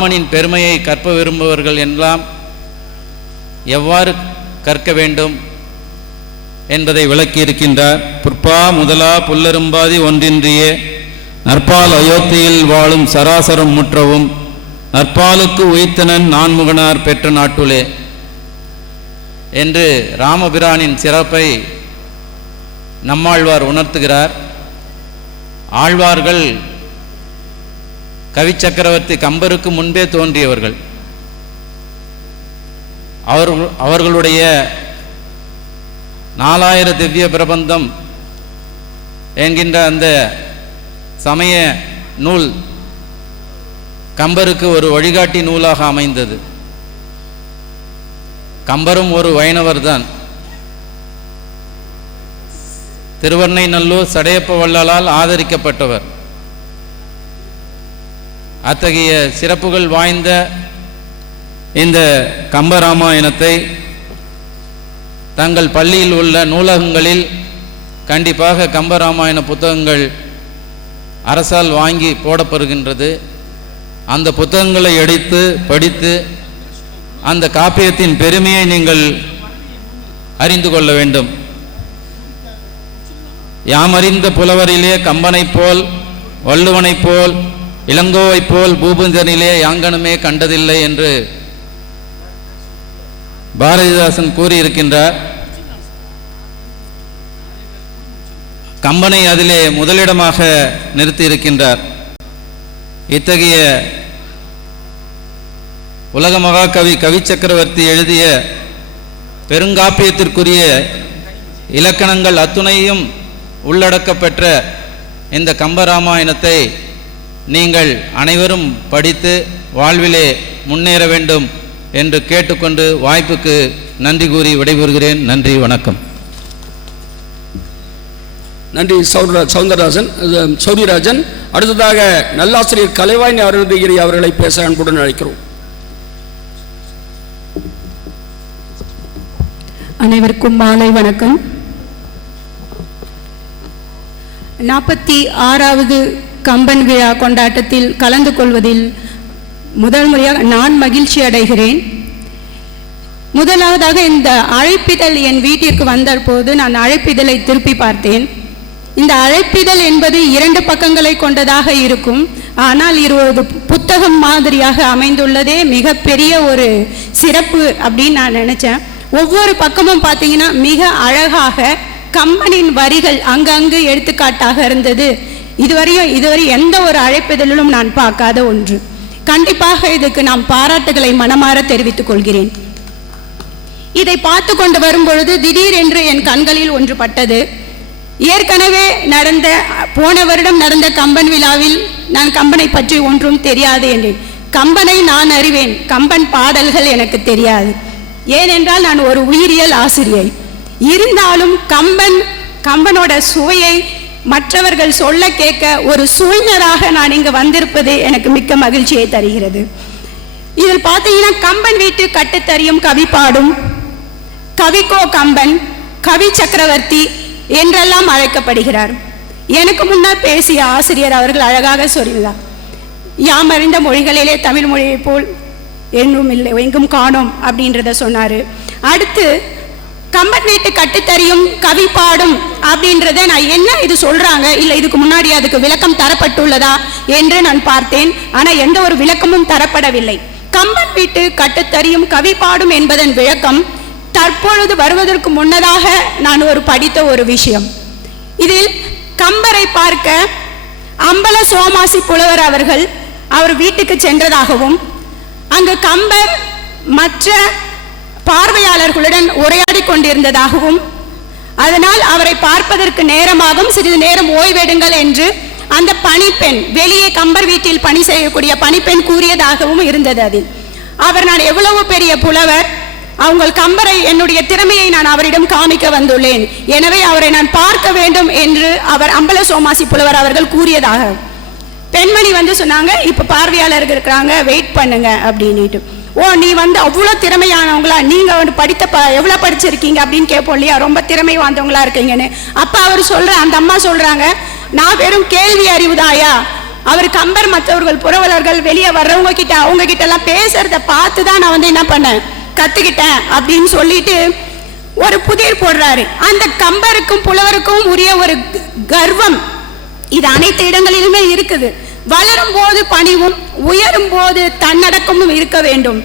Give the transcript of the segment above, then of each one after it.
ராமனின் பெருமையை கற்க விரும்புபவர்கள் எல்லாம் எவ்வாறு கற்க வேண்டும் என்பதை விளக்கியிருக்கின்றார். புற்பா முதலா புல்லரும்பாதி ஒன்றின்றிய நற்பால் அயோத்தியில் வாழும் சராசரம் முற்றவும் நற்பாலுக்கு உய்த்தனன் நான்முகனார் பெற்ற நாட்டுளே என்று ராமபிரானின் சிறப்பை நம்மாழ்வார் உணர்த்துகிறார். ஆழ்வார்கள் கவி சக்கரவர்த்தி கம்பருக்கு முன்பே தோன்றியவர்கள். அவர்களுடைய 4000 திவ்ய பிரபந்தம் என்கின்ற அந்த சமய நூல் கம்பருக்கு ஒரு வழிகாட்டி நூலாக அமைந்தது. கம்பரும் ஒரு வைணவர் தான். திருவர்ணைநல்லூர் சடையப்ப வள்ளலால் ஆதரிக்கப்பட்டவர். அத்தகைய சிறப்புகள் வாய்ந்த இந்த கம்பராமாயணத்தை தங்கள் பள்ளியில் உள்ள நூலகங்களில் கண்டிப்பாக கம்பராமாயண புத்தகங்கள் அரசால் வாங்கி போடப்படுகின்றது. அந்த புத்தகங்களை எடுத்து படித்து அந்த காப்பியத்தின் பெருமையை நீங்கள் அறிந்து கொள்ள வேண்டும். யாமறிந்த புலவரிலே கம்பனைப் போல் வள்ளுவனைப் போல் இளங்கோவைப் போல் பூபந்தனிலே யாங்கனுமே கண்டதில்லை என்று பாரதிதாசன் கூறியிருக்கின்றார். கம்பனை அதிலே முதலிடமாக நிறுத்தியிருக்கின்றார். இத்தகைய உலக மகாகவி கவி சக்கரவர்த்தி எழுதிய பெருங்காப்பியத்திற்குரிய இலக்கணங்கள் அத்துணையும் உள்ளடக்கப்பெற்ற இந்த கம்பராமாயணத்தை நீங்கள் அனைவரும் படித்து வாழ்விலே முன்னேற வேண்டும் என்று கேட்டுக்கொண்டு வாய்ப்புக்கு நன்றி கூறி விடைபெறுகிறேன். நன்றி, வணக்கம். நன்றி சௌரிராஜன். அடுத்ததாக நல்லாசிரியர் கலைவாணி அருணகிரி அவர்களை பேச அன்புடன் அழைக்கிறோம். அனைவருக்கும் மாலை வணக்கம். 46வது கம்பன் விழா கொண்டாட்டத்தில் கலந்து கொள்வதில் முதல் முறையாக நான் மகிழ்ச்சி அடைகிறேன். முதலாவதாக இந்த அழைப்பிதழ் என் வீட்டிற்கு வந்த போது நான் அழைப்பிதழை திருப்பி பார்த்தேன். இந்த அழைப்பிதழ் என்பது 2 பக்கங்களை கொண்டதாக இருக்கும். ஆனால் இது ஒரு புத்தகம் மாதிரியாக அமைந்துள்ளதே மிகப்பெரிய ஒரு சிறப்பு அப்படின்னு நான் நினைச்சேன். ஒவ்வொரு பக்கமும் பார்த்தீங்கன்னா மிக அழகாக கம்பனின் வரிகள் அங்கங்கு எடுத்துக்காட்டாக இருந்தது. இதுவரை எந்த ஒரு அழைப்பிதழிலும் நான் பார்க்காத ஒன்று. கண்டிப்பாக இதுக்கு நான் பாராட்டுகளை மனமாற தெரிவித்துக் கொள்கிறேன். இதை பார்த்து கொண்டு வரும்பொழுது திடீரென்று என் கண்களில் ஒன்று பட்டது. ஏற்கனவே போன வருடம் நடந்த கம்பன் விழாவில் நான் கம்பனை பற்றி ஒன்றும் தெரியாது என்றேன். கம்பனை நான் அறிவேன், கம்பன் பாடல்கள் எனக்கு தெரியாது. ஏனென்றால் நான் ஒரு உயிரியல் ஆசிரியை. இருந்தாலும் கம்பனோட சுவையை மற்றவர்கள் சொல்ல கேட்க ஒரு சூழ்நராக நான் இங்கு வந்திருப்பது எனக்கு மிக்க மகிழ்ச்சியை தருகிறது. இதில் பார்த்தீங்கன்னா கம்பன் வீட்டு கட்டுத்தறியும் கவி பாடும் கவிக்கோ கம்பன், கவி சக்கரவர்த்தி என்றெல்லாம் அழைக்கப்படுகிறார். எனக்கு முன்னர் பேசிய ஆசிரியர் அவர்கள் அழகாக சொல்லினார், யாம் அறிந்த மொழிகளிலே தமிழ் மொழியை போல் என்றும் இல்லை, எங்கும் காணோம் அப்படின்றத சொன்னார். அடுத்து கம்பன் வீட்டு கட்டுத்தறியும் கவி பாடும் அப்படின்றத நான் என்ன இது சொல்றாங்க, இல்லை இதுக்கு முன்னாடி அதுக்கு விளக்கம் தரப்பட்டுள்ளதா என்று நான் பார்த்தேன். ஆனால் எந்த ஒரு விளக்கமும் தரப்படவில்லை. கம்பன் வீட்டு கட்டுத்தறியும் கவி பாடும் என்பதன் விளக்கம் தற்பொழுது வருவதற்கு முன்னதாக நான் படித்த ஒரு விஷயம். இதில் கம்பரை பார்க்க அம்பல சோமாசி புலவர் அவர்கள் அவர் வீட்டுக்கு சென்றதாகவும் அங்கு கம்பர் மற்ற பார்வையாளர்களுடன் உரையாடி கொண்டிருந்ததாகவும் அதனால் அவரை பார்ப்பதற்கு நேரமாகும், சிறிது நேரம் ஓய்வெடுங்கள் என்று அந்த பணிப்பெண், வெளியே கம்பர் வீட்டில் பணி செய்யக்கூடிய பணிப்பெண் கூறியதாகவும் இருந்தது. அதில் அவர் நான் எவ்வளவு பெரிய புலவர், அவங்கள் கம்பரை என்னுடைய திறமையை நான் அவரிடம் காமிக்க வந்துள்ளேன், எனவே அவரை நான் பார்க்க வேண்டும் என்று அவர் அம்பல சோமாசி புலவர் அவர்கள் கூறியதாக பெண்மணி சொன்னாங்க, இப்ப பார்வையாளர்கள் இருக்கிறாங்க, வெயிட் பண்ணுங்க அப்படின்னுட்டு. ஓ, நீ அவ்வளோ திறமையானவங்களா, நீங்க எவ்வளோ படிச்சிருக்கீங்க அப்படின்னு கேட்போம் இல்லையா, ரொம்ப திறமை வாய்ந்தவங்களா இருக்கீங்கன்னு. அப்ப அவர் அந்த அம்மா சொல்றாங்க, நான் வெறும் கேள்வி அறிவுதாயா, அவர் கம்பர் மற்றவர்கள் புரவலர்கள் வெளியே வர்றவங்க கிட்ட அவங்க கிட்ட எல்லாம் பேசுறத பார்த்து தான் நான் என்ன பண்ணேன், கத்துக்கிட்டேன் அப்படின்னு சொல்லிட்டு ஒரு புதிர் போடுறாரு. அந்த கம்பருக்கும் புலவருக்கும் உரிய ஒரு கர்வம் இது அனைத்து இடங்களிலுமே இருக்குது. வளரும் போது பணிவும் உயரும் போது தன்னடக்கமும் இருக்க வேண்டும்.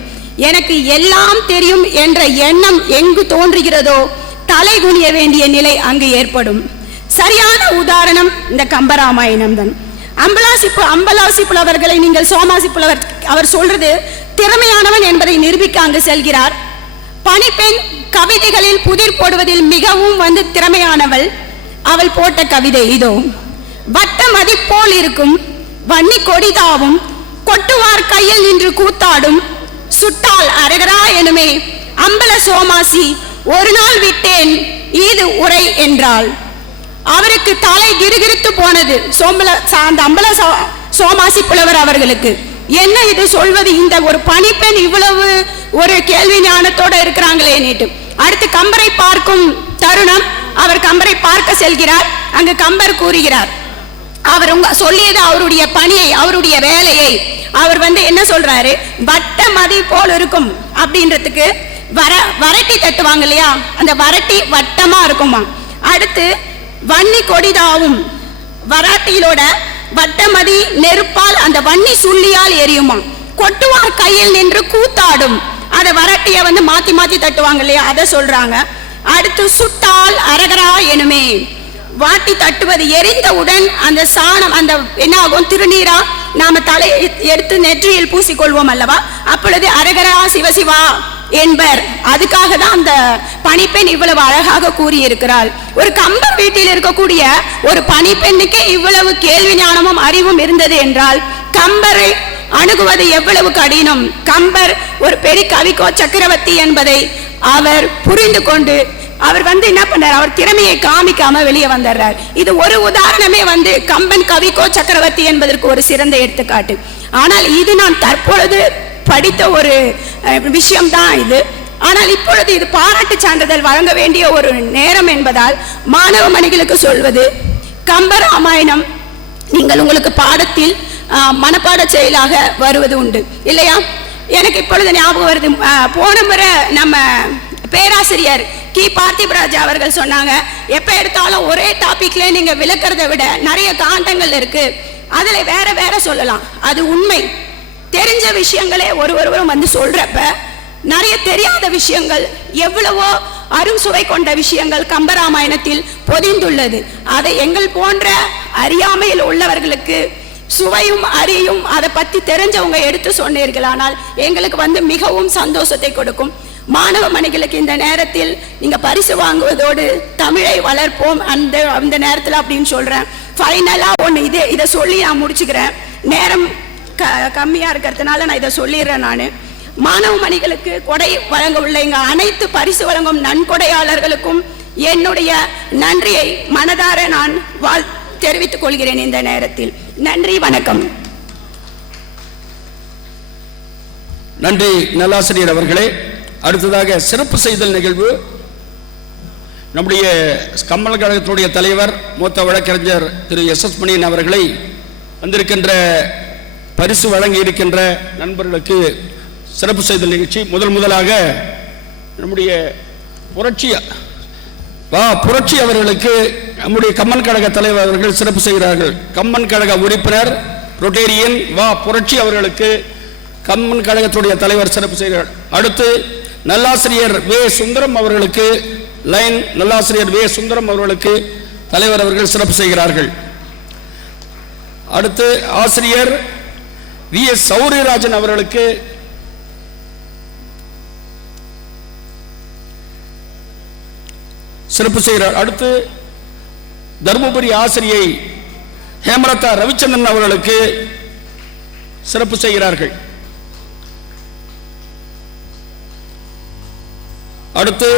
எனக்கு எல்லாம் தெரியும் என்ற எண்ணம் எங்கு தோன்றுகிறதோ தலை குனிய வேண்டிய நிலை அங்கு ஏற்படும். சரியான உதாரணம் இந்த கம்பராமாயணம் தான். அம்பலாசி புலவர்களை நீங்கள் சோமாசி புலவர் அவர் சொல்றது திறமையானவன் என்பதை நிரூபிக்க அங்கு செல்கிறார். பணிப்பெண் கவிதைகளில் புதிர் போடுவதில் மிகவும் திறமையானவள். அவள் போட்ட கவிதை இதோ: வட்ட மதிப்போல் இருக்கும் வன்னி கொடிதாவும் கொட்டுவார் கையில் நின்று கூத்தாடும் சுட்டால் அரகரா எனுமே அம்பல சோமாசி ஒரு நாள் விட்டேன் இது உரை என்றாள். அவருக்கு தலை கிருகிருத்து போனது. அம்பல சோமாசி புலவர் அவர்களுக்கு என்ன இது சொல்வது, இந்த ஒரு பணிப்பெண் இவ்வளவு ஒரு கேள்வி ஞானத்தோட இருக்கிறாங்களே நேற்று. அடுத்து கம்பரை பார்க்கும் தருணம், அவர் கம்பரை பார்க்க செல்கிறார். அங்கு கம்பர் கூறுகிறார், அவர் சொல்லியது அவருடைய பணியை, அவருடைய வேலையை. அவர் என்ன சொல்றாரு, வட்ட மதி போல் இருக்கும் அப்படின்றதுக்கு வரட்டி தட்டுவாங்க இல்லையா, அந்த வரட்டி வட்டமா இருக்குமா. அடுத்து வன்னி கொடிதாவும், வராட்டியிலோட வட்டமதி நெருப்பால் அந்த வன்னி சுள்ளியால் எரியுமா. கொட்டுவார் கையில் நின்று கூத்தாடும், அத வரட்டிய மாத்தி மாத்தி தட்டுவாங்க இல்லையா, அதை சொல்றாங்க. அடுத்து சுட்டால் அரகரா எனுமே, வாட்டி தட்டுவது எரிந்தவுடன் அந்த சாணம் அந்த என்ன ஆகும், திருநீரா நாம தலை எடுத்து நெற்றியில் பூசிக்கொள்வோம் அல்லவா, அப்பொழுது அரகரா சிவசிவா என்பர். அதுக்காக தான் அந்த பணிப்பெண் இவ்வளவு அழகாக கூறியிருக்கிறாள். ஒரு கம்பர் வீட்டில் இருக்கக்கூடிய ஒரு பணிப்பெண்ணுக்கே இவ்வளவு கேள்வி ஞானமும் அறிவும் இருந்தது என்றால் கம்பரை அணுகுவது எவ்வளவு கடினம். கம்பர் ஒரு பெரிய கவிக்கோ சக்கரவர்த்தி என்பதை அவர் புரிந்து கொண்டு அவர் என்ன பண்ணார், அவர் திறமையை காமிக்காம வெளியே வந்துடுறார். இது ஒரு உதாரணமே கம்பன் கவிக்கோ சக்கரவர்த்தி என்பதற்கு ஒரு சிறந்த எடுத்துக்காட்டு. ஆனால் இது நான் தற்பொழுது படித்த ஒரு விஷயம் தான் இது. ஆனால் இப்பொழுது இது பாராட்டு சான்றிதழ் வழங்க வேண்டிய ஒரு நேரம் என்பதால் மாணவ மணிகளுக்கு சொல்வது, கம்பராமாயணம் நீங்கள் உங்களுக்கு பாடத்தில் மனப்பாட செயலாக வருவது உண்டு இல்லையா. எனக்கு இப்பொழுது ஞாபகம் வருது, போன முறை நம்ம பேராசிரியர் கி பார்த்திபராஜ் அவர்கள் சொன்னாங்க, எப்ப எடுத்தாலும் ஒரே டாபிக்ல நீங்க விளக்குறதை விட நிறைய காண்டங்கள் இருக்கு, அதுல வேற வேற சொல்லலாம். அது உண்மை. தெரிஞ்ச விஷயங்களே ஒருவரும் சொல்றப்ப நிறைய தெரியாத விஷயங்கள், எவ்வளவோ அரும் சுவை கொண்ட விஷயங்கள் கம்பராமாயணத்தில் பொதிந்துள்ளது. அதை எங்கள் போன்ற அறியாமையில் உள்ளவர்களுக்கு சுவையும் அறியும் அதை பத்தி தெரிஞ்சவங்க எடுத்து சொன்னீர்களானால் எங்களுக்கு மிகவும் சந்தோஷத்தை கொடுக்கும். மாணவ மணிகளுக்கு இந்த நேரத்தில் நீங்க பரிசு வாங்குவதோடு தமிழை வளர்ப்போம் அந்த நேரத்தில் அப்படின்னு சொல்றேன். ஃபைனலா ஒன்று இதை சொல்லி நான் முடிச்சுக்கிறேன். நேரம் கம்மியா இருக்கிறதுனால நான் இதை சொல்லிடுறேன். நான் மாணவ மணிகளுக்கு கொடை வழங்க உள்ள எங்க அனைத்து பரிசு வழங்கும் நன்கொடையாளர்களுக்கும் என்னுடைய நன்றியை மனதார நான் தெரிவித்துக் கொள்கிறேன் இந்த நேரத்தில். நன்றி, வணக்கம். நன்றி நல்லாசிரியர் அவர்களே. அடுத்ததாக சிறப்பு செய்தல் நிகழ்வு. நம்முடைய கம்பன் கழகத்தினுடைய தலைவர் மூத்த வழக்கறிஞர் திரு எஸ் மணியன் அவர்களை வந்திருக்கின்ற பரிசு வழங்கி இருக்கின்ற நண்பர்களுக்கு சிறப்பு செய்தல் நிகழ்ச்சி. முதலாக நம்முடைய புரட்சி அவர்களுக்கு நம்முடைய கம்பன் கழக தலைவர் அவர்கள் சிறப்பு செய்கிறார்கள். கம்பன் கழக உறுப்பினர் ரொட்டேரியன் புரட்சி அவர்களுக்கு கம்பன் கழகத்துடைய தலைவர் சிறப்பு செய்கிறார். அடுத்து நல்லாசிரியர் வே சுந்தரம் அவர்களுக்கு நல்லாசிரியர் வே சுந்தரம் அவர்களுக்கு தலைவர் அவர்கள் சிறப்பு செய்கிறார்கள். அடுத்து ஆசிரியர் வி எஸ் சௌரியராஜன் அவர்களுக்கு சிறப்பு செய்கிறார். அடுத்து தர்மபுரி ஆசிரியை ஹேமலதா ரவிச்சந்திரன் அவர்களுக்கு சிறப்பு செய்கிறார்கள். அடுத்து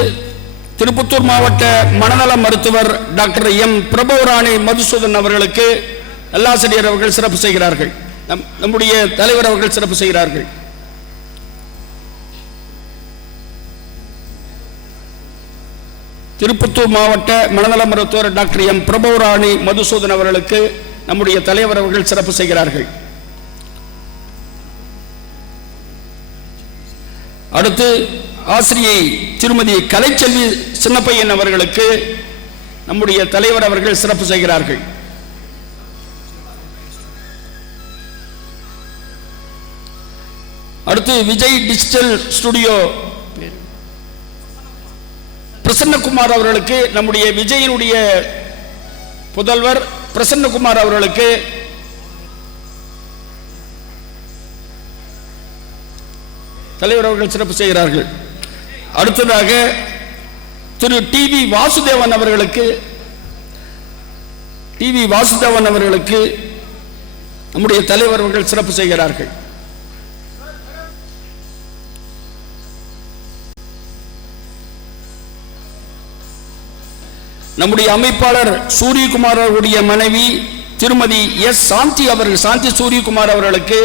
திருப்பத்தூர் மாவட்ட மனநல மருத்துவர் டாக்டர் எம் பிரபுராணி மதுசூதன் அவர்களுக்கு நல்லாசிரியர் அவர்கள் சிறப்பு செய்கிறார்கள். நம்முடைய தலைவர் அவர்கள் சிறப்பு செய்கிறார்கள். திருப்பத்தூர் மாவட்ட மனநல மருத்துவர் டாக்டர் எம் பிரபுராணி மதுசூதன் அவர்களுக்கு நம்முடைய தலைவர் அவர்கள் சிறப்பு செய்கிறார்கள். அடுத்து ஆசிரியை திருமதி கலைச்செல்வி சின்னப்பையன் அவர்களுக்கு நம்முடைய தலைவர் அவர்கள் சிறப்பு செய்கிறார்கள். அடுத்து விஜய் டிஜிட்டல் ஸ்டுடியோ பிரசன்னகுமார் அவர்களுக்கு நம்முடைய விஜயினுடைய புதல்வர் பிரசன்னகுமார் அவர்களுக்கு தலைவர் அவர்கள் சிறப்பு செய்கிறார்கள். அடுத்ததாக திரு டிவி வாசுதேவன் அவர்களுக்கு நம்முடைய தலைவர் அவர்கள் சிறப்பு செய்கிறார்கள். நம்முடைய அமைப்பாளர் சூரியகுமார் அவருடைய மனைவி திருமதி எஸ் சாந்தி சூரியகுமார் அவர்களுக்கு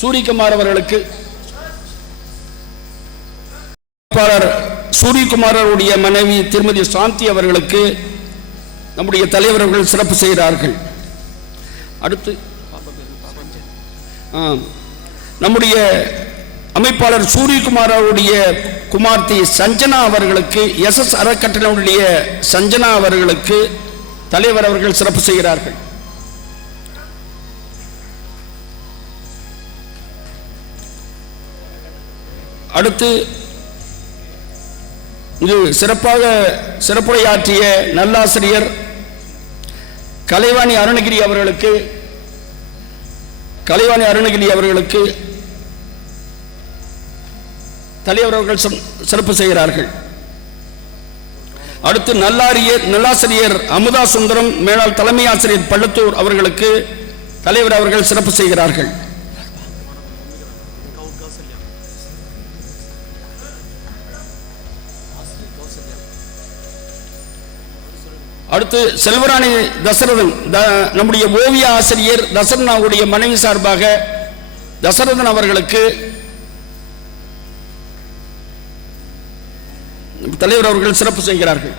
சூரியகுமார் அவருடைய மனைவி திருமதி சாந்தி அவர்களுக்கு நம்முடைய தலைவர் அவர்கள் சிறப்பு செய்கிறார்கள். அடுத்து நம்முடைய அமைப்பாளர் சூரியகுமார் அவருடைய குமார்த்தி சஞ்சனா அவர்களுக்கு SS அறக்கட்டளையுடைய சஞ்சனா அவர்களுக்கு தலைவர் அவர்கள் சிறப்பு செய்கிறார்கள். அடுத்து இது சிறப்புரையாற்றிய நல்லாசிரியர் கலைவாணி அருணகிரி அவர்களுக்கு தலைவர் அவர்கள் சிறப்பு செய்கிறார்கள். அடுத்து நல்லாசிரியர் அமுதா சுந்தரம் மேலாள் தலைமை ஆசிரியர் பள்ளத்தூர் அவர்களுக்கு தலைவர் அவர்கள் சிறப்பு செய்கிறார்கள். அடுத்து செல்வராணி தசரதன் நம்முடைய ஓவிய ஆசிரியர் தசரனாவுடைய மனைவி சார்பாக தசரதன் அவர்களுக்கு தலைவர் அவர்கள் சிறப்பு செய்கிறார்கள்.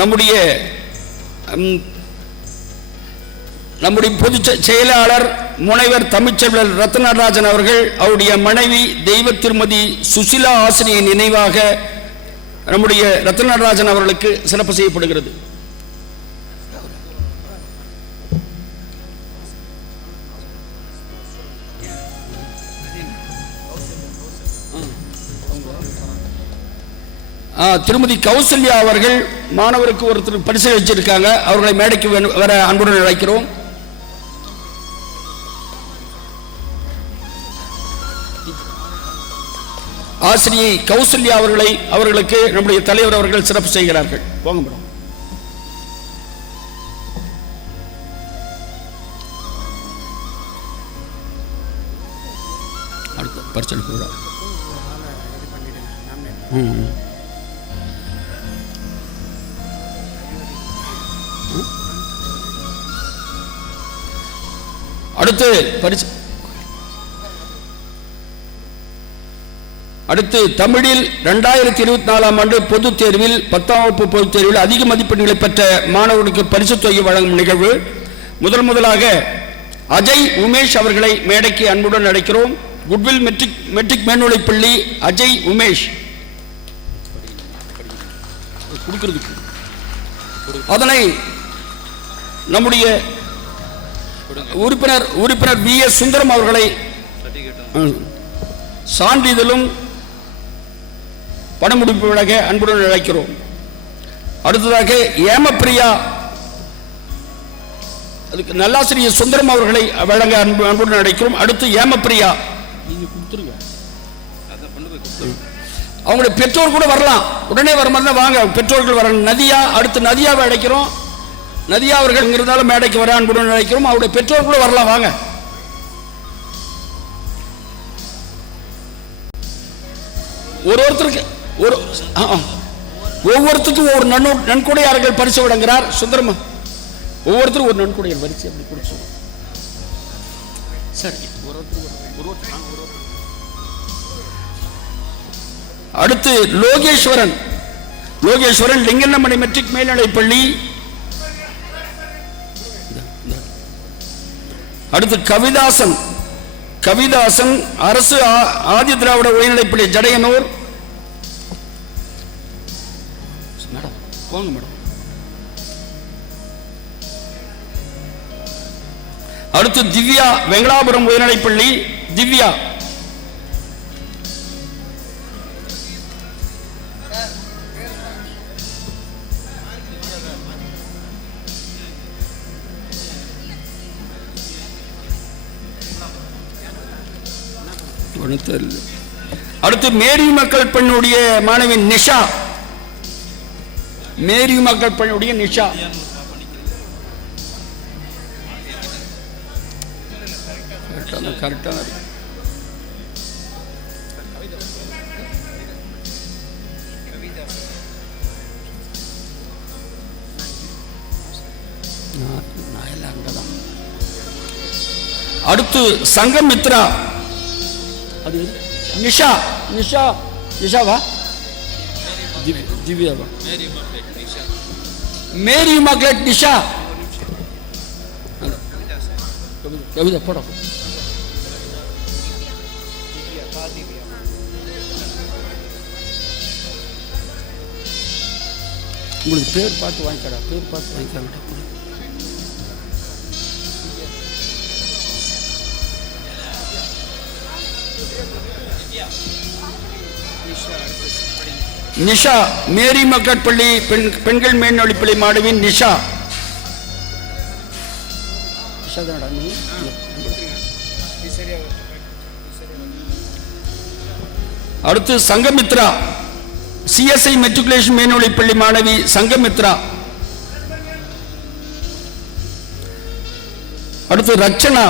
நம்முடைய பொதுச் செயலாளர் முனைவர் தமிழ்ச்செல்வர் ரத்னராஜன் அவர்கள் அவருடைய மனைவி தெய்வ திருமதி சுசிலா ஆசிரியின் நினைவாக நம்முடைய ரத்னராஜன் அவர்களுக்கு சிறப்பு செய்யப்படுகிறது. திருமதி கௌசல்யா அவர்கள் மாணவருக்கு ஒருத்தர் பரிசு வச்சிருக்காங்க. அவர்களை மேடைக்கு வர அன்புடன் அழைக்கிறோம். ஆசிரியை கௌசல்யா அவர்களுக்கு நம்முடைய தலைவர் அவர்கள் சிறப்பு செய்கிறார்கள். போங்க மேடம். அடுத்த பரிசு அடுத்து தமிழில் 2024 ஆண்டு பொதுத் தேர்வில் 10ஆம் வகுப்பு பொதுத் தேர்வில் அதிக மதிப்பெண்களை பெற்ற மாணவர்களுக்கு பரிசுத் தொகை வழங்கும் நிகழ்வு. முதலாக அஜய் உமேஷ் அவர்களை மேடைக்கு அன்புடன் அழைக்கிறோம். குட்வில் மெட்ரிக் மேல்நிலைப்பள்ளி அஜய் உமேஷ் கொடுக்கிறதுக்கு அதனை நம்முடைய உறுப்பினர் VS சுந்தரம் அவர்களை சான்றிதழும் பணமுடிப்பு வழங்க அன்புடன் அழைக்கிறோம். அடுத்ததாக ஏமப்பிரியா அதுக்கு நல்லாசிரியர் சுந்தரம் அவர்களை வழங்க அன்புடன் அழைக்கிறோம். அடுத்து ஏமப்பிரியா அவங்களுடைய பெற்றோர் கூட வரலாம், உடனே வர மாதிரி தான் வாங்க, பெற்றோர்கள் வரணும். நதியா அடுத்து நதியாவை அழைக்கிறோம். நதியா அவர்கள் இருந்தாலும் மேடைக்கு வர அன்புடன் அழைக்கிறோம். அவருடைய பெற்றோர் கூட வரலாம், வாங்க. ஒவ்வொருத்தருக்கும் ஒரு நன்கொடையாளர்கள் பரிசு வழங்குகிறார் சுந்தரம். ஒவ்வொருத்தரும் ஒரு நன்கொடையாளர் வரிசை அப்படி கொடுத்து சரி. அடுத்து லோகேஸ்வரன் லிங்கண்ணமணி மெட்ரிக் மேல்நிலைப்பள்ளி. அடுத்து கவிதாசன் அரசு ஆதி திராவிட உயர்நிலைப்பள்ளி ஜடையனூர். அடுத்து திவ்யா வெங்கடாபுரம் உயர்நிலைப்பள்ளி. திவ்யா. அடுத்து மேரி மக்கள் பெண்ணுடைய மாணவி நிஷா. மேரி மக்கள் பெண்ணுடைய நிஷா. கரெக்டான அடுத்து சங்கமித்ரா. அது நிஷாவா திவ்யாவா? மேரி மக்கள் நிஷா. கவிதா போட. உங்களுக்கு பேர் பார்த்து வாங்கிக்கடா. நிஷா மேரி மக்கள் பள்ளி பெண்கள் மேல்நிலைப்பள்ளி மாணவி நிஷா. அடுத்து சங்கமித்ரா சிஎஸ்ஐ மெட்ரிகுலேஷன் மேல்நிலைப்பள்ளி மாணவி சங்கமித்ரா. அடுத்து ரச்சனா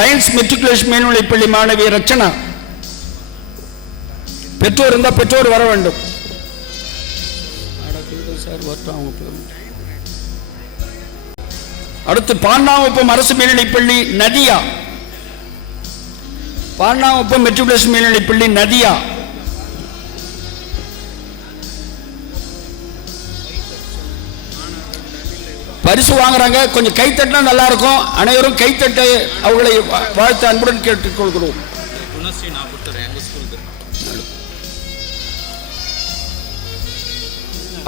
லயன்ஸ் மெட்ரிகுலேஷன் மேல்நிலைப்பள்ளி மாணவி ரச்சனா. பெற்றோர் இருந்தால் பெற்றோர் வர வேண்டும். அடுத்து பாண்ணாங்குப்பம் அரசு மேல்நிலைப்பள்ளி நதியா. பாண்ணாங்குப்பம் மெட்ரிகுலேஷன் மேல்நிலைப்பள்ளி நதியா. பரிசு வாங்குறாங்க, கொஞ்சம் கைத்தட்டினா நல்லா இருக்கும். அனைவரும் கைத்தட்டு அவர்களை வாழ்த்து அன்புடன் கேட்டுக்கொள்கிறோம்.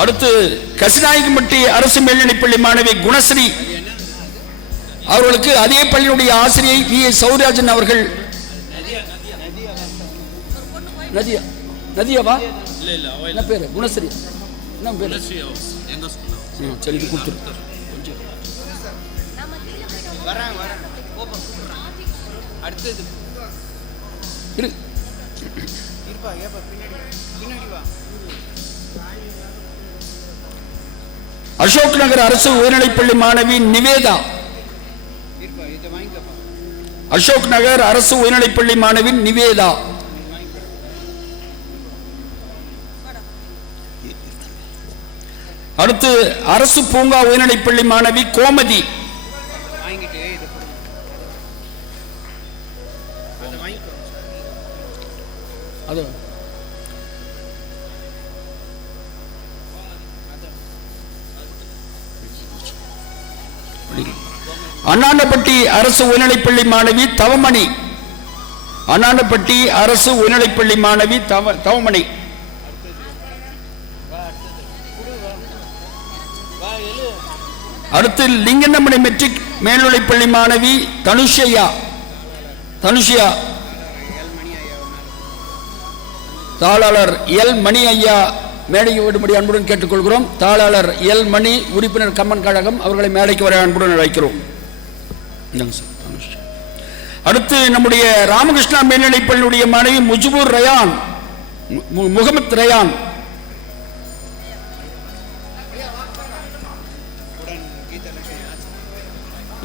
அடுத்து கசிநாயக்கம்பட்டி அரசு மேல்நிலைப்பள்ளி மாணவி குணஸ்ரீ அவர்களுக்கு அதே பள்ளியுடைய ஆசிரியை வி சௌராஜன் அவர்கள். நதியாவா? என்ன பேரு? குணஸ்ரீ. என்ன பேரு? சரி கொடுத்துரு. அசோக் நகர் அரசு உயர்நிலைப்பள்ளி மாணவி நிவேதா. அசோக் நகர் அரசு உயர்நிலைப்பள்ளி மாணவி நிவேதா. அடுத்து அரசு பூங்கா உயர்நிலைப்பள்ளி மாணவி கோமதி. அண்ணாண்டப்பட்டி அரசு உயர்நிலைப்பள்ளி மாணவி தவமணி. அண்ணாண்டப்பட்டி அரசு உயர்நிலைப்பள்ளி மாணவி தவமணி. அடுத்து லிங்கண்ணமணி மெட்ரிக் மேல்நிலைப்பள்ளி மாணவி தனுஷியா. தாளாளர் எல் மணி ஐயா மேடைக்கு விடும்படி அன்புடன் கேட்டுக்கொள்கிறோம். தாளாளர் எல் மணி உறுப்பினர் கம்மன் கழகம் அவர்களை மேடைக்கு வர அன்புடன் அழைக்கிறோம். அடுத்து நம்முடைய ராமகிருஷ்ணா மேல்நிலைப்பள்ளியுடைய மாணவி முஜிபுர் ரயான், முகமது ரயான்.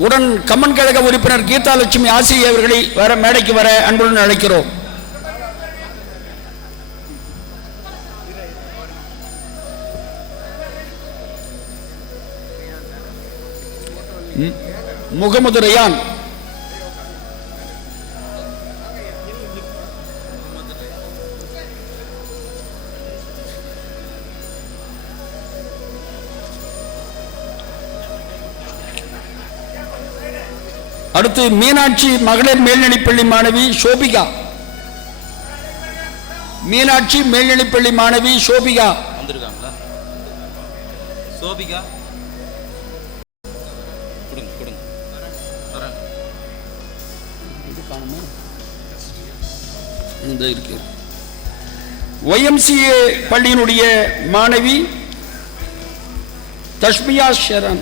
உடன் கம்மன் கழக உறுப்பினர் கீதா லட்சுமி ஆசிரியை அவர்களை மேடைக்கு வர அன்புடன் அழைக்கிறோம். முகமது ரயான். அடுத்து மீனாட்சி மகளிர் மேல்நிலைப்பள்ளி மாணவி சோபிகா. மீனாட்சி மேல்நிலைப்பள்ளி மாணவி சோபிகா வந்திருக்காங்களா? சோபிகா கொடுங்க கொடுங்க. இந்த இருக்கு. YMCA பள்ளியினுடைய மாணவி தஷ்மியா ஷரண்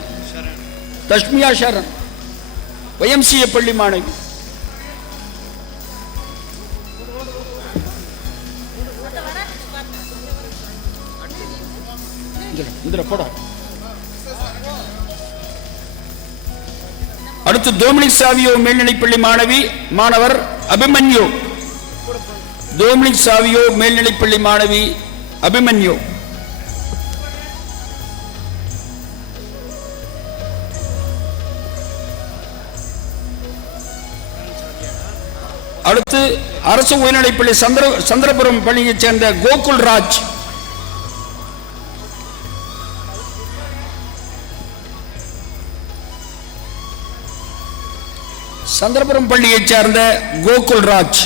YMCA பள்ளி மாணவி. அடுத்து டொமினிக் சாவியோ மேல்நிலைப்பள்ளி மாணவர் அபிமன்யு. டொமினிக் சாவியோ மேல்நிலைப்பள்ளி மாணவி அபிமன்யு. அடுத்து அரசு உயர்நிலைப்பள்ளி சந்திரபுரம் பள்ளியைச் சேர்ந்த கோகுல் ராஜ். சந்திரபுரம் பள்ளியைச் சேர்ந்த கோகுல் ராஜ்.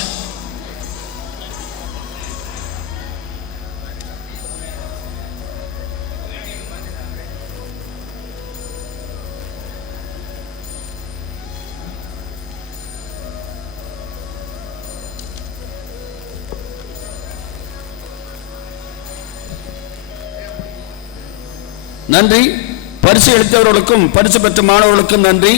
நன்றி. பரிசு அளித்தவர்களுக்கும் பரிசு பெற்ற மாணவர்களுக்கும் நன்றி.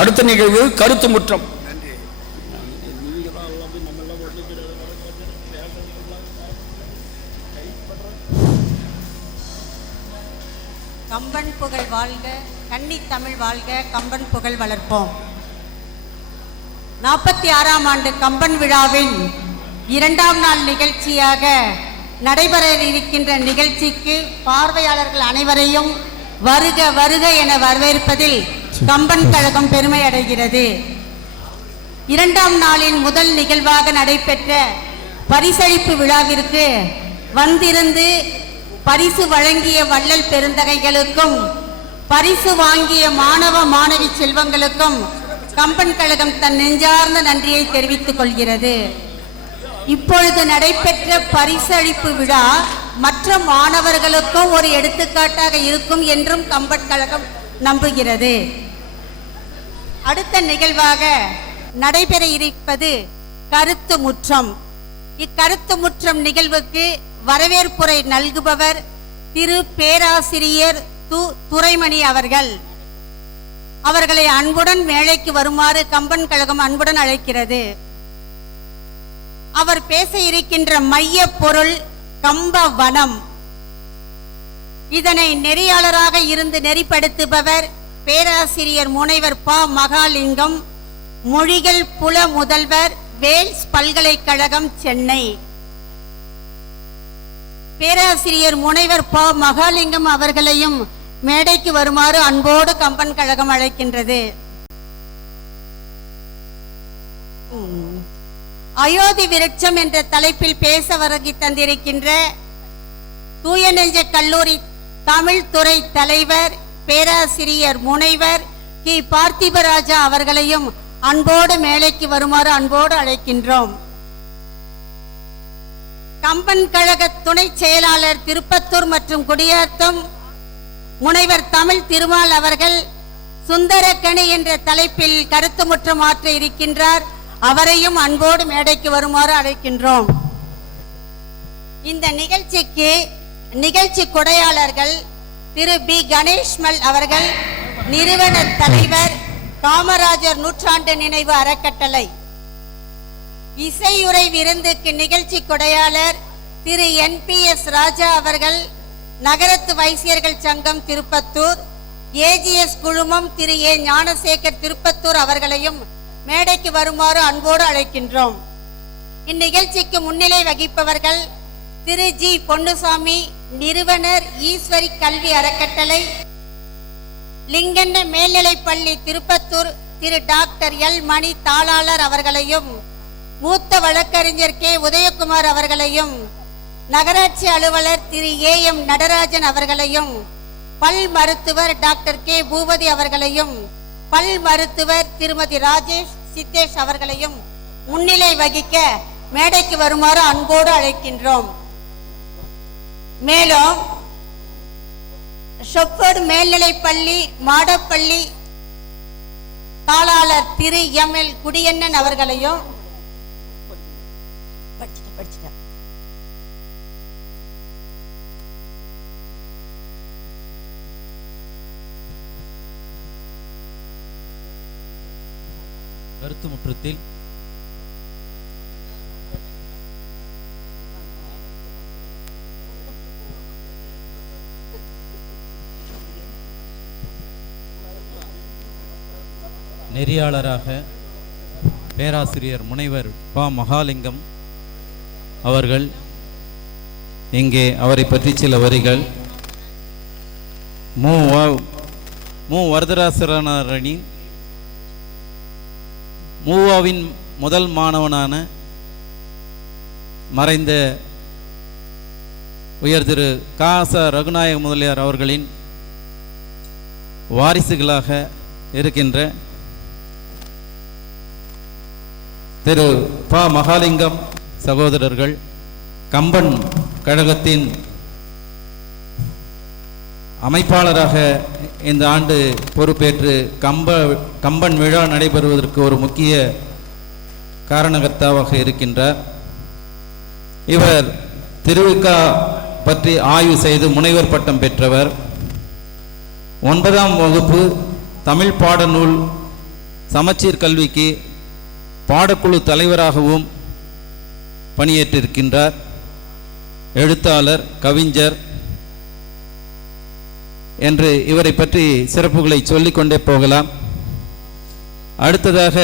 அடுத்த நிகழ்வு கருத்து முற்றம். கம்பன் புகழ் வாழ்க, கன்னி தமிழ் வாழ்க, கம்பன் புகழ் வளர்ப்போம். 46ஆம் ஆண்டு கம்பன் விழாவின் 2ஆம் நாள் நிகழ்ச்சியாக நடைபெற இருக்கின்ற நிகழ்ச்சிக்கு பார்வையாளர்கள் அனைவரையும் வருக வருக என வரவேற்பதில் கம்பன் கழகம் பெருமை அடைகிறது. 2ஆம் நாளின் முதல் நிகழ்வாக நடைபெற்ற பரிசளிப்பு விழாவிற்கு வந்திருந்து பரிசு வழங்கிய வள்ளல் பெருந்தகைகளுக்கும் பரிசு வாங்கிய மாணவ மாணவி செல்வங்களுக்கும் கம்பன் கழகம் தன் நெஞ்சார்ந்த நன்றியை தெரிவித்துக் கொள்கிறது. இப்பொழுது நடைபெற்ற பரிசளிப்பு விழா மற்ற மாணவர்களுக்கும் ஒரு எடுத்துக்காட்டாக இருக்கும் என்றும் கம்பன் கழகம் நம்புகிறது. அடுத்த நிகழ்வாக நடைபெற இருப்பது கருத்து முற்றம். இக்கருத்து முற்றம் நிகழ்வுக்கு வரவேற்புரை நல்குபவர் திரு பேராசிரியர் துரைமணி அவர்கள். அவர்களை அன்புடன் மேடைக்கு வருமாறு கம்பன் கழகம் அன்புடன் அழைக்கிறது. அவர் பேச இருக்கின்ற மைய பொருள் கம்ப வனம். இதனை நெறியாளராக இருந்து நெறிப்படுத்துபவர் பேராசிரியர் முனைவர் ப. மகாலிங்கம், மொழிகள் புல முதல்வர், வேல்ஸ் பல்கலைக்கழகம், சென்னை. பேராசிரியர் முனைவர் ப. மகாலிங்கம் அவர்களையும் மேடைக்கு வருமாறு அன்போடு கம்பன் கழகம் அழைக்கின்றது. அயோத்தி விருட்சம் என்ற தலைப்பில் பேச வருகை தந்திருக்கின்ற தூய நெஞ்ச கல்லூரி தமிழ் துறை தலைவர் பேராசிரியர் முனைவர் கி. பார்த்திபராஜா அவர்களையும் அன்போடு மேடைக்கு வருமாறு அன்போடு அழைக்கின்றோம். கம்பன் கழக துணை செயலாளர் திருப்பத்தூர் மற்றும் குடியாத்தம் முனைவர் தமிழ் திருமால் அவர்கள் சுந்தரக்கணி என்ற தலைப்பில் கருத்து முற்றம் ஆற்ற இருக்கின்றார். அவரையும் அன்போடு மேடைக்கு வருமாறு அழைக்கின்றோம். இந்த நிகழ்ச்சிக்கு நிகழ்ச்சி கொடையாளர்கள் திரு பி. கணேஷ்மல் அவர்கள், நிறுவன தலைவர் காமராஜர் நூற்றாண்டு நினைவு அறக்கட்டளை. இசையுரை விருந்துக்கு நிகழ்ச்சி கொடையாளர் திரு NPS ராஜா அவர்கள், நகரத்து வைசியர்கள் சங்கம் திருப்பத்தூர். AGS குழுமம் திரு A. ஞானசேகர் திருப்பத்தூர் அவர்களையும் மேடைக்கு வருமாறு அன்போடு அழைக்கின்றோம். இந்நிகழ்ச்சிக்கு முன்னிலை வகிப்பவர்கள் திரு G. பொன்னுசாமி, நிறுவனர் ஈஸ்வரி கல்வி அறக்கட்டளை, லிங்கண்ண மேல்நிலைப்பள்ளி திருப்பத்தூர், திரு டாக்டர் L. மணி தாளாளர் அவர்களையும் மூத்த வழக்கறிஞர் கே உதயகுமார் அவர்களையும், நகராட்சி அலுவலர் திரு ஏ.எம். நடராஜன் அவர்களையும், பல் மருத்துவர் டாக்டர் கே பூபதி அவர்களையும், பல் மருத்துவர் திருமதி ராஜேஷ் சித்தேஷ் அவர்களையும் முன்னிலை வகிக்க மேடைக்கு வருமாறு அன்போடு அழைக்கின்றோம். மேலும் ஷெப்பர்ட் மேல்நிலைப்பள்ளி மாடப்பள்ளி தாளாளர் திரு எம்.எல். குடியண்ணன் அவர்களையும் கருத்து முற்றத்தில் நெறியாளராக பேராசிரியர் முனைவர் ப. மகாலிங்கம் அவர்கள் இங்கே அவரை பற்றி சில வரிகள். மு. வரதராசனாரின் மூவாவின் முதல் மாணவனான மறைந்த உயர் திரு க.ச. ரகுநாயக முதலியார் அவர்களின் வாரிசுகளாக இருக்கின்ற திரு ப. மகாலிங்கம் சகோதரர்கள் கம்பன் கழகத்தின் அமைப்பாளராக இந்த ஆண்டு பொறுப்பேற்று கம்பன் விழா நடைபெறுவதற்கு ஒரு முக்கிய காரணகர்த்தாவாக இருக்கின்றார். இவர் திருவிக்கா பற்றி ஆய்வு செய்து முனைவர் பட்டம் பெற்றவர். 9ஆம் வகுப்பு தமிழ் பாடநூல் சமச்சீர் கல்விக்கு பாடக்குழு தலைவராகவும் பணியேற்றிருக்கின்றார். எழுத்தாளர், கவிஞர் என்று இவரை பற்றி சிறப்புகளை சொல்லிக்கொண்டே போகலாம். அடுத்ததாக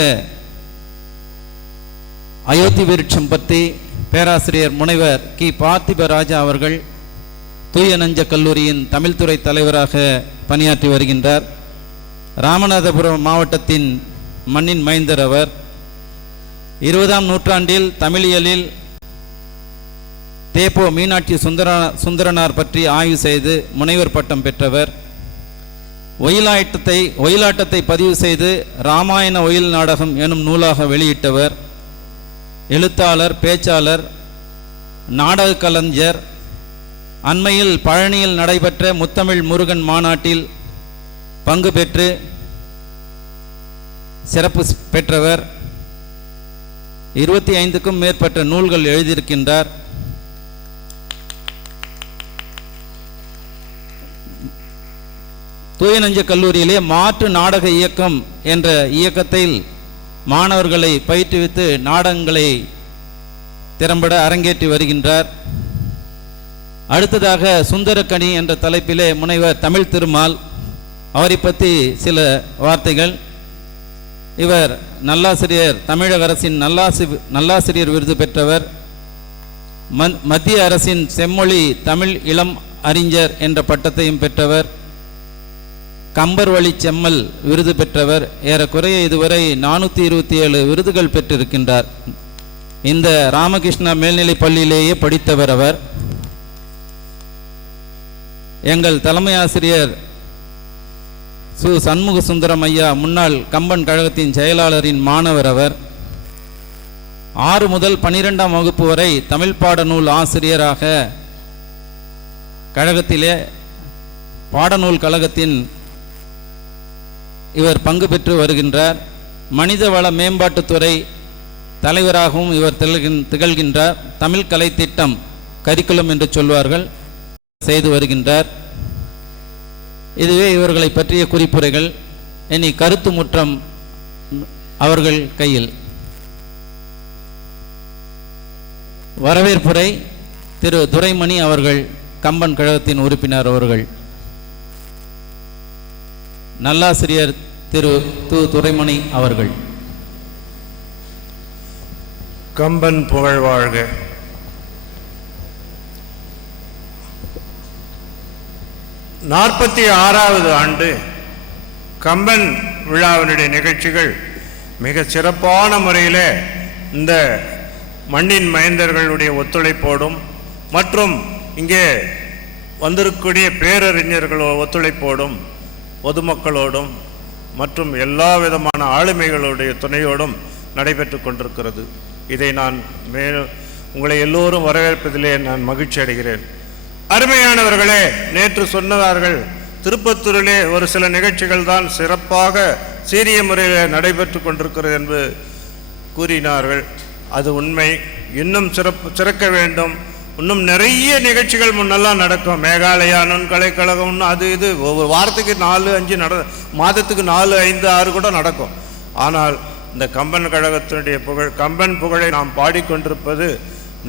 அயோத்தி விருட்சம் பற்றி பேராசிரியர் முனைவர் கி. பார்த்திபராஜா அவர்கள் தூய நெஞ்ச கல்லூரியின் தமிழ்துறை தலைவராக பணியாற்றி வருகின்றார். ராமநாதபுரம் மாவட்டத்தின் மண்ணின் மைந்தர் அவர். 20ஆம் நூற்றாண்டில் தமிழியலில் தேப்போ மீனாட்சி சுந்தரனார் பற்றி ஆய்வு செய்து முனைவர் பட்டம் பெற்றவர். ஒயிலாட்டத்தை பதிவு செய்து இராமாயண ஒயில் நாடகம் எனும் நூலாக வெளியிட்டவர். எழுத்தாளர், பேச்சாளர், நாடக கலைஞர். அண்மையில் பழனியில் நடைபெற்ற முத்தமிழ் முருகன் மாநாட்டில் பங்கு பெற்று சிறப்பு பெற்றவர். 25க்கும் மேற்பட்ட நூல்கள் எழுதியிருக்கின்றார். தூய நெஞ்ச கல்லூரியிலே மாற்று நாடக இயக்கம் என்ற இயக்கத்தில் மாணவர்களை பயிற்றுவித்து நாடகங்களை திறம்பட அரங்கேற்றி வருகின்றார். அடுத்ததாக சுந்தரக்கனி என்ற தலைப்பிலே முனைவர் தமிழ் திருமால், அவரை பற்றி சில வார்த்தைகள். இவர் நல்லாசிரியர், தமிழக அரசின் நல்லாசிரியர் விருது பெற்றவர். மத்திய அரசின் செம்மொழி தமிழ் இளம் அறிஞர் என்ற பட்டத்தையும் பெற்றவர். கம்பர் வழி செம்மல் விருது பெற்றவர். ஏறக்குறைய இதுவரை 427 விருதுகள் பெற்றிருக்கின்றார். இந்த ராமகிருஷ்ணா மேல்நிலை பள்ளியிலேயே படித்தவர் அவர். எங்கள் தலைமை ஆசிரியர் சு. சண்முக சுந்தரம் ஐயா முன்னாள் கம்பன் கழகத்தின் செயலாளரின் மாணவர் அவர். 6 முதல் 12ஆம் வகுப்பு வரை தமிழ் பாடநூல் ஆசிரியராக கழகத்திலே பாடநூல் கழகத்தின் இவர் பங்கு பெற்று வருகின்றார். மனிதவள மேம்பாட்டுத்துறை தலைவராகவும் இவர் திகழ்கின்றார். தமிழ் கலை திட்டம், கரிக்குலம் என்று சொல்வார்கள், செய்து வருகின்றார். இதுவே இவர்களை பற்றிய குறிப்புரைகள். இனி கருத்து முற்றம் அவர்கள் கையில். வரவேற்புரை திரு துரைமணி அவர்கள், கம்பன் கழகத்தின் உறுப்பினர் அவர்கள். நல்லாசிரியர் திரு துரைமணி அவர்கள். கம்பன் புகழ் வாழ்க. நாற்பத்தி 6வது ஆண்டு கம்பன் விழாவினுடைய நிகழ்ச்சிகள் மிக சிறப்பான முறையில் இந்த மண்ணின் மைந்தர்களுடைய ஒத்துழைப்போடும் மற்றும் இங்கே வந்திருக்கக்கூடிய பேரறிஞர்கள் ஒத்துழைப்போடும் பொதுமக்களோடும் மற்றும் எல்லா விதமான ஆளுமைகளுடைய துணையோடும் நடைபெற்று கொண்டிருக்கிறது. இதை நான் உங்களை எல்லோரும் வரவேற்பதிலே நான் மகிழ்ச்சி அடைகிறேன். அருமையானவர்களே, நேற்று சொன்னார்கள் திருப்பத்தூரிலே ஒரு சில நிகழ்ச்சிகள் தான் சிறப்பாக சீரிய முறையில் நடைபெற்று கொண்டிருக்கிறது என்று கூறினார்கள். அது உண்மை. இன்னும் சிறக்க வேண்டும். இன்னும் நிறைய நிகழ்ச்சிகள் முன்னெல்லாம் நடக்கும். மேகாலயா நுண்கலைக்கழகம் அது இது ஒவ்வொரு வாரத்துக்கு 4-5 மாதத்துக்கு 4-5-6 கூட நடக்கும். ஆனால் இந்த கம்பன் கழகத்தினுடைய கம்பன் புகழை நாம் பாடிக்கொண்டிருப்பது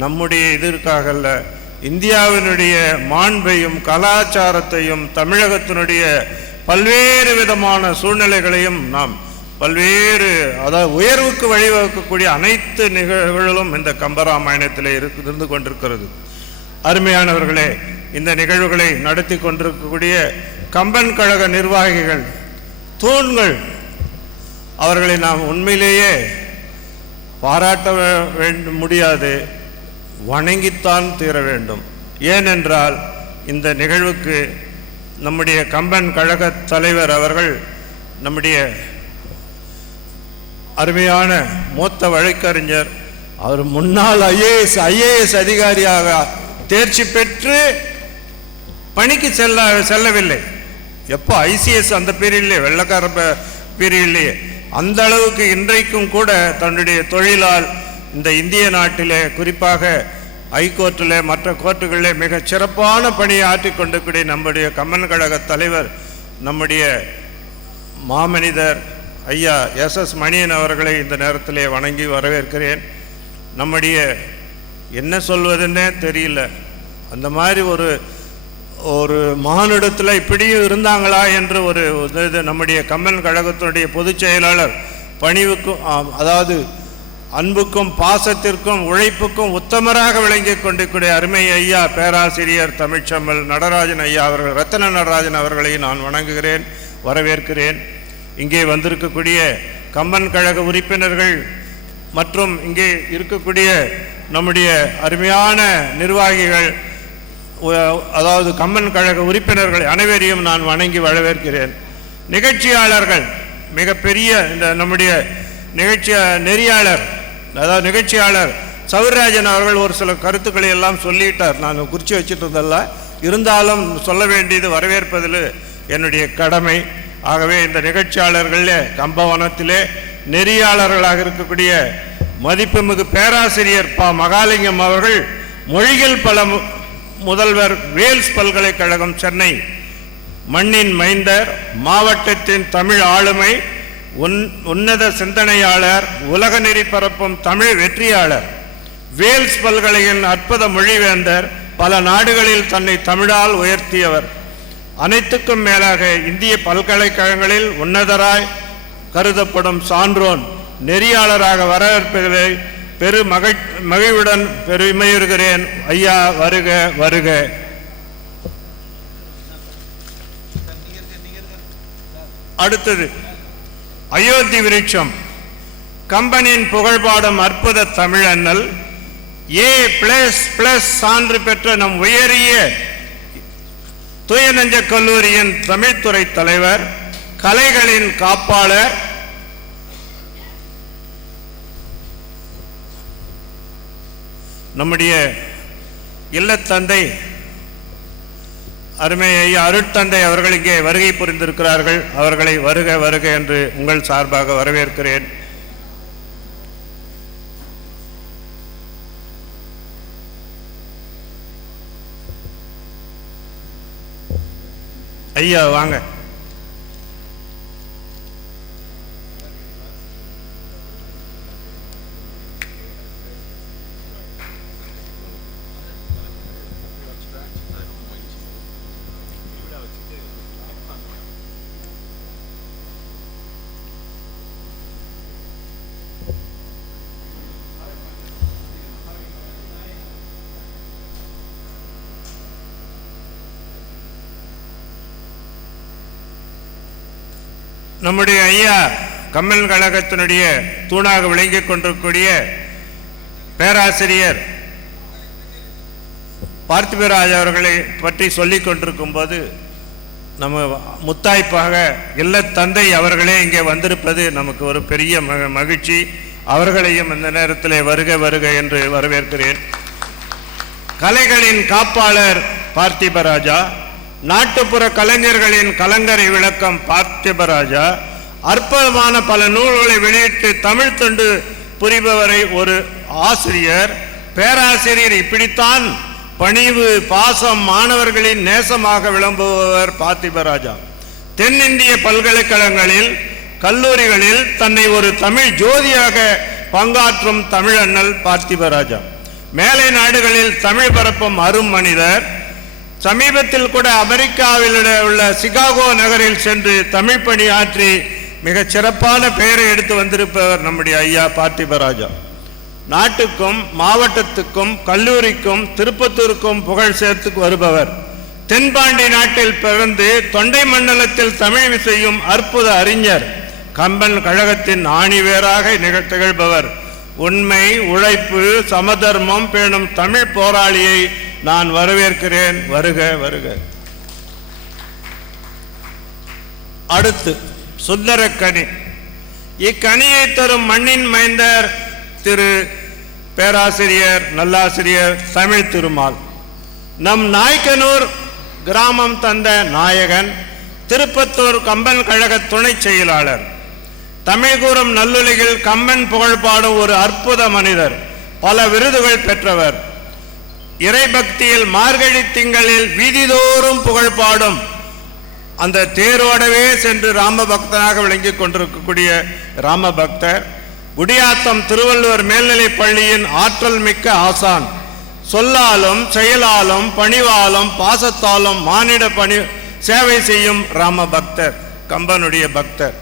நம்முடைய இதற்காக அல்ல, இந்தியாவினுடைய மாண்பையும் கலாச்சாரத்தையும் தமிழகத்தினுடைய பல்வேறு விதமான சூழ்நிலைகளையும் நாம் பல்வேறு அதாவது உயர்வுக்கு வழிவகுக்கக்கூடிய அனைத்து நிகழ்வுகளும் இந்த கம்பராமாயணத்தில் இருந்து கொண்டிருக்கிறது. அருமையானவர்களே, இந்த நிகழ்வுகளை நடத்தி கொண்டிருக்கக்கூடிய கம்பன் கழக நிர்வாகிகள் தூண்கள், அவர்களை நாம் உண்மையிலேயே பாராட்ட முடியாது, வணங்கித்தான் தீர வேண்டும். ஏனென்றால் இந்த நிகழ்வுக்கு நம்முடைய கம்பன் கழக தலைவர் அவர்கள் நம்முடைய அருமையான மூத்த வழக்கறிஞர், அவர் முன்னாள் ஐஏஎஸ் அதிகாரியாக தேர்ச்சி பெற்று பணிக்கு செல்லவில்லை. எப்போ ஐசிஎஸ் அந்த பீரியட்லேயே, வெள்ளக்கார பீரியட்லேயே, அந்த அளவுக்கு இன்றைக்கும் கூட தன்னுடைய தொழிலால் இந்த இந்திய நாட்டிலே குறிப்பாக ஹைகோர்ட்டில் மற்ற கோர்ட்டுகளில் மிக சிறப்பான பணியை ஆற்றிக் கொண்டிருக்கூடிய நம்முடைய கம்பன் கழக தலைவர் நம்முடைய மாமனிதர் ஐயா எஸ் மணியன் அவர்களை இந்த நேரத்திலே வணங்கி வரவேற்கிறேன். நம்முடைய என்ன சொல்வதுன்னே தெரியல, அந்த மாதிரி ஒரு மானிடத்தில் இப்படியும் இருந்தாங்களா என்று ஒரு நம்முடைய கம்பன் கழகத்தினுடைய பொதுச் செயலாளர் பணிவுக்கும் அதாவது அன்புக்கும் பாசத்திற்கும் உழைப்புக்கும் உத்தமராக விளங்கி கொண்டிருக்கூடிய அருமை ஐயா பேராசிரியர் தமிழ்ச்செம்மல் நடராஜன் ஐயா அவர்கள், ரத்தன நடராஜன் அவர்களை நான் வணங்குகிறேன், வரவேற்கிறேன். இங்கே வந்திருக்கக்கூடிய கம்பன் கழக உறுப்பினர்கள் மற்றும் இங்கே இருக்கக்கூடிய நம்முடைய அருமையான நிர்வாகிகள், அதாவது கம்பன் கழக உறுப்பினர்கள் அனைவரையும் நான் வணங்கி வரவேற்கிறேன். நிகழ்ச்சியாளர்கள், மிகப்பெரிய இந்த நம்முடைய நிகழ்ச்சியாளர் சௌராஜன் அவர்கள் ஒரு சில கருத்துக்களை எல்லாம் சொல்லிட்டார். நான் குறித்து வச்சுட்டு இருந்தல்ல, இருந்தாலும் சொல்ல வேண்டியது வரவேற்பதில் என்னுடைய கடமை. ஆகவே இந்த நிகழ்ச்சியாளர்களே கம்பவனத்திலே நெறியாளர்களாக இருக்கக்கூடிய மதிப்புமிகு பேராசிரியர் மகாலிங்கம் அவர்கள், மொழிகள் பல முதல்வர், வேல்ஸ் பல்கலைக்கழகம் சென்னை, மண்ணின் மைந்தர், மாவட்டத்தின் தமிழ் ஆளுமை, உன்னத சிந்தனையாளர், உலக நெறி பரப்பும் தமிழ் வெற்றியாளர், வேல்ஸ் பல்கலையின் அற்புத மொழிவேந்தர், பல நாடுகளில் தன்னை தமிழால் உயர்த்தியவர், அனைத்துக்கும் மேலாக இந்திய பல்கலைக்கழகங்களில் உன்னதராய் கருதப்படும் சான்றோன், நெறியாளராக வரவேற்பதிலே பெரு மகிழ்வுடன் பெருமையுறுகிறேன். ஐயா வருக வருக. அடுத்தது அயோத்தி விருட்சம், கம்பனின் புகழ்பாடும் அற்புத தமிழண்ணல், A++ சான்று பெற்ற நம் உயரிய தூயநெஞ்ச கல்லூரியின் தமிழ்துறை தலைவர், கலைகளின் காப்பாளர், நம்முடைய இல்லத்தந்தை அருமை ஐயா அருட்தந்தை அவர்கள் இங்கே வருகை புரிந்திருக்கிறார்கள். அவர்களை வருக வருக என்று உங்கள் சார்பாக வரவேற்கிறேன். ஐயா வாங்க. நம்முடைய ஐயா கம்பன் கழகத்தினுடைய தூணாக விளங்கிக் கொண்டிருக்கக்கூடிய பேராசிரியர் பார்த்திபராஜ் அவர்களை பற்றி சொல்லிக் கொண்டிருக்கும் போது நம்ம முத்தாய்ப்பாக இல்ல தந்தை அவர்களே இங்கே வந்திருப்பது நமக்கு ஒரு பெரிய மகிழ்ச்சி. அவர்களையும் இந்த நேரத்தில் வருக வருக என்று வரவேற்கிறேன். கலைகளின் காப்பாளர் பார்த்திபராஜா, நாட்டுப்புற கலைஞர்களின் கலங்கரை விளக்கம் பார்த்திபராஜா, அற்புதமான பல நூல்களை வெளியிட்டு தமிழ் தொண்டு புரிபவரை ஒரு ஆசிரியர், பேராசிரியர், இப்படித்தான் பணிவு பாசம் மாணவர்களின் நேசமாக விளம்புபவர் பார்த்திபராஜா. தென்னிந்திய பல்கலைக்கழகங்களில் கல்லூரிகளில் தன்னை ஒரு தமிழ் ஜோதியாக பங்காற்றும் தமிழண்ணல் பார்த்திபராஜா. மேலை நாடுகளில் தமிழ் பரப்பும் அரும் மனிதர். சமீபத்தில் கூட அமெரிக்காவில் உள்ள சிகாகோ நகரில் சென்று தமிழ் பணியாற்றி மிக சிறப்பான பெயரை எடுத்து வந்திருப்பவர் நம்முடைய ஐயா பார்த்திபராஜா. நாட்டுக்கும் மாவட்டத்துக்கும் கல்லூரிக்கும் திருப்பத்தூருக்கும் புகழ் சேர்த்து வருபவர். தென்பாண்டி நாட்டில் பிறந்து தொண்டை மண்டலத்தில் தமிழ் செய்யும் அற்புத அறிஞர். கம்பன் கழகத்தின் ஆணிவேராக திகழ்பவர். உண்மை, உழைப்பு, சமதர்மம் பேணும் தமிழ் போராளியை நான் வரவேற்கிறேன். வருக வருக. அடுத்து சுந்தரக்கனி. இக்கனியை தரும் மண்ணின் மைந்தர் திரு பேராசிரியர் நல்லாசிரியர் தமிழ் திருமால். நம் நாய்க்கனூர் கிராமம் தந்த நாயகன். திருப்பத்தூர் கம்பன் கழக துணை செயலாளர். தமிழ் கூறும் நல்லுலகில் கம்பன் புகழ்பாடும் ஒரு அற்புத மனிதர். பல விருதுகள் பெற்றவர். இறைபக்தியில் மார்கழி திங்களில் வீதிதோறும் புகழ்பாடும் அந்த தேரோடவே சென்று ராமபக்தனாக விளங்கிக் கொண்டிருக்கக்கூடிய ராமபக்தர். குடியாத்தம் திருவள்ளுவர் மேல்நிலைப் பள்ளியின் ஆற்றல் மிக்க ஆசான். சொல்லாலும் செயலாலும் பணிவாலும் பாசத்தாலும் மானிட பணி சேவை செய்யும் ராமபக்தர், கம்பனுடைய பக்தர்.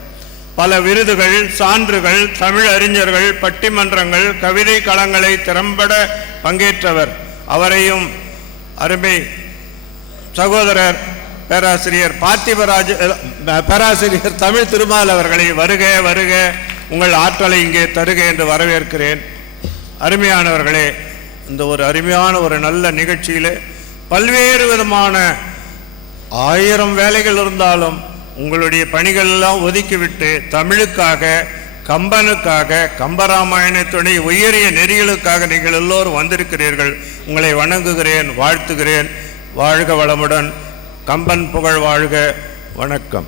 பல விருதுகள், சான்றுகள், தமிழ் அறிஞர்கள், பட்டிமன்றங்கள், கவிதை களங்களை திறம்பட பங்கேற்றவர். அவரையும் அருமை சகோதரர் பேராசிரியர் பேராசிரியர் தமிழ் திருமால் அவர்களை வருக வருக, உங்கள் ஆற்றலை இங்கே தருக என்று வரவேற்கிறேன். அருமையானவர்களே, இந்த ஒரு அருமையான ஒரு நல்ல நிகழ்ச்சியில் பல்வேறு விதமான 1000 வேலைகள் இருந்தாலும் உங்களுடைய பணிகள் எல்லாம் ஒதுக்கிவிட்டு தமிழுக்காக, கம்பனுக்காக, கம்பராமாயணத்துடைய உயரிய நெறிகளுக்காக நீங்கள் எல்லோரும் வந்திருக்கிறீர்கள். உங்களை வணங்குகிறேன், வாழ்த்துகிறேன். வாழ்க வளமுடன். கம்பன் புகழ் வாழ்க. வணக்கம்.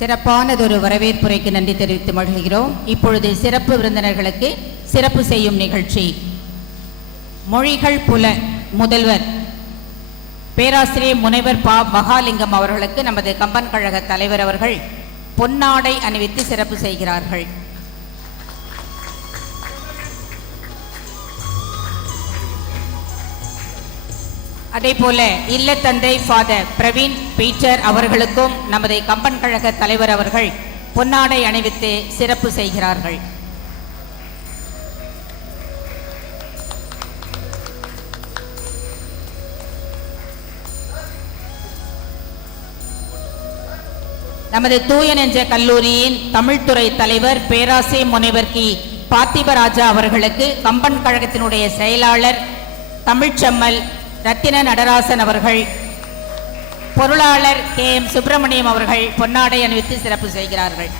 சிறப்பானதொரு வரவேற்புரைக்கு நன்றி தெரிவித்து மகிழ்கிறோம். இப்பொழுது சிறப்பு விருந்தினர்களுக்கு சிறப்பு செய்யும் நிகழ்ச்சி. மொழிகள் புல முதல்வர் பேராசிரியர் முனைவர் பா மகாலிங்கம் அவர்களுக்கு நமது கம்பன் கழக தலைவர் அவர்கள் பொன்னாடை அணிவித்து சிறப்பு செய்கிறார்கள். அதேபோல இல்லத்தந்தை ஃபாதர் பிரவீன் பீட்டர் அவர்களுக்கும் நமது கம்பன் கழக தலைவர் அவர்கள் பொன்னாடை அணிவித்து சிறப்பு செய்கிறார்கள். நமது தூய நெஞ்ச கல்லூரியின் தமிழ்துறை தலைவர் பேராசிரியர் முனைவர் கி பார்த்திபராஜா அவர்களுக்கு கம்பன் கழகத்தினுடைய செயலாளர் தமிழ்ச்செம்மல் ரத்தின நடராசன் அவர்கள், பொருளாளர் KM சுப்பிரமணியம் அவர்கள் பொன்னாடை அணிவித்து சிறப்பு செய்கிறார்கள்.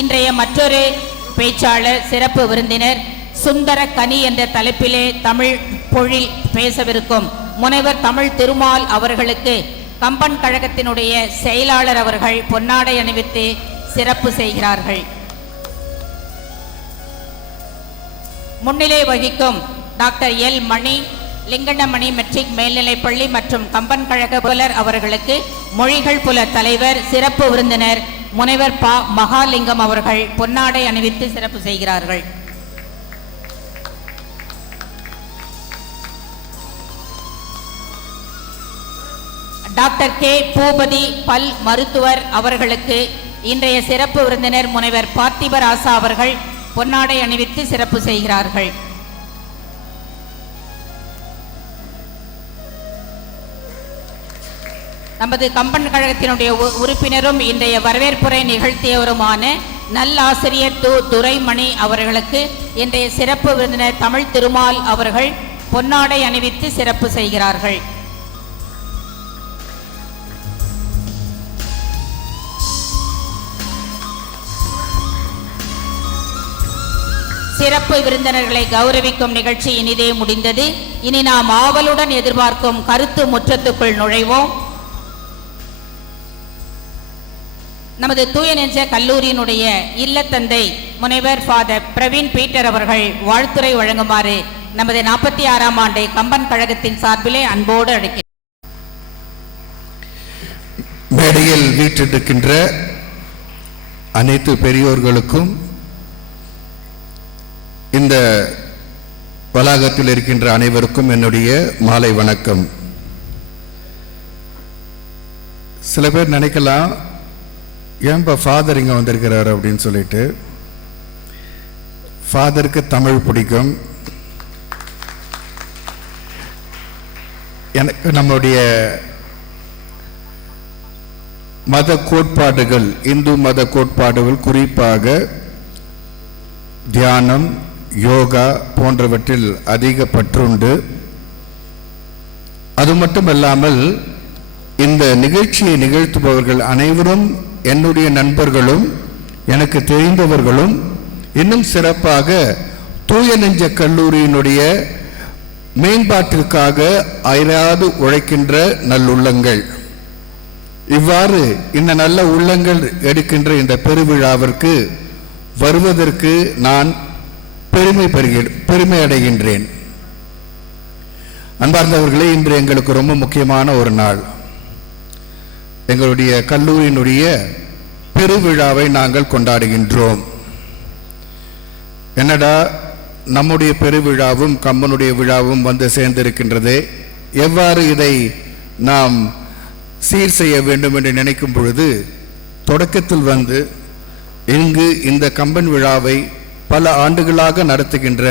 இன்றைய மற்றொரு பேச்சாளர் சிறப்பு விருந்தினர் சுந்தர கனி என்ற தலைப்பிலே தமிழ் பொழில் பேசவிருக்கும் முனைவர் தமிழ் திருமால் அவர்களுக்கு கம்பன் கழகத்தினுடைய செயலாளர் அவர்கள் பொன்னாடை அணிவித்து சிறப்பு செய்கிறார்கள். முன்னிலை வகிக்கும் டாக்டர் எல் மணி, லிங்கண்ணமணி மெட்ரிக் மேல்நிலைப்பள்ளி மற்றும் கம்பன் கழக புலர் அவர்களுக்கு மொழிகள் புல தலைவர் சிறப்பு விருந்தினர் முனைவர் பா மகாலிங்கம் அவர்கள் பொன்னாடை அணிவித்து சிறப்பு செய்கிறார்கள். டாக்டர் கே பூபதி பல் மருத்துவர் அவர்களுக்கு இன்றைய சிறப்பு விருந்தினர் முனைவர் பார்த்திபராசா அவர்கள் பொன்னாடை அணிவித்து சிறப்பு செய்கிறார்கள். நமது கம்பன் கழகத்தினுடைய உறுப்பினரும் இன்றைய வரவேற்புரை நிகழ்த்தியவருமான நல்லாசிரியர் துரைமணி அவர்களுக்கு இன்றைய சிறப்பு விருந்தினர் தமிழ் திருமால் அவர்கள் பொன்னாடை அணிவித்து சிறப்பு செய்கிறார்கள். சிறப்பு விருந்தினர்களை கௌரவிக்கும் நிகழ்ச்சி இனிதே முடிந்தது. இனி நாம் ஆவலுடன் எதிர்பார்க்கும் கருத்து முற்றத்துக்குள் நுழைவோம். நமது தூய நெஞ்ச கல்லூரியினுடைய இல்லத்தந்தை முனைவர் ஃபாதர் பிரவீன் பீட்டர் அவர்கள் வாழ்த்துரை வழங்குமாறு நமது 46ஆம் ஆண்டு கம்பன் கழகத்தின் சார்பிலே அன்போடு அழைக்கிறேன். மேடையில் வீற்றிருக்கின்ற அனைத்து பெரியோர்களுக்கும் இந்த வளாகத்தில் இருக்கின்ற அனைவருக்கும் என்னுடைய மாலை வணக்கம். சில பேர் நினைக்கலாம், ஏன்பா ஃபாதர் இங்கே வந்திருக்கிறார் அப்படின்னு சொல்லிட்டு. ஃபாதருக்கு தமிழ் பிடிக்கும். எனக்கு நம்முடைய மத கோட்பாடுகள், இந்து மத கோட்பாடுகள், குறிப்பாக தியானம், யோகா போன்றவற்றில் அதிக பற்றுண்டு. அது மட்டுமல்லாமல் இந்த நிகழ்ச்சியை நிகழ்த்துபவர்கள் அனைவரும் என்னுடைய நண்பர்களும் எனக்கு தெரிந்தவர்களும், இன்னும் சிறப்பாக தூய நெஞ்ச கல்லூரியினுடைய மேம்பாட்டிற்காக அயராது உழைக்கின்ற நல்லுள்ளங்கள். இவ்வாறு இந்த நல்ல உள்ளங்கள் எடுக்கின்ற இந்த பெருவிழாவிற்கு வருவதற்கு நான் பெருமை அடைகின்றேன். அன்பார்ந்தவர்களே, இன்று எங்களுக்கு ரொம்ப முக்கியமான ஒரு நாள். எங்களுடைய கல்லூரியினுடைய பெருவிழாவை நாங்கள் கொண்டாடுகின்றோம். என்னடா நம்முடைய பெருவிழாவும் கம்பனுடைய விழாவும் வந்து சேர்ந்திருக்கின்றதே, எவ்வாறு இதை நாம் சீர் செய்ய வேண்டும் என்று நினைக்கும் பொழுது, தொடக்கத்தில் வந்து இங்கு இந்த கம்பன் விழாவை பல ஆண்டுகளாக நடத்துகின்ற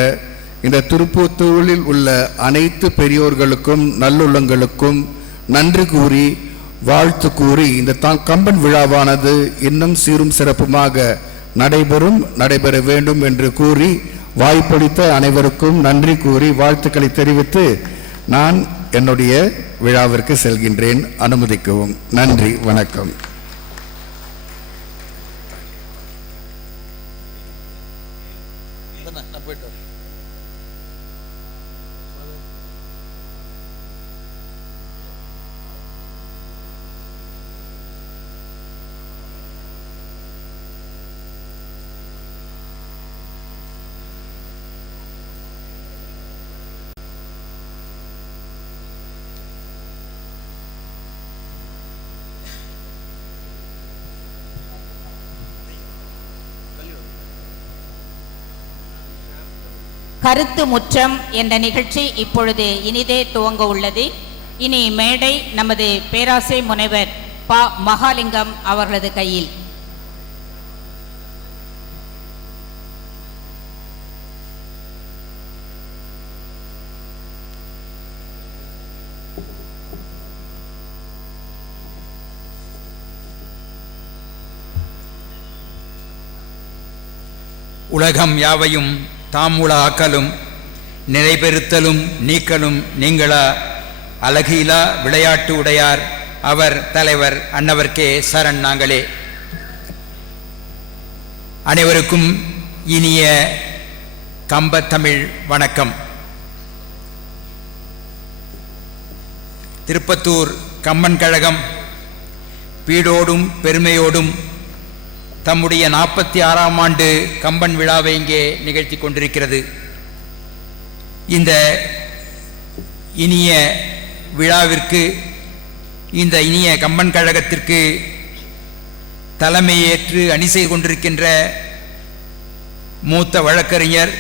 இந்த திருப்பத்தூரில் உள்ள அனைத்து பெரியோர்களுக்கும் நல்லுள்ளங்களுக்கும் நன்றி கூறி வாழ்த்து கூறி இந்த கம்பன் விழாவானது இன்னும் சீரும் சிறப்புமாக நடைபெற வேண்டும் என்று கூறி வாய்ப்பளித்த அனைவருக்கும் நன்றி கூறி வாழ்த்துக்களை தெரிவித்து நான் என்னுடைய விழாவிற்கு செல்கின்றேன். அனுமதிக்கவும். நன்றி, வணக்கம். கருத்து முற்றம் என்ற நிகழ்ச்சி இப்பொழுது இனிதே துவங்க உள்ளது. இனி மேடை நமது பேராசை முனைவர் ப. மகாலிங்கம் அவர்களது கையில். உலகம் யாவையும் தாமுள ஆக்கலும் நிறைபெறுத்தலும் நீக்கலும் நீங்களா அழகிலா விளையாட்டு உடையார் அவர் தலைவர் அன்னவர்க்கே சரண் நாங்களே. அனைவருக்கும் இனிய கம்பத்தமிழ் வணக்கம். திருப்பத்தூர் கம்பன் கழகம் பீடோடும் பெருமையோடும் தம்முடைய 46ஆம் ஆண்டு கம்பன் விழாவை இங்கே நிகழ்த்தி கொண்டிருக்கிறது. இந்த இனிய விழாவிற்கு, இந்த இனிய கம்பன் கழகத்திற்கு தலைமையேற்று அணி செய்து கொண்டிருக்கின்ற மூத்த வழக்கறிஞர்,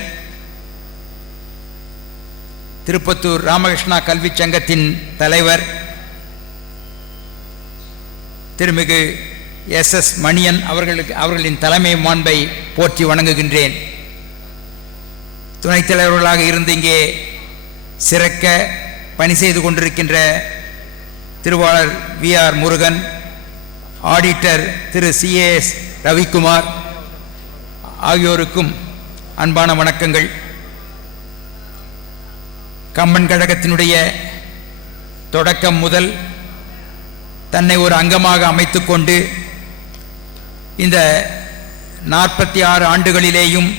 திருப்பத்தூர் ராமகிருஷ்ணா கல்விச் சங்கத்தின் தலைவர் திருமிகு எஸ். மணியன் அவர்களின் தலைமை மாண்பை போற்றி வணங்குகின்றேன். துணைத் தலைவர்களாக இருந்து இங்கே சிறக்க பணி செய்து கொண்டிருக்கின்ற திருவாளர் வி.ஆர். முருகன், ஆடிட்டர் திரு C.A.S. ரவிக்குமார் ஆகியோருக்கும் அன்பான வணக்கங்கள். கம்பன் கழகத்தினுடைய தொடக்கம் முதல் தன்னை ஒரு அங்கமாக அமைத்துக்கொண்டு இந்த 46 ஆண்டுகளிலேயும்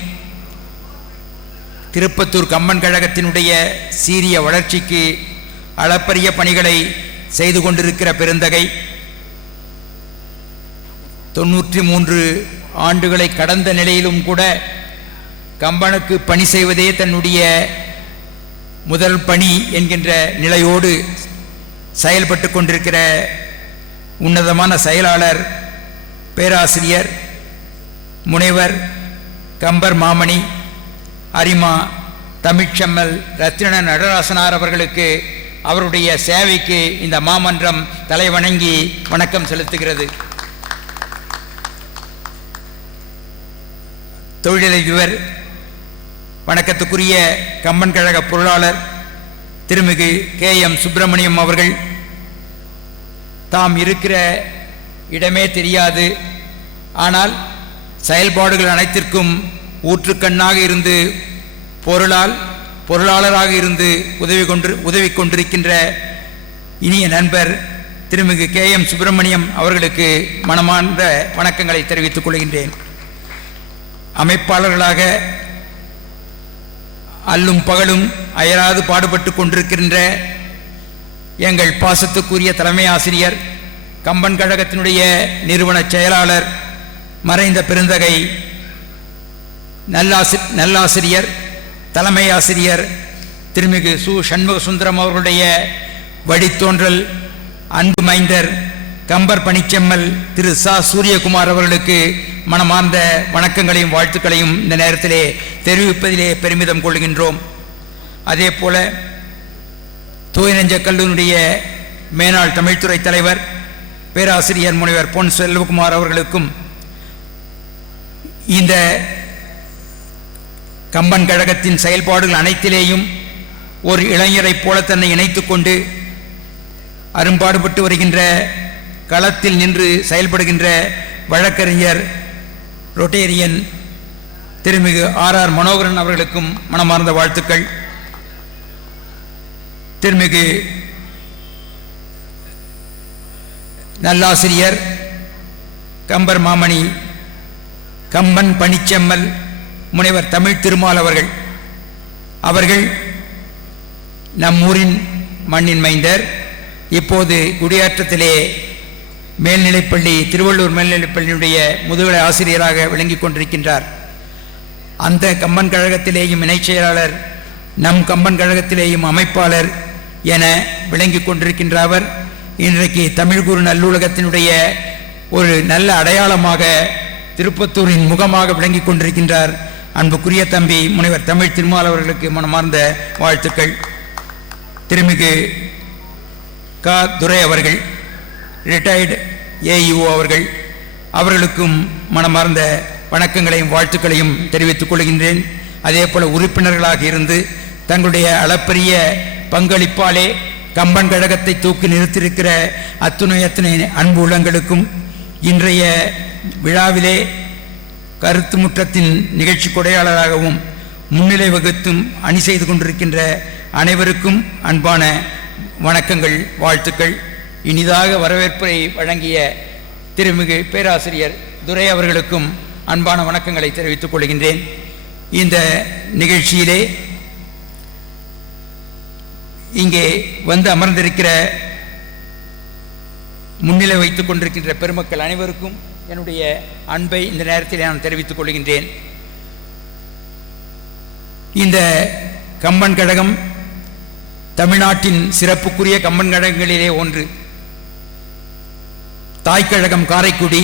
திருப்பத்தூர் கம்பன் கழகத்தினுடைய சீரிய வளர்ச்சிக்கு அளப்பரிய பணிகளை செய்து கொண்டிருக்கிற பெருந்தகை 93 ஆண்டுகளை கடந்த நிலையிலும் கூட கம்பனுக்கு பணி செய்வதே தன்னுடைய முதல் பணி என்கின்ற நிலையோடு செயல்பட்டு கொண்டிருக்கிற உன்னதமான செயலாளர் பேராசிரியர் முனைவர் கம்பர் மாமணி அரிமா தமிழ்ச்செம்மல் ரத்தின நடராசனார் அவர்களுக்கு அவருடைய சேவைக்கு இந்த மாமன்றம் தலைவணங்கி வணக்கம் செலுத்துகிறது. தொழிலதிபர் வணக்கத்துக்குரிய கம்பன் கழக பொருளாளர் திருமிகு K.M. சுப்பிரமணியம் அவர்கள் தாம் இருக்கிற இடமே தெரியாது, ஆனால் செயல்பாடுகள் அனைத்திற்கும் ஊற்றுக்கண்ணாக இருந்து பொருளாளராக இருந்து உதவி கொண்டிருக்கின்ற இனிய நண்பர் திருமிகு K.M. சுப்பிரமணியம் அவர்களுக்கு மனமார்ந்த வணக்கங்களை தெரிவித்துக் கொள்கின்றேன். அமைப்பாளர்களாக அல்லும் பகலும் அயராது பாடுபட்டு கொண்டிருக்கின்ற எங்கள் பாசத்துக்குரிய தலைமை ஆசிரியர், கம்பன் கழகத்தினுடைய நிறுவன செயலாளர், மறைந்த பெருந்தகை நல்லாசிரியர் தலைமை ஆசிரியர் திருமிகு சு. சண்முக சுந்தரம் அவர்களுடைய வழித்தோன்றல் அன்பு மைந்தர் கம்பர் பணிச்செம்மல் திரு ச. சூரியகுமார் அவர்களுக்கு மனமார்ந்த வணக்கங்களையும் வாழ்த்துக்களையும் இந்த நேரத்திலே தெரிவிப்பதிலே பெருமிதம் கொள்கின்றோம். அதே போல தூயநெஞ்ச கல்லூரியுடைய மேனாள் தமிழ்துறை தலைவர் பேராசிரியர் முனைவர் பொன் செல்வகுமார் அவர்களுக்கும் இந்த கம்பன் கழகத்தின் செயல்பாடுகள் அனைத்திலேயும் ஒரு இளைஞரைப் போல தன்னை இணைத்துக் கொண்டு அரும்பாடுபட்டு வருகின்ற களத்தில் நின்று செயல்படுகின்ற வழக்கறிஞர் ரொட்டேரியன் திருமிகு R.R. மனோகரன் அவர்களுக்கும் மனமார்ந்த வாழ்த்துக்கள். திருமிகு நல்லாசிரியர் கம்பர் மாமணி கம்பன் பணிச்செம்மல் முனைவர் தமிழ் திருமால் அவர்கள் நம் ஊரின் மண்ணின் மைந்தர். இப்போது குடியாற்றத்திலே மேல்நிலைப்பள்ளி திருவள்ளூர் மேல்நிலைப்பள்ளியினுடைய முதுகலை ஆசிரியராக விளங்கிக் கொண்டிருக்கின்றார். அந்த கம்பன் கழகத்திலேயும் இணைச் செயலாளர், நம் கம்பன் கழகத்திலேயும் அமைப்பாளர் என விளங்கிக் கொண்டிருக்கின்ற அவர் இன்றைக்கு தமிழ்குரு நல்லுலகத்தினுடைய ஒரு நல்ல அடையாளமாக திருப்பத்தூரின் முகமாக விளங்கிக் கொண்டிருக்கின்றார். அன்புக்குரிய தம்பி முனைவர் தமிழ் திருமால் அவர்களுக்கு மனமார்ந்த வாழ்த்துக்கள். திருமிகு க. துரை அவர்கள் ரிட்டையர்டு AEO அவர்களுக்கும் மனமார்ந்த வணக்கங்களையும் வாழ்த்துக்களையும் தெரிவித்துக் கொள்கின்றேன். அதே போல உறுப்பினர்களாக இருந்து தங்களுடைய அளப்பரிய பங்களிப்பாலே கம்பன் கழகத்தை தூக்கி நிறுத்தியிருக்கிற அத்துணை அன்பு உள்ளங்களுக்கும் இன்றைய விழாவிலே கருத்து முற்றத்தின் நிகழ்ச்சி கொடையாளராகவும் முன்னிலை வகுத்தும் அணி செய்து கொண்டிருக்கின்ற அனைவருக்கும் அன்பான வணக்கங்கள், வாழ்த்துக்கள். இனிதாக வரவேற்பை வழங்கிய திருமிகு பேராசிரியர் துரை அவர்களுக்கும் அன்பான வணக்கங்களை தெரிவித்துக் கொள்கின்றேன். இந்த நிகழ்ச்சியிலே இங்கே வந்து அமர்ந்திருக்கிற முன்னிலை வைத்துக் கொண்டிருக்கின்ற பெருமக்கள் அனைவருக்கும் என்னுடைய அன்பை இந்த நேரத்தில் நான் தெரிவித்துக் கொள்கின்றேன். இந்த கம்பன் கழகம் தமிழ்நாட்டின் சிறப்புக்குரிய கம்பன் கழகங்களிலே ஒன்று. தாய்க்கழகம் காரைக்குடி,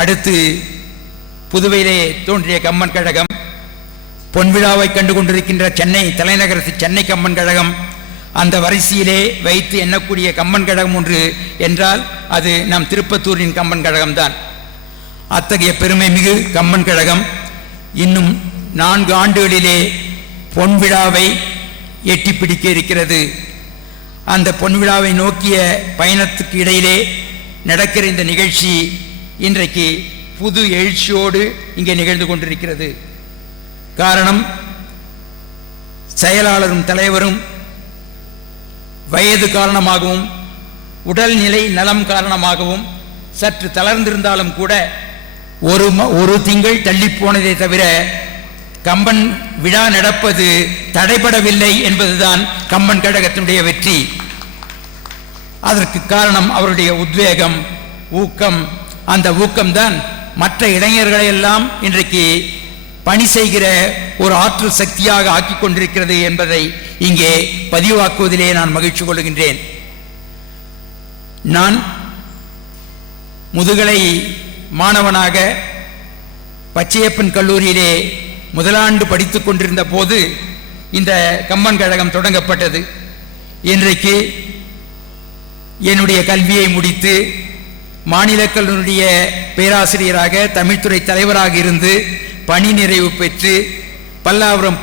அடுத்து புதுவையிலே தோன்றிய கம்பன் கழகம், பொன்விழாவை கண்டு கொண்டிருக்கின்ற சென்னை தலைநகரத்து சென்னை கம்பன் கழகம், அந்த வரிசையிலே வைத்து எண்ணக்கூடிய கம்பன் கழகம் ஒன்று என்றால் அது நம் திருப்பத்தூரின் கம்பன் கழகம்தான். அத்தகைய பெருமை மிகு கம்பன் கழகம் இன்னும் 4 ஆண்டுகளிலே பொன்விழாவை எட்டி பிடிக்க இருக்கிறது. அந்த பொன்விழாவை நோக்கிய பயணத்துக்கு இடையிலே நடக்கிற இந்த நிகழ்ச்சி இன்றைக்கு புது எழுச்சியோடு இங்கே நிகழ்ந்து கொண்டிருக்கிறது. காரணம், செயலாளரும் தலைவரும் வயது காரணமாகவும் உடல்நிலை நலம் காரணமாகவும் சற்று தளர்ந்திருந்தாலும் கூட ஒரு திங்கள் தள்ளி போனதை தவிர கம்பன் விழா நடப்பது தடைபடவில்லை என்பதுதான் கம்பன் கழகத்தினுடைய வெற்றி. அதற்கு காரணம் அவருடைய உத்வேகம், ஊக்கம். அந்த ஊக்கம்தான் மற்ற இளைஞர்களை எல்லாம் இன்றைக்கு பணி செய்கிற ஒரு ஆற்றல் சக்தியாக ஆக்கிக் கொண்டிருக்கிறது என்பதை இங்கே பதிவாக்குவதிலே நான் மகிழ்ச்சி கொள்கின்றேன். நான் முதுகலை மாணவனாக பச்சையப்பன் கல்லூரியிலே முதலாண்டு படித்துக் கொண்டிருந்த போது இந்த கம்பன் கழகம் தொடங்கப்பட்டது. இன்றைக்கு என்னுடைய கல்வியை முடித்து மாநில கல்லூரிய பேராசிரியராக தமிழ்துறை தலைவராக இருந்து பணி நிறைவு பெற்று பல்லாவரம்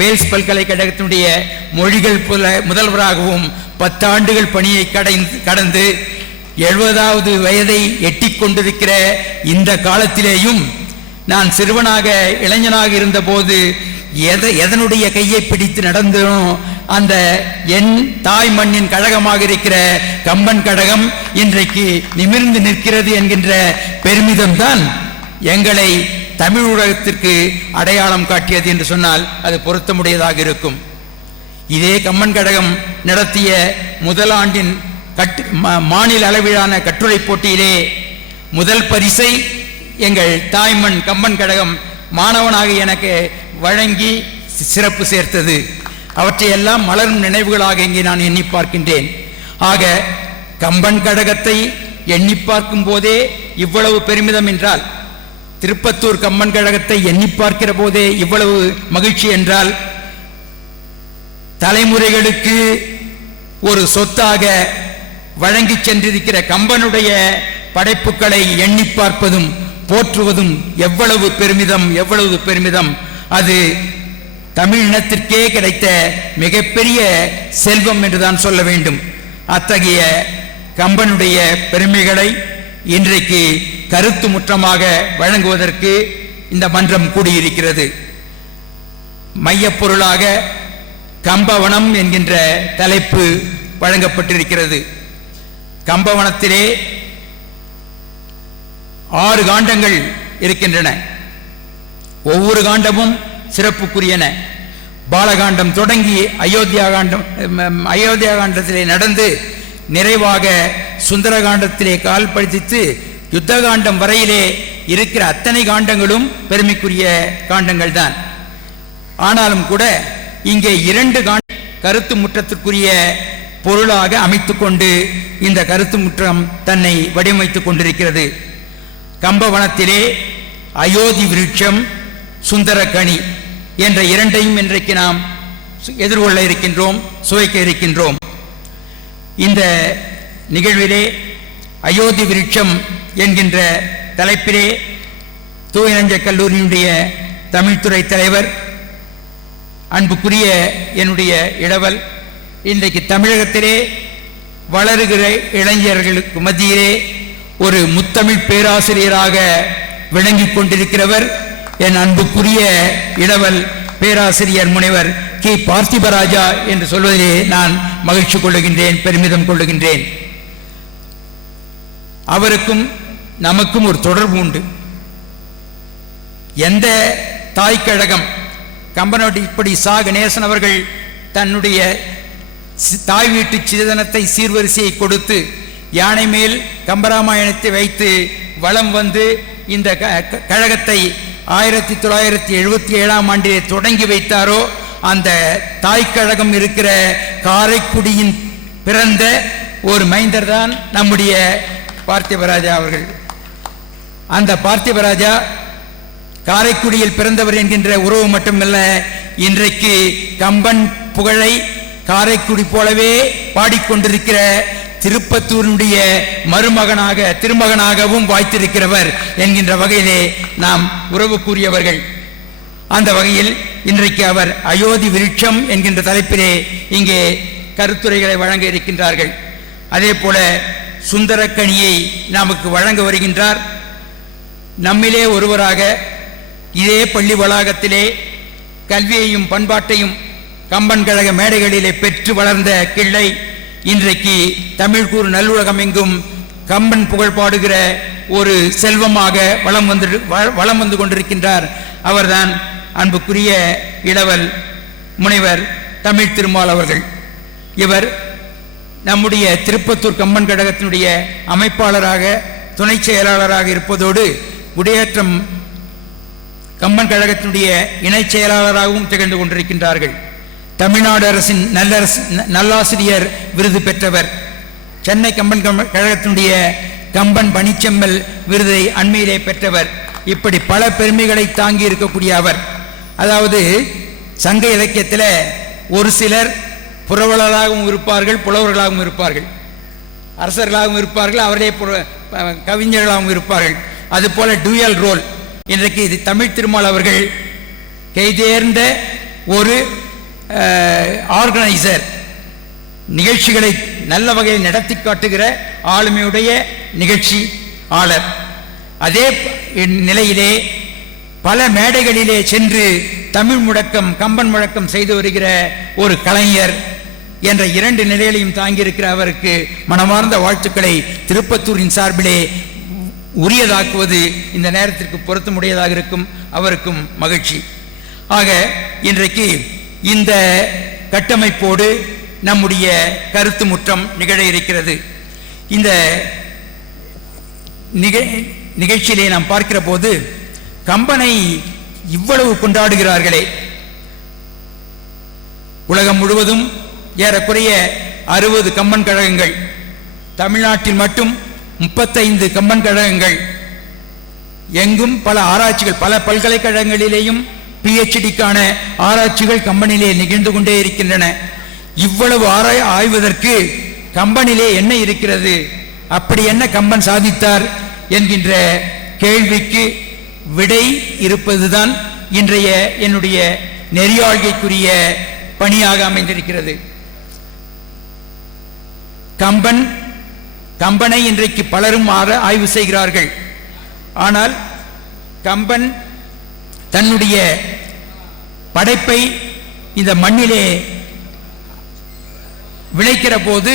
வேல்ஸ் பல்கலைக்கழகத்தினுடைய மொழிகள் முதல்வராகவும் 10 ஆண்டுகள் பணியை கடந்து 70வது வயதை எட்டிக் கொண்டிருக்கிற இந்த காலத்திலேயும் நான் சிறுவனாக இளைஞனாக இருந்தபோது எதனுடைய கையை பிடித்து நடந்தனோ அந்த என் தாய் மண்ணின் கழகமாக இருக்கிற கம்பன் கழகம் இன்றைக்கு நிமிர்ந்து நிற்கிறது என்கின்ற பெருமிதம் தான் எங்களை தமிழ் உலகத்திற்கு அடையாளம் காட்டியது என்று சொன்னால் அது பொருத்தமுடையதாக இருக்கும். இதே கம்பன் கழகம் நடத்திய முதல் ஆண்டின் மாநில அளவிலான கட்டுரை போட்டியிலே முதல் பரிசை எங்கள் தாய்மண் கம்பன் கழகம் மாணவனாக எனக்கு வழங்கி சிறப்பு சேர்த்தது. அவற்றையெல்லாம் மலரும் நினைவுகளாக இங்கே நான் எண்ணி பார்க்கின்றேன். ஆக கம்பன் கழகத்தை எண்ணி பார்க்கும் போதே இவ்வளவு பெருமிதம் என்றால், திருப்பத்தூர் கம்பன் கழகத்தை எண்ணி பார்க்கிற போதே இவ்வளவு மகிழ்ச்சி என்றால், தலைமுறைகளுக்கு ஒரு சொத்தாக வழங்கி சென்றிருக்கிற கம்பனுடைய படைப்புகளை எண்ணி பார்ப்பதும் போற்றுவதும் எவ்வளவு பெருமிதம். அது தமிழினத்திற்கே கிடைத்த மிகப்பெரிய செல்வம் என்றுதான் சொல்ல வேண்டும். அத்தகைய கம்பனுடைய பெருமைகளை இன்றைக்கு கருத்து முற்றமாக வழங்குவதற்கு இந்த மன்றம் கூடியிருக்கிறது. மையப்பொருளாக கம்பவனம் என்கின்ற தலைப்பு வழங்கப்பட்டிருக்கிறது. கம்பவனத்திலே 6 காண்டங்கள் இருக்கின்றன. ஒவ்வொரு காண்டமும் சிறப்புக்குரியன. பாலகாண்டம் தொடங்கி அயோத்தியா காண்டத்திலே நடந்து நிறைவாக சுந்தரகாண்டத்திலே கால் பதித்து யுத்த காண்டம் வரையிலே இருக்கிற அத்தனை காண்டங்களும் பெருமைக்குரிய காண்டங்கள் தான். ஆனாலும் கூட இங்கே 2 கருத்து முற்றத்திற்குரிய பொருளாக அமைத்துக் கொண்டு இந்த கருத்து முற்றம் தன்னை வடிவமைத்துக் கொண்டிருக்கிறது. கம்பவனத்திலே அயோத்தி விருட்சம், சுந்தரக்கனி என்ற 2ஐயும் இன்றைக்கு நாம் எதிர்கொள்ள இருக்கின்றோம், சுவைக்க இருக்கின்றோம். இந்த நிகழ்விலே அயோத்தி விருட்சம் என்கின்ற தலைப்பிலே தூய கல்லூரியினுடைய தமிழ்துறை தலைவர் அன்புக்குரிய என்னுடைய இடவல் இன்றைக்கு தமிழகத்திலே வளருகிற இளைஞர்களுக்கு மத்தியிலே ஒரு முத்தமிழ் பேராசிரியராக விளங்கிக் கொண்டிருக்கிறவர் என் அன்புக்குரிய இடவல் பேராசிரியர் முனைவர் கே. பார்த்திபராஜா என்று சொல்வதிலே நான் மகிழ்ச்சி கொள்ளுகின்றேன், பெருமிதம் கொள்ளுகின்றேன். அவருக்கும் நமக்கும் ஒரு தொடர்பு உண்டு. எந்த தாய்க்கழகம் கம்பனோடு இப்படி சா. கணேசன் அவர்கள் தன்னுடைய தாய் வீட்டு சிதனத்தை சீர்வரிசையை கொடுத்து யானை மேல் கம்பராமாயணத்தை வைத்து வலம் வந்து இந்த கழகத்தை 1977ஆம் ஆண்டிலே தொடங்கி வைத்தாரோ அந்த தாய்க்கழகம் இருக்கிற காரைக்குடியின் பிறந்த ஒரு மைந்தர் தான் நம்முடைய பார்த்திபராஜா அவர்கள். அந்த பார்த்திபராஜா காரைக்குடியில் பிறந்தவர் என்கின்ற உறவு மட்டுமல்ல, இன்றைக்கு கம்பன் புகழை காரைக்குடி போலவே பாடிக்கொண்டிருக்கிற திருப்பத்தூருடைய திருமகனாகவும் வாய்த்திருக்கிறவர் என்கின்ற வகையிலே நாம் உறவு கூறியவர்கள். அந்த வகையில் இன்றைக்கு அவர் அயோத்தி விருட்சம் என்கின்ற தலைப்பிலே இங்கே கருத்துரைகளை வழங்க இருக்கின்றார்கள். அதே போல சுந்தரக்கனியை நமக்கு வழங்க வருகின்றார். நம்மிலே ஒருவராக இதே பள்ளி வளாகத்திலே கல்வியையும் பண்பாட்டையும் கம்பன் கழக மேடைகளிலே பெற்று வளர்ந்த கிள்ளை இன்றைக்கு தமிழ் கூறு நல்லுலகம் எங்கும் கம்பன் புகழ் பாடுகிற ஒரு செல்வமாக வளம் வந்து கொண்டிருக்கின்றார். அவர்தான் அன்புக்குரிய இளவல் முனைவர் தமிழ் திருமால் அவர்கள். இவர் நம்முடைய திருப்பத்தூர் கம்பன் கழகத்தினுடைய அமைப்பாளராக துணை செயலாளராக இருப்பதோடு குடியேற்றம் கம்பன் கழகத்தினுடைய இணை செயலாளராகவும் திகழ்ந்து கொண்டிருக்கின்றார்கள். தமிழ்நாடு அரசின் நல்லாசிரியர் விருது பெற்றவர். சென்னை கம்பன் கழகத்தினுடைய கம்பன் பணிச்செம்மல் விருதை அண்மையிலே பெற்றவர். இப்படி பல பெருமைகளை தாங்கி இருக்கக்கூடிய அவர், அதாவது சங்க இலக்கியத்தில் ஒரு சிலர் புரவலராகவும் இருப்பார்கள், புலவர்களாகவும் இருப்பார்கள், அரசர்களாகவும் இருப்பார்கள், அவரே கவிஞர்களாகவும் இருப்பார்கள். அதுபோல டூயல் ரோல். இன்றைக்கு இது தமிழ் திருமால் அவர்கள் கைதேர்ந்த ஒரு ஆர்கனைசர், நிகழ்ச்சிகளை நல்ல வகையில் நடத்தி காட்டுகிற ஆளுமையுடைய நிகழ்ச்சி ஆளர். அதே நிலையிலே பல மேடைகளிலே சென்று தமிழ் முழக்கம் கம்பன் முழக்கம் செய்து வருகிற ஒரு கலைஞர் என்ற இரண்டு நிலைகளையும் தாங்கியிருக்கிற அவருக்கு மனமார்ந்த வாழ்த்துக்களை திருப்பத்தூரின் சார்பிலே உரியதாக்குவது இந்த நேரத்திற்கு பொருத்தமுடையதாக இருக்கும். அவருக்கும் மகிழ்ச்சி. ஆக இன்றைக்கு இந்த கட்டமைப்போடு நம்முடைய கருத்து முற்றம் நிகழ இருக்கிறது. இந்த நிகழ்ச்சியிலே நாம் பார்க்கிற போது கம்பனை இவ்வளவு கொண்டாடுகிறார்களே, உலகம் முழுவதும் ஏறக்குறைய 60 கம்பன் கழகங்கள், தமிழ்நாட்டில் மட்டும் 35 கம்பன் கழகங்கள், எங்கும் பல ஆராய்ச்சிகள், பல பல்கலைக்கழகங்களிலேயும் PhDக்கான ஆராய்ச்சிகள் கம்பனிலே நிகழ்ந்து கொண்டே இருக்கின்றன. இவ்வளவு ஆய்வதற்கு கம்பனிலே என்ன இருக்கிறது, அப்படி என்ன கம்பன் சாதித்தார் என்கின்ற கேள்விக்கு விடை இருப்பதுதான் இன்றைய என்னுடைய நெறியாழ்கைக்குரிய பணியாக அமைந்திருக்கிறது. கம்பனை இன்றைக்கு பலரும் ஆய்வு செய்கிறார்கள். ஆனால் கம்பன் தன்னுடைய படைப்பை இந்த மண்ணிலே விளைக்கிற போது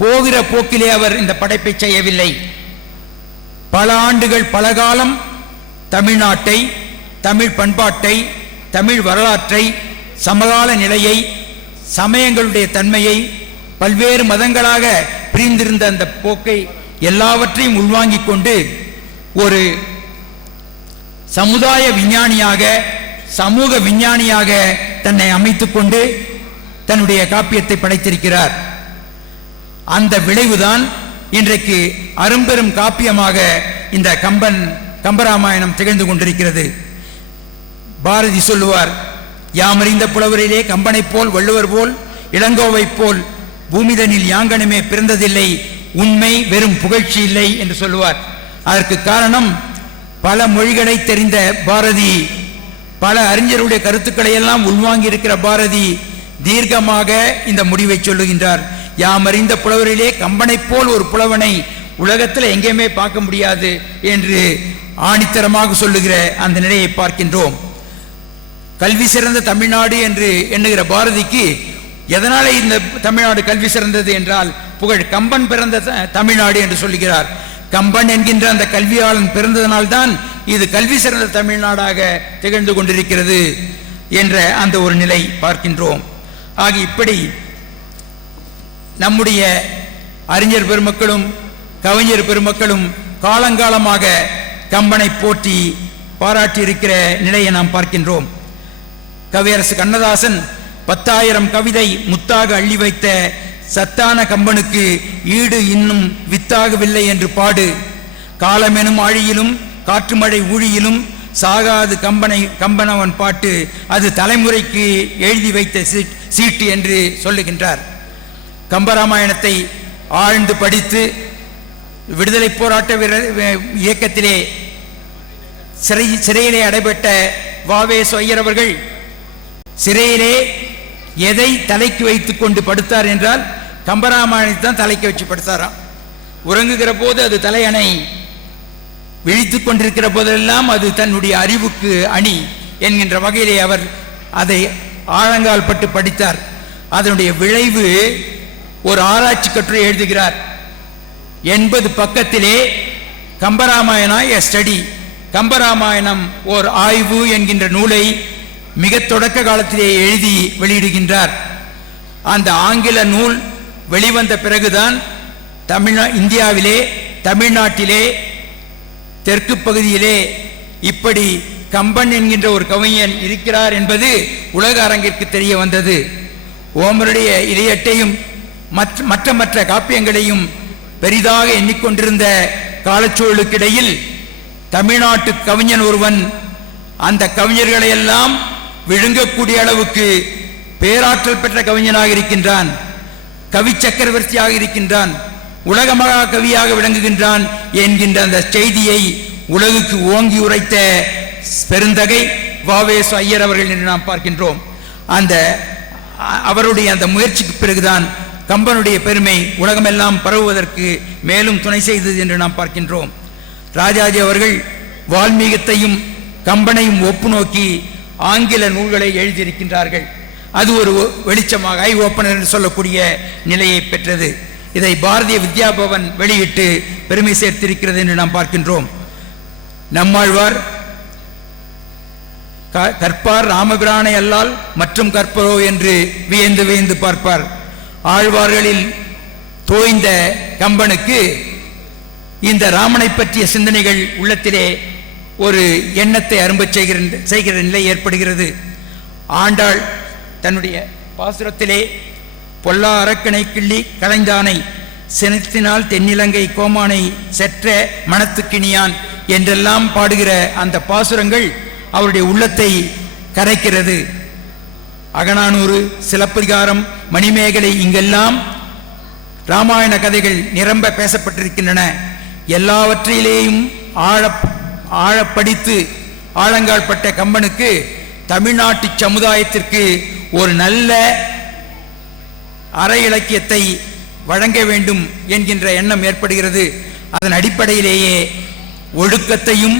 போகிற போக்கிலே அவர் இந்த படைப்பை செய்யவில்லை. பல ஆண்டுகள் பல காலம் தமிழ்நாட்டை, தமிழ் பண்பாட்டை, தமிழ் வரலாற்றை, சமகால நிலையை, சமயங்களுடைய தன்மையை, பல்வேறு மதங்களாக பிரிந்திருந்த அந்த போக்கை எல்லாவற்றையும் உள்வாங்கிக் கொண்டு ஒரு சமுதாய விஞ்ஞானியாக, சமூக விஞ்ஞானியாக தன்னை அமைத்துக் கொண்டு தன்னுடைய காப்பியத்தை படைத்திருக்கிறார். அந்த விளைவுதான் இன்றைக்கு அரும்பெரும் காப்பியமாக இந்த கம்பராமாயணம் திகழ்ந்து கொண்டிருக்கிறது. பாரதி சொல்லுவார், யாமறிந்த புலவரிலே கம்பனை போல், வள்ளுவர் போல், இளங்கோவை போல் பூமிதனில் யாங்கனுமே பிறந்ததில்லை, உண்மை வெறும் புகழ்ச்சி இல்லை என்று சொல்லுவார். அதற்கு காரணம், பல மொழிகளை தெரிந்த பாரதி, பல அறிஞருடைய கருத்துக்களை எல்லாம் உள்வாங்கி இருக்கிற பாரதி தீர்க்கமாக இந்த முடிவை சொல்லுகின்றார். யாமறிந்த புலவரிலே கம்பனை போல் ஒரு புலவனை உலகத்தில் எங்கேயுமே பார்க்க முடியாது என்று ஆணித்தரமாக சொல்லுகிற அந்த நிலையை பார்க்கின்றோம். கல்வி சிறந்த தமிழ்நாடு என்று எண்ணுகிற பாரதிக்கு எதனால இந்த தமிழ்நாடு கல்வி சிறந்தது என்றால், புகழ் கம்பன் பிறந்த தமிழ்நாடு என்று சொல்லுகிறார். கம்பன் என்கின்ற அந்த கல்வியாளன் பிறந்ததனால்தான் இது கல்வி சிறந்த தமிழ்நாடாக திகழ்ந்து கொண்டிருக்கிறது என்ற அந்த ஒரு நிலை பார்க்கின்றோம். ஆக இப்படி நம்முடைய அறிஞர் பெருமக்களும் கவிஞர் பெருமக்களும் காலங்காலமாக கம்பனை போற்றி பாராட்டி இருக்கிற நிலையை நாம் பார்க்கின்றோம். கவியரசு கண்ணதாசன் 10,000 கவிதை முத்தாக அள்ளி வைத்த சத்தான கம்பனுக்கு ஈடு இன்னும் வித்தாகவில்லை என்று பாடு, காலமெனும் ஆழியிலும் காற்று மழை ஊழியிலும் சாகாது கம்பனவன் பாட்டு, அது தலைமுறைக்கு எழுதி வைத்த சீட்டு என்று சொல்லுகின்றார். கம்பராமாயணத்தை ஆழ்ந்து படித்து விடுதலை போராட்ட இயக்கத்திலே சிறையிலே அடைபட்ட வாவே சொய்யர் அவர்கள் சிறையிலே எதை தலைக்கு வைத்துக் கொண்டு படுத்தார் என்றால் கம்பராமாயணத்தை தான் தலைக்கு வச்சு படுத்தாராம். உறங்குகிற போது அது தலையணை, விழித்துக் கொண்டிருக்கிற போதெல்லாம் அது தன்னுடைய அறிவுக்கு அணி என்கின்ற வகையிலே அவர் அதை ஆழங்கால் பட்டு படித்தார். அதனுடைய விளைவு ஒரு ஆராய்ச்சி கட்டுரை எழுதுகிறார். 80 பக்கத்திலே கம்பராமாயணா எ ஸ்டடி, கம்பராமாயணம் ஓர் ஆய்வு என்கின்ற நூலை மிக தொடக்க காலத்திலே எழுதி வெளியிடுகின்றார். அந்த ஆங்கில நூல் வெளிவந்த பிறகுதான் இந்தியாவிலே, தமிழ்நாட்டிலே, தெற்கு பகுதியிலே இப்படி கம்பன் என்கின்ற ஒரு கவிஞன் இருக்கிறார் என்பது உலக அரங்கிற்கு தெரிய வந்தது. ஓமருடைய இலையட்டையும் மற்ற காப்பியங்களையும் பெரிதாக எண்ணிக்கொண்டிருந்த காலச்சூழலுக்கிடையில் தமிழ்நாட்டு கவிஞன் ஒருவன் அந்த கவிஞர்களை எல்லாம் விழுங்கக்கூடிய அளவுக்கு பேராற்றல் பெற்ற கவிஞனாக இருக்கின்றான், கவி சக்கரவர்த்தியாக இருக்கின்றான், உலக மகா கவியாக விளங்குகின்றான் என்கின்ற அந்த செய்தியை உலகுக்கு ஓங்கி உரைத்த பெருந்தகை வாவேசு ஐயர் அவர்கள் என்று நாம் பார்க்கின்றோம். அவருடைய அந்த முயற்சிக்கு பிறகுதான் கம்பனுடைய பெருமை உலகமெல்லாம் பரவுவதற்கு மேலும் துணை செய்தது என்று நாம் பார்க்கின்றோம். ராஜாஜி அவர்கள் வால்மீகத்தையும் கம்பனையும் ஒப்பு நோக்கி ஆங்கில நூல்களை எழுதியிருக்கின்றார்கள். அது ஒரு வெளிச்சமாக ஐ ஓப்பனர் என்று சொல்லக்கூடிய நிலையை பெற்றது. இதை பாரதிய வித்யா பவன் வெளியிட்டு பெருமை சேர்த்திருக்கிறது என்று நாம் பார்க்கின்றோம். நம்மாழ்வார் கற்பார் ராமபிரானை அல்லால் மற்றும் கற்பரோ என்று வியந்து வியந்து பார்ப்பார். ஆழ்வார்களில் தோய்ந்த கம்பனுக்கு இந்த ராமனை பற்றிய சிந்தனைகள் உள்ளத்திலே ஒரு எண்ணத்தை அரும்பச் செய்கிற நிலை ஏற்படுகிறது. ஆண்டாள் தன்னுடைய பாசுரத்திலே பொல்லா அரக்கனை கிள்ளி கலைந்தானை செனத்தினால் தென்னிலங்கை கோமானை செற்ற மனத்துக்கினியான் என்றெல்லாம் பாடுகிற அந்த பாசுரங்கள் அவருடைய உள்ளத்தை கரைக்கிறது. அகநானூறு, சிலப்பதிகாரம், மணிமேகலை, இங்கெல்லாம் ராமாயண கதைகள் நிரம்ப பேசப்பட்டிருக்கின்றன. எல்லாவற்றிலேயும் ஆழப்படித்து ஆழங்கால் பட்ட கம்பனுக்கு தமிழ்நாட்டு சமுதாயத்திற்கு ஒரு நல்ல அற இலக்கியத்தை வழங்க வேண்டும் என்கின்ற எண்ணம் ஏற்படுகிறது. அதன் அடிப்படையிலேயே ஒழுக்கத்தையும்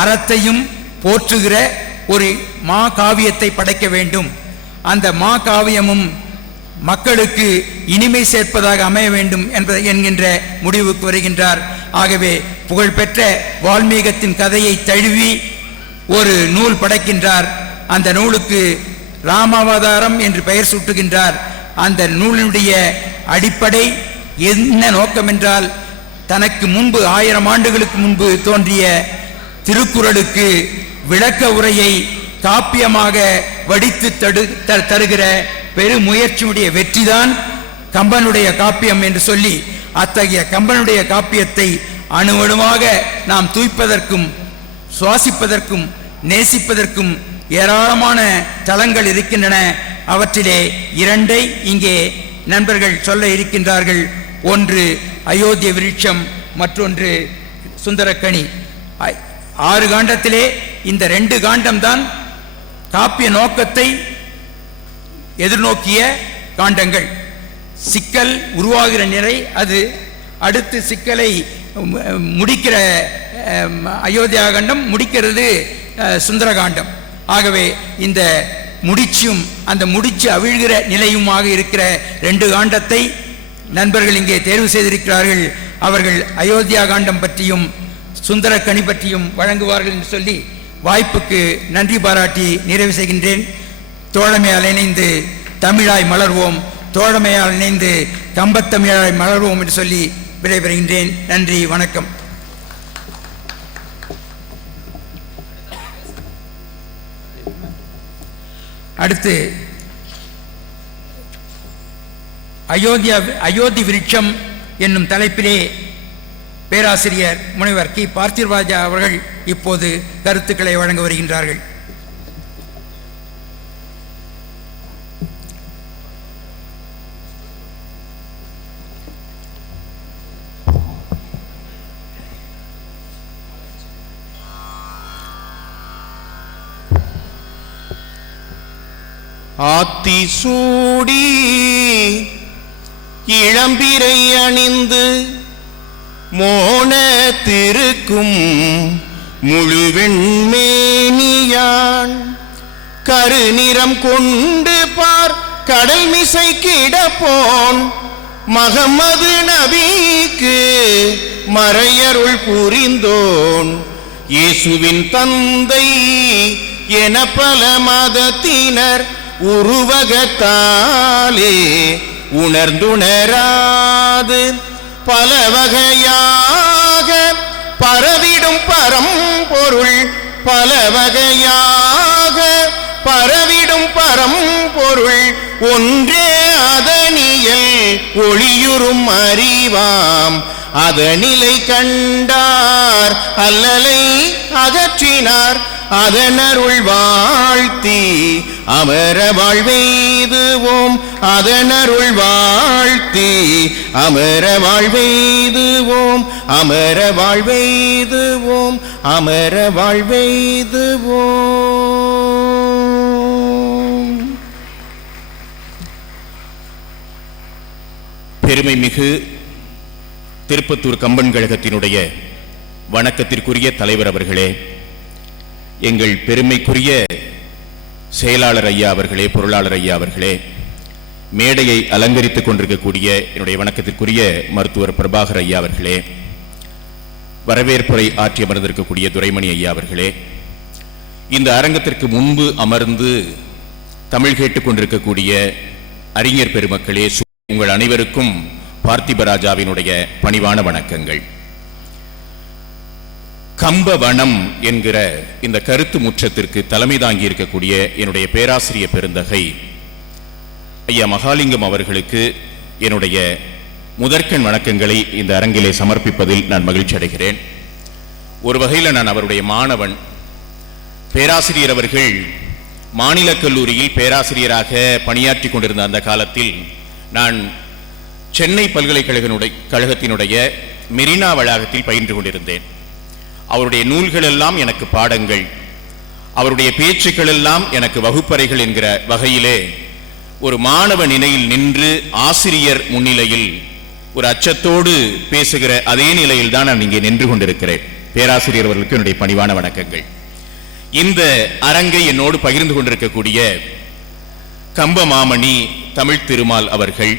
அறத்தையும் போற்றுகிற ஒரு மா காவியத்தை படைக்க வேண்டும். அந்த மா காவியமும் மக்களுக்கு இனிமை சேர்ப்பதாக அமைய வேண்டும் என்கின்ற முடிவுக்கு வருகின்றார். ஆகவே புகழ்பெற்ற வால்மீகத்தின் கதையை தழுவி ஒரு நூல் படைக்கின்றார். அந்த நூலுக்கு ராமாவதாரம் என்று பெயர் சூட்டுகின்றார். அந்த நூலினுடைய அடிப்படை என்ன நோக்கம் என்றால், தனக்கு முன்பு 1000 ஆண்டுகளுக்கு முன்பு தோன்றிய திருக்குறளுக்கு விளக்க உரையை காப்பியமாக வடித்து தருகிற பெருமுயற்சியுடைய வெற்றிதான் கம்பனுடைய காப்பியம் என்று சொல்லி, அத்தகைய கம்பனுடைய காப்பியத்தை அணுவணுவாக நாம் தூய்ப்பதற்கும் சுவாசிப்பதற்கும் நேசிப்பதற்கும் ஏராளமான தளங்கள் இருக்கின்றன. அவற்றிலே 2 இங்கே நண்பர்கள் சொல்ல இருக்கின்றார்கள். ஒன்று அயோத்திய விருட்சம், மற்றொன்று சுந்தரக்கனி. 6 காண்டத்திலே இந்த 2 காண்டம்தான் காப்பிய நோக்கத்தை எதிர்நோக்கிய காண்டங்கள். சிக்கல் உருவாகிற நிலை அது. அடுத்து சிக்கலை முடிக்கிற அயோத்தியா காண்டம், முடிக்கிறது சுந்தரகாண்டம். ஆகவே இந்த முடிச்சும் அந்த முடிச்சு அவிழ்கிற நிலையுமாக இருக்கிற 2 காண்டத்தை நண்பர்கள் இங்கே தேர்வு செய்திருக்கிறார்கள். அவர்கள் அயோத்தியா காண்டம் பற்றியும் சுந்தரக்கனி பற்றியும் வழங்குவார்கள் என்று சொல்லி வாய்ப்புக்கு நன்றி பாராட்டி நிறைவு செய்கின்றேன். தோழமையால் இணைந்து தமிழாய் மலர்வோம், தோழமையால் இணைந்து கம்பத்தமிழாய் மலர்வோம் என்று சொல்லி விடைபெறுகின்றேன். நன்றி, வணக்கம். அடுத்து அயோத்தி விருட்சம் என்னும் தலைப்பிலே பேராசிரியர் முனைவர் கி. பார்த்திபராஜா அவர்கள் இப்போது கருத்துக்களை வழங்க வருகின்றார்கள். ஆத்தி சூடி இளம்பிரை அணிந்து மோன திருக்கும் முழுவெண்மேனியான் கருநிறம் கொண்டு பார் கடல் மிசை கிடப்போன் மகமது நபிக்கு மறையருள் புரிந்தோன் இயேசுவின் தந்தை என பல மதத்தினர் உருவகத்தாலே உணர்ந்துணராது பல வகையாக பரவிடும் பரம்பொருள் பல வகையாக பரவிடும் பரம்பொருள் ஒன்றே அதனியல் ஒளியுறும் அறிவாம் அதனிலை கண்டார் அல்லலை அகற்றினார் அதனருள் வாழ்த்தி அமர வாழ்வெய்துவோம் அதனருள் வாழ்த்தி அமர வாழ்வெய்துவோம் அமர வாழ்வெய்துவோம் அமர வாழ்வெய்துவோம். பெருமை மிகு திருப்பத்தூர் கம்பன் கழகத்தினுடைய வணக்கத்திற்குரிய தலைவர் அவர்களே, எங்கள் பெருமைக்குரிய செயலாளர் ஐயா அவர்களே, பொருளாளர் ஐயா அவர்களே, மேடையை அலங்கரித்துக் கொண்டிருக்கக்கூடிய என்னுடைய வணக்கத்திற்குரிய மருத்துவர் பிரபாகர் ஐயா அவர்களே, வரவேற்புரை ஆற்றி அமர்ந்திருக்கக்கூடிய துரைமணி ஐயா அவர்களே, இந்த அரங்கத்திற்கு முன்பு அமர்ந்து தமிழ் கேட்டுக் கொண்டிருக்கக்கூடிய அறிஞர் பெருமக்களே, உங்கள் அனைவருக்கும் பார்த்திபராஜாவினுடைய பணிவான வணக்கங்கள். கம்பவனம் என்கிற இந்த கருத்து முற்றத்திற்கு தலைமை தாங்கி இருக்கக்கூடிய என்னுடைய பேராசிரியர் பெருந்தகை ஐயா மகாலிங்கம் அவர்களுக்கு என்னுடைய முதற்கண் வணக்கங்களை இந்த அரங்கிலே சமர்ப்பிப்பதில் நான் மகிழ்ச்சி அடைகிறேன். ஒரு வகையில் நான் அவருடைய மாணவன். பேராசிரியர் அவர்கள் மாநில கல்லூரியில் பேராசிரியராக பணியாற்றி கொண்டிருந்த அந்த காலத்தில் நான் சென்னை பல்கலைக்கழகத்தினுடைய மெரினா வளாகத்தில் பயின்று கொண்டிருந்தேன். அவருடைய நூல்கள் எல்லாம் எனக்கு பாடங்கள், அவருடைய பேச்சுக்கள் எல்லாம் எனக்கு வகுப்பறைகள் என்கிற வகையிலே ஒரு மாணவ நிலையில் நின்று ஆசிரியர் முன்னிலையில் ஒரு அச்சத்தோடு பேசுகிற அதே நிலையில் தான் நான் இங்கே நின்று கொண்டிருக்கிறேன். பேராசிரியர் அவர்களுக்கு என்னுடைய பணிவான வணக்கங்கள். இந்த அரங்கை என்னோடு பகிர்ந்து கொண்டிருக்கக்கூடிய கம்பமாமணி தமிழ் திருமால் அவர்கள்,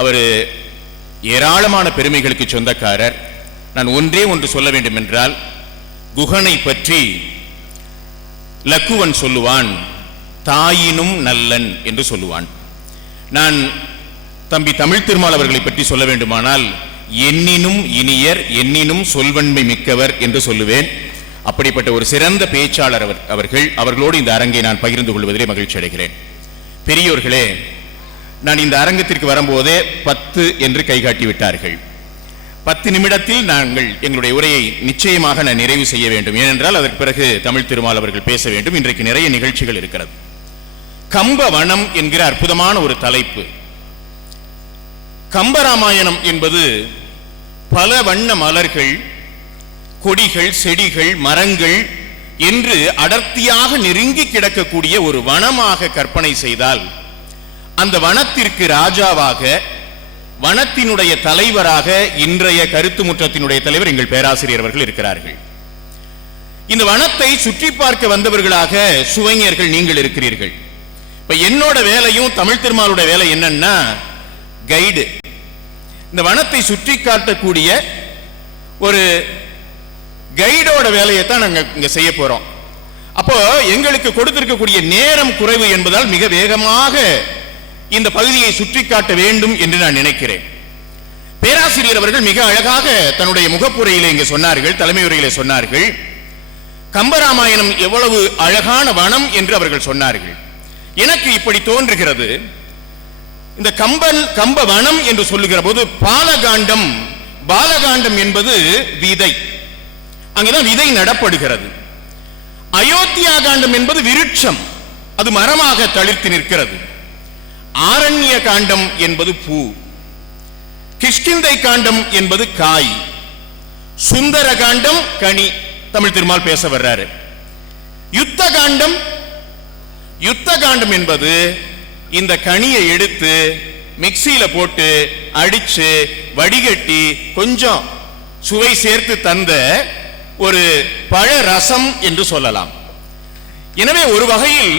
அவர் ஏராளமான பெருமைகளுக்கு சொந்தக்காரர். நான் ஒன்றே ஒன்று சொல்ல வேண்டும் என்றால், குகனை பற்றி லக்குவன் சொல்லுவான், தாயினும் நல்லன் என்று சொல்லுவான். நான் தம்பி தமிழ் திருமால் அவர்களை பற்றி சொல்ல வேண்டுமானால், எண்ணினும் இனியர் எண்ணினும் சொல்வன்மை மிக்கவர் என்று சொல்லுவேன். அப்படிப்பட்ட ஒரு சிறந்த பேச்சாளர் அவர்களோடு இந்த அரங்கை நான் பகிர்ந்து கொள்வதிலே மகிழ்ச்சி அடைகிறேன். பெரியோர்களே, நான் இந்த அரங்கத்திற்கு வரும்போதே 10 என்று கைகாட்டி விட்டார்கள். 10 நிமிடத்தில் நாங்கள் எங்களுடைய உரையை நிச்சயமாக நான் நிறைவு செய்ய வேண்டும். ஏனென்றால் அதற்கு பிறகு தமிழ் திருமால் அவர்கள் பேச வேண்டும். இன்றைக்கு நிறைய நிகழ்ச்சிகள் இருக்கிறது. கம்பவனம் என்கிற அற்புதமான ஒரு தலைப்பு. கம்பராமாயணம் என்பது பல வண்ண மலர்கள், கொடிகள், செடிகள், மரங்கள் என்று அடர்த்தியாக நெருங்கி கிடக்கக்கூடிய ஒரு வனமாக கற்பனை செய்தால், அந்த வனத்திற்கு ராஜாவாக, வனத்தினுடைய தலைவராக இன்றைய கருத்து முற்றத்தினுடைய தலைவர் எங்கள் பேராசிரியர் அவர்கள் இருக்கிறார்கள். இந்த வனத்தை சுற்றி பார்க்க வந்தவர்களாக சுவைஞர்கள் நீங்கள் இருக்கிறீர்கள். இப்ப என்னோட வேலையும் தமிழ் திருமாலுடைய வேலை என்னன்னா கைடு. இந்த வனத்தை சுற்றி காட்டக்கூடிய ஒரு கைடோட வேலையை தான் நாங்க இங்க செய்ய போறோம். அப்போ எங்களுக்கு கொடுத்திருக்கக்கூடிய நேரம் குறைவு என்பதால் மிக வேகமாக இந்த பகுதியை சுற்றி காட்ட வேண்டும் என்று நான் நினைக்கிறேன். பேராசிரியர் அவர்கள் மிக அழகாக தன்னுடைய முகப்புரையிலே இங்கே சொன்னார்கள், தலைமை உரையிலே சொன்னார்கள், கம்பராமாயணம் எவ்வளவு அழகான வனம் என்று அவர்கள் சொன்னார்கள். எனக்கு இப்படி தோன்றுகிறது, இந்த கம்ப வனம் என்று சொல்லுகிற போது பாலகாண்டம் என்பது விதை, அங்கேதான் விதை நடப்படுகிறது. அயோத்தியா காண்டம் என்பது விருட்சம், அது மரமாக தளிர்த்து நிற்கிறது. ஆரண்ய காண்டம் என்பது பூ, கிஷ்கிந்தை காண்டம் என்பது காய், சுந்தர காண்டம் கனி. தமிழ் திருமால் பேச வர்றாரு. யுத்த காண்டம் யுத்த காண்டம் என்பது இந்த கனியை எடுத்து மிக்சியில போட்டு அடிச்சு வடிகட்டி கொஞ்சம் சுவை சேர்த்து தந்த ஒரு பழ ரசம் என்று சொல்லலாம். எனவே ஒரு வகையில்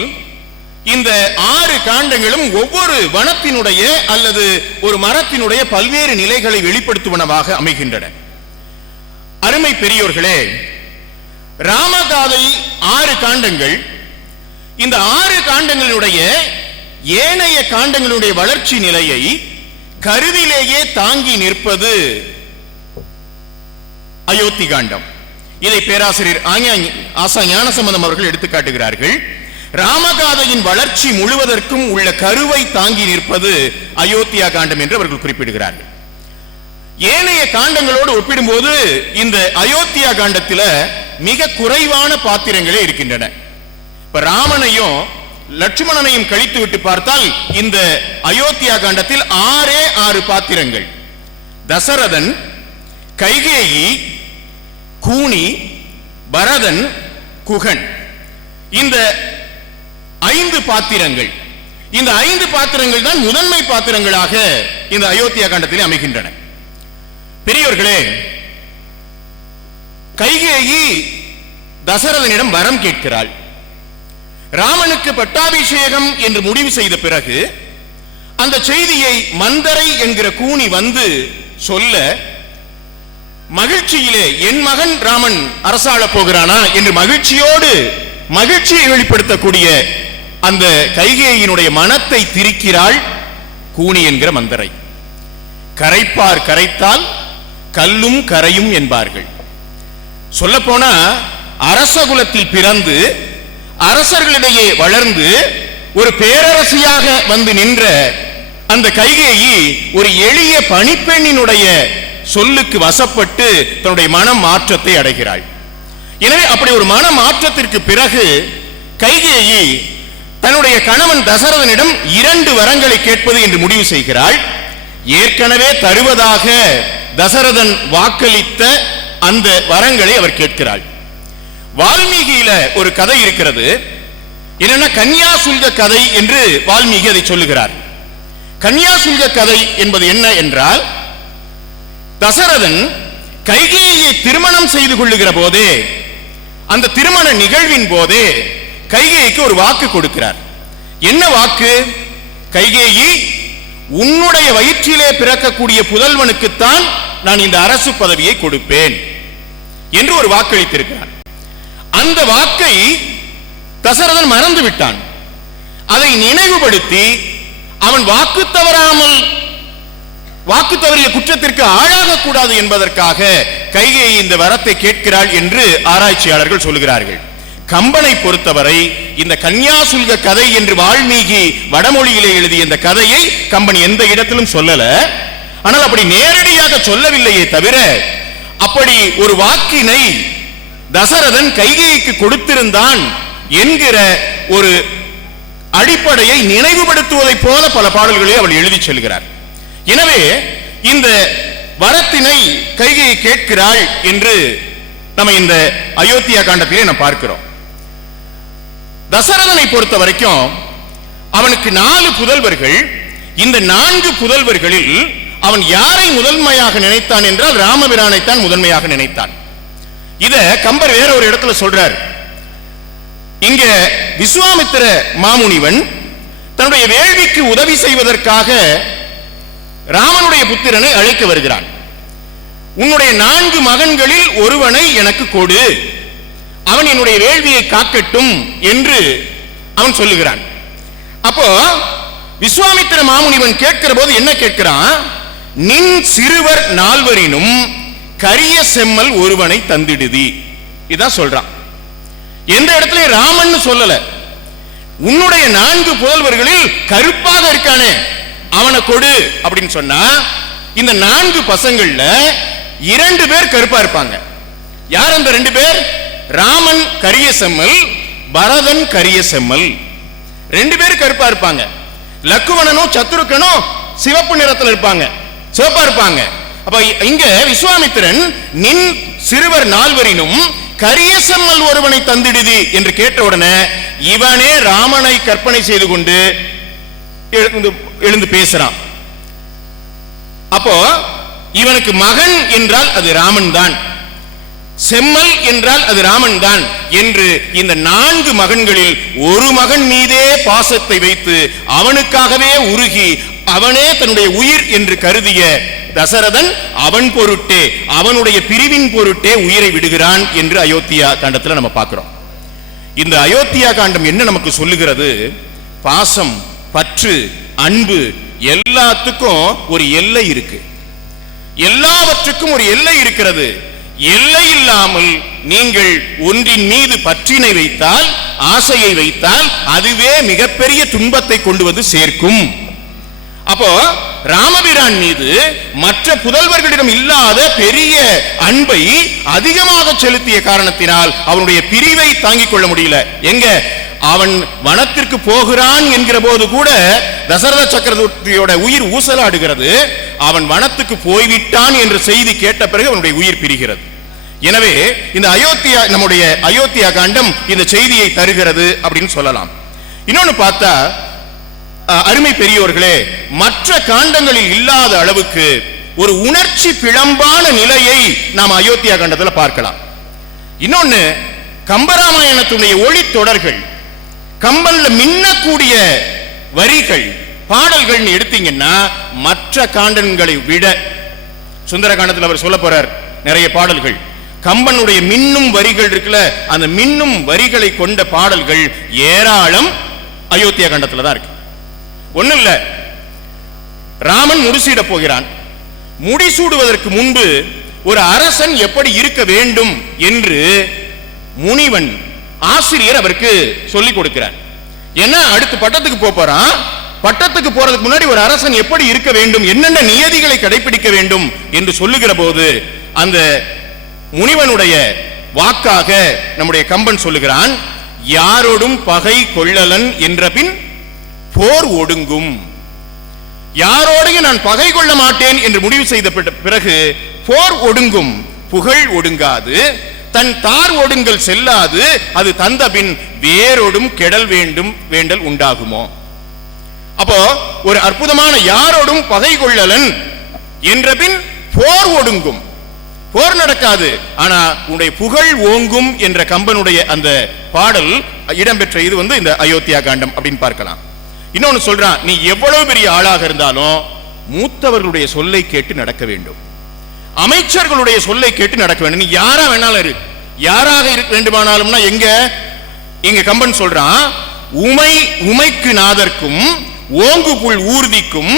இந்த 6 காண்டங்களும் ஒவ்வொரு வனத்தினுடைய அல்லது ஒரு மரத்தினுடைய பல்வேறு நிலைகளை வெளிப்படுத்துவனவாக அமைகின்றன. அருமை பெரியோர்களே, ராமகாதை 6 காண்டங்கள், இந்த 6 காண்டங்களுடைய ஏனைய காண்டங்களுடைய வளர்ச்சி நிலையை கருவிலேயே தாங்கி நிற்பது அயோத்தி காண்டம். இதை பேராசிரியர் ஆசா ஞானசம்பந்தம் அவர்கள் எடுத்துக்காட்டுகிறார்கள். ராமகாதையின் வளர்ச்சி முழுவதற்கும் உள்ள கருவை தாங்கி நிற்பது அயோத்தியா காண்டம் என்று அவர்கள் குறிப்பிடுகிறார்கள். ஏனைய காண்டங்களோடு ஒப்பிடும்போது இந்த அயோத்தியா காண்டத்தில் மிக குறைவான பாத்திரங்களே இருக்கின்றன. இப்ப ராமனையும் லட்சுமணனையும் கழித்து விட்டு பார்த்தால் இந்த அயோத்தியா காண்டத்தில் 6 பாத்திரங்கள். தசரதன், கைகேயி, கூனி, பரதன், குகன், இந்த 5 பாத்திரங்கள். இந்த 5 பாத்திரங்கள் தான் முதன்மை பாத்திரங்களாக இந்த அயோத்தியா காண்டத்திலே அமைகின்றன. பெரியோர்களே, கைகேயி தசரதனிடம் வரம் கேட்கிறாள். ராமனுக்கு பட்டாபிஷேகம் என்று முடிவு செய்த பிறகு அந்த செய்தியை மந்தரை என்கிற கூனி வந்து சொல்ல, மகிழ்ச்சியிலே என் மகன் ராமன் அரசாளப் போகிறானா என்று மகிழ்ச்சியை வெளிப்படுத்தக்கூடிய அந்த கைகேயினுடைய மனத்தை திரிக்கிறாள் கூனி என்கிற மந்தரை. கரைப்பார் கரைத்தால் கல்லும் கரையும் என்பார்கள். சொல்ல போனா அரசகுலத்தில் பிறந்து அரசர்களிடையே வளர்ந்து ஒரு பேரரசியாக வந்து நின்ற அந்த கைகேயி ஒரு எளிய பணிப்பெண்ணினுடைய சொல்லுக்கு வசப்பட்டு தன்னுடைய மன மாற்றத்தை அடைகிறாள். எனவே அப்படி ஒரு மன மாற்றத்திற்கு பிறகு கைகேயி தன்னுடைய கணவன் தசரதனிடம் 2 வரங்களை கேட்பது என்று முடிவு செய்கிறாள். ஏற்கனவே தருவதாக தசரதன் வாக்களித்த அந்த வரங்களை அவர் கேட்கிறாள். வால்மீகியில ஒரு கதை இருக்கிறது. என்னன்னா கன்யாசுல்க கதை என்று வால்மீகி அதை சொல்லுகிறார். கன்யாசுல்க கதை என்பது என்ன என்றால், தசரதன் கைகேயியை திருமணம் செய்து கொள்ளுகிற போதே, அந்த திருமண நிகழ்வின் போதே கைகேயிக்கு ஒரு வாக்கு கொடுக்கிறார். என்ன வாக்கு? கைகேயி, உன்னுடைய வயிற்றிலே பிறக்கக்கூடிய புதல்வனுக்குத்தான் நான் இந்த அரசு பதவியை கொடுப்பேன் என்று ஒரு வாக்களித்திருக்கிறார். அந்த வாக்கை தசரதன் மறந்து விட்டான். அதை நினைவுபடுத்தி அவன் வாக்கு தவறிய குற்றத்திற்கு ஆளாக கூடாது என்பதற்காக கைகேயி இந்த வரத்தை கேட்கிறாள் என்று ஆராய்ச்சியாளர்கள் சொல்லுகிறார்கள். கம்பனை பொறுத்தவரை இந்த கன்யாசுல்க கதை என்று வால்மீகி வடமொழியிலே எழுதிய இந்த கதையை கம்பன் எந்த இடத்திலும் சொல்லல. ஆனால் அப்படி நேரடியாக சொல்லவில்லையே தவிர, அப்படி ஒரு வாக்கினை தசரதன் கைகேயிக்கு கொடுத்திருந்தான் என்கிற ஒரு அடிப்படையை நினைவுபடுத்துவதை போல பல பாடல்களை அவள் எழுதி செல்கிறார். எனவே இந்த வரத்தினை கைகேயி கேட்கிறாள் என்று நம்ம இந்த அயோத்தியா காண்டத்திலே நாம் பார்க்கிறோம். தசரதனை பொறுத்த வரைக்கும் அவனுக்கு 4 புதல்வர்கள். இந்த 4 புதல்வர்களில் அவன் யாரை முதன்மையாக நினைத்தான் என்றால் ராமபிரானைத்தான் முதன்மையாக நினைத்தான். இத கம்பர் வேற ஒரு இடத்துல சொல்றார். இங்க விஸ்வாமித்திர மாமுனிவன் தன்னுடைய வேள்விக்கு உதவி செய்வதற்காக ராமனுடைய புத்திரனை அழைக்க வருகிறான். உன்னுடைய 4 மகன்களில் ஒருவனை எனக்கு கொடு, அவன் என்னுடைய வேள்வியை காக்கட்டும் என்று அவன் சொல்லுகிறான். அப்போ விஸ்வாமித்திர மாமுனிவன் கேட்கிற போது என்ன கேட்கிறான்? நின் சிறுவர் 4வரினும் கரிய செம்மல் ஒருவனை தந்திடுதி. இதான் சொல்றான். எந்த இடத்துல ராமன் சொல்லல. உன்னுடைய 4 புதல்வர்களில் கருப்பாக இருக்கானே அவனை கொடு அப்படின்னு சொன்னா, இந்த 4 பசங்கள்ல 2 பேர் கருப்பா இருப்பாங்க. யார் அந்த 2 பேர்? ராமன் கரிய செம்மல், பரதன் கரிய செம்மல். 2 பேர் கருப்பா இருப்பாங்க. லக்குவணனும் சத்ருக்கனும் சிவப்பு நிறத்தில் இருப்பாங்க, சிவப்பா இருப்பாங்க. அப்ப இங்க விஸ்வாமித்திரன் நின் சிறுவர் 4வரினும் கரிய செம்மல் ஒருவனை தந்திடுதி என்று கேட்ட உடனே இவனே ராமனை கற்பனை செய்து கொண்டு எழுந்து பேசுறான். அப்போ இவனுக்கு மகன் என்றால் அது ராமன் தான், செம்மல் என்றால் அது ராமன் தான் என்று இந்த 4 மகன்களில் ஒரு மகன் மீதே பாசத்தை வைத்து அவனுக்காகவே உருகி அவனே தன்னுடைய உயிர் என்று கருதிய தசரதன் அவன் பொருட்டே, அவனுடைய பிரிவின் பொருட்டே உயிரை விடுகிறான் என்று அயோத்தியா காண்டத்தில் நம்ம பார்க்கிறோம். இந்த அயோத்தியா காண்டம் என்ன நமக்கு சொல்லுகிறது? பாசம், பற்று, அன்பு எல்லாத்துக்கும் ஒரு எல்லை இருக்கு. எல்லாவற்றுக்கும் ஒரு எல்லை இருக்கிறது. எல்லை இல்லாமல் நீங்கள் ஒன்றின் மீது பற்றினை வைத்தால், ஆசையை வைத்தால் அதுவே மிகப்பெரிய துன்பத்தை கொண்டு வந்து சேர்க்கும். அப்போ ராமபிரான் மீது மற்ற புதல்வர்களிடம் இல்லாத பெரிய அன்பை அதிகமாக செலுத்திய காரணத்தினால் அவனுடைய பிரிவை தாங்கிக் கொள்ள முடியல. எங்க அவன் வனத்திற்கு போகிறான் என்கிற போது கூட தசரத சக்கரவர்த்தியோட உயிர் ஊசலாடுகிறது. அவன் வனத்துக்கு போய்விட்டான் என்ற செய்தி கேட்ட பிறகு அவனுடைய உயிர் பிரிகிறது. எனவே இந்த அயோத்தியா, நம்முடைய அயோத்தியா காண்டம் இந்த செய்தியை தருகிறது அப்படின்னு சொல்லலாம். இன்னொன்னு பார்த்தா, அருமை பெரியோர்களே, மற்ற காண்டங்களில் இல்லாத அளவுக்கு ஒரு உணர்ச்சி பிழம்பான நிலையை நாம் அயோத்தியா காண்டத்தில் பார்க்கலாம். இன்னொன்னு, கம்பராமாயணத்துடைய ஒளி தொடர்கள், கம்பன்ல மின்னக்கூடிய வரிகள், பாடல்கள் எடுத்தீங்கன்னா மற்ற காண்டங்களை விட, சுந்தர காண்டத்தில் அவர் சொல்ல போறார் நிறைய பாடல்கள், கம்பனுடைய மின்னும் வரிகள் இருக்குல்ல, அந்த மின்னும் வரிகளை கொண்ட பாடல்கள் ஏராளம் அயோத்தியா காண்டத்தில் தான் இருக்கு. ஒண்ணு இல்ல, ராமன் முடிசூட போகிறான். முடிசூடுவதற்கு முன்பு ஒரு அரசன் எப்படி இருக்க வேண்டும் என்று முனிவன் ஆசிரியர் அவருக்கு சொல்லிக் கொடுக்கிறார். ஏன்னா அடுத்து பட்டத்துக்கு போறான். பட்டத்துக்கு போறதுக்கு முன்னாடி ஒரு அரசன் எப்படி இருக்க வேண்டும், என்னென்ன நியதிகளை கடைபிடிக்க வேண்டும் என்று சொல்லுகிற போது அந்த முனிவனுடைய வாக்காக நம்முடைய கம்பன் சொல்லுகிறான், யாரோடும் பகை கொள்ளலன் என்ற பின் போர் ஒடுங்கும். யாரோடையும் நான் பகை கொள்ள மாட்டேன் என்று முடிவு செய்த பிறகு போர் ஒடுங்கும், புகழ் ஒடுங்காது, தன் தார் ஒடுங்கல் செல்லாது, அது தந்த பின் வேரோடும் கெடல் வேண்டல் உண்டாகுமோ. அப்போ ஒரு அற்புதமான யாரோடும் பகை கொள்ளலன் என்ற பின் போர் ஒடுங்கும், போர் நடக்காது, ஆனா உன்னுடைய புகழ் ஓங்கும் என்ற கம்பனுடைய அந்த பாடல் இடம்பெற்ற இது இந்த அயோத்தியா காண்டம் அப்படின்னு பார்க்கலாம். இன்னொன்னு சொல்றான், நீ எவ்வளவு பெரிய ஆளாக இருந்தாலும் மூத்தவர்களுடைய சொல்லை கேட்டு நடக்க வேண்டும், அமைச்சர்களுடைய சொல்லை கேட்டு நடக்க வேண்டும். நீ யாரா வேணாலும் இரு, யாராக இருக்க வேண்டுமானாலும்னா இங்க கம்பன் சொல்றான், உமைக்கு நாதர்க்கும் ஓங்கு புல் ஊர்திக்கும்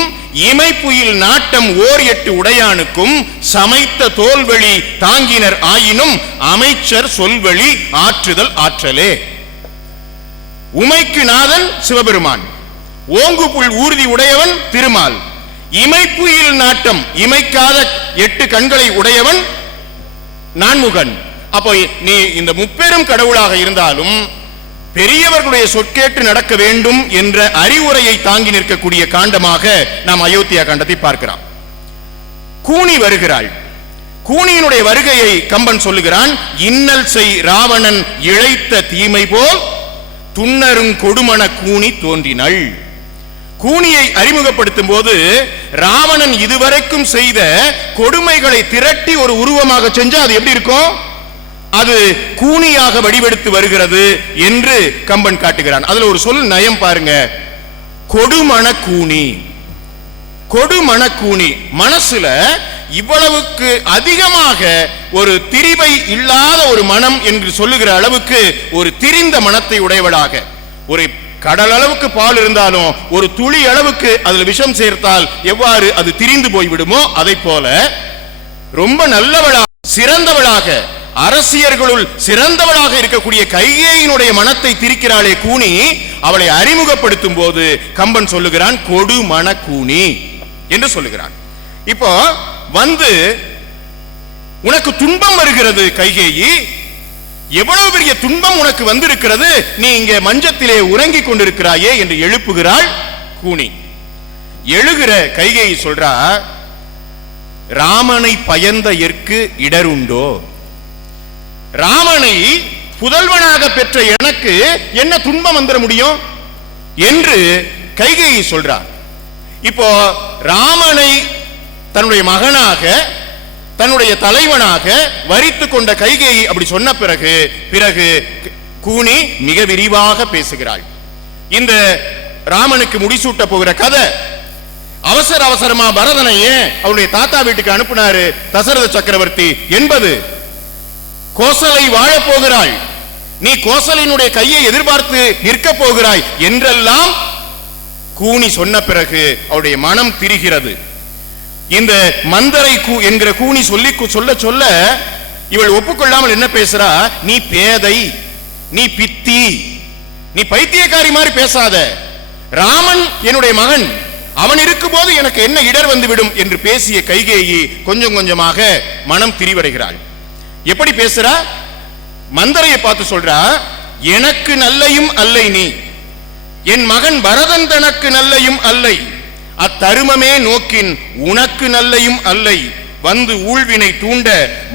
இமைப்புயில் நாட்டம் ஓர் 8 உடையானுக்கும் சமைத்த தோல்வெளி தாங்கினர் ஆயினும் அமைச்சர் சொல்வெளி ஆற்றுதல் ஆற்றலே. உமைக்கு நாதன் சிவபெருமான், ஓங்கு புல் ஊர்தி உடையவன் திருமால், இமைப்புயில் நாட்டம், இமைக்காத 8 கண்களை உடையவன் நான்முகன். அப்போ நீ இந்த முப்பெரும் கடவுளாக இருந்தாலும் பெரியவர்களுடைய சொற்கேட்டு நடக்க வேண்டும் என்ற அறிவுரையை தாங்கி நிற்கக்கூடிய காண்டமாக நாம் அயோத்தியா காண்டத்தை பார்க்கிறோம். கூனி வருகிறாள். கூனியினுடைய வருகையை கம்பன் சொல்லுகிறான், இன்னல் செய் ராவணன் இழைத்த தீமை போல் துன்னரும் கொடுமண கூனி தோன்றினள். கூனியை அறிமுகப்படுத்தும் போது ராவணன் இதுவரைக்கும் செய்த கொடுமைகளை திரட்டி ஒரு உருவமாக செஞ்சா அது எப்படி இருக்கும், அது கூனியாக வடிவெடுத்து வருகிறது என்று கம்பன் காட்டுகிறான். அதுல ஒரு சொல் நயம் பாருங்க, கொடுமண கூனி. கொடுமண கூனி மனசுல இவ்வளவுக்கு அதிகமாக ஒரு திரிவை இல்லாத ஒரு மனம் என்று சொல்லுகிற அளவுக்கு ஒரு திரிந்த மனத்தை உடையவளாக, ஒரு கடல் அளவுக்கு பால் இருந்தாலும் ஒரு துளி அளவுக்கு அதில் விஷம் சேர்த்தால் எவ்வாறு அது திரிந்து போய்விடுமோ அதை போல ரொம்ப நல்லவளாக, சிறந்தவளாக, அரசியர்களுள் சிறந்தவளாக இருக்கக்கூடிய கைகேயினுடைய மனத்தை திரிக்கிறாளே கூனி, அவளை அறிமுகப்படுத்தும் போது கம்பன் சொல்லுகிறான் கொடுமண கூனி என்று சொல்லுகிறான். இப்போ உனக்கு துன்பம் வருகிறது கைகேயி, எவ்வளவு பெரிய துன்பம் உனக்கு வந்திருக்கிறது, நீ இங்கே மஞ்சத்திலே உறங்கிக் கொண்டிருக்கிறாயே என்று எழுப்புகிறாள் கூனி. எழுகிற கைகேயி சொல்றா, ராமனை பயந்த எற்கு இடருண்டோ, ராமனை புதல்வனாக பெற்ற எனக்கு என்ன துன்பம் வந்துட முடியும் என்று கைகேயி சொல்றார். இப்போ ராமனை தன்னுடைய மகனாக தன்னுடைய தலைவனாக வரித்துக் கொண்ட கைகேயி அப்படி சொன்ன பிறகு கூனி மிக விரிவாக பேசுகிறாள். இந்த ராமனுக்கு முடிசூட்ட போகிற கதை அவசரமா பரதனையே அவருடைய தாத்தா வீட்டுக்கு அனுப்பினாரு தசரத சக்கரவர்த்தி என்பது. கோசலை வாழ போகிறாள், நீ கோசலினுடைய கையை எதிர்பார்த்து நிற்க போகிறாய் என்றெல்லாம் கூனி சொன்ன பிறகு அவருடைய மனம் திரிகிறது. இந்த மந்தரை என்கிற கூனி சொல்ல இவள் ஒப்புக்கொள்ளாமல் என்ன பேசுறா, நீ பேதை, நீ பித்தி, நீ பைத்தியக்காரி மாதிரி பேசாத, ராமன் என்னுடைய மகன், அவன் இருக்கும் போது எனக்கு என்ன இடர் வந்துவிடும் என்று பேசிய கைகேயி கொஞ்சம் கொஞ்சமாக மனம் திரிவடைகிறாள். எப்படி பேசுறா, மந்தரையை பார்த்து சொல்றா, எனக்கு நல்லையும் அல்லை நீ, என் மகன் பரதன் தனக்கு நல்லையும் அல்லை, அத்தருமமே நோக்கின் உனக்கு நல்லையும் அல்லை, வந்து ஊழ்வினை தூண்ட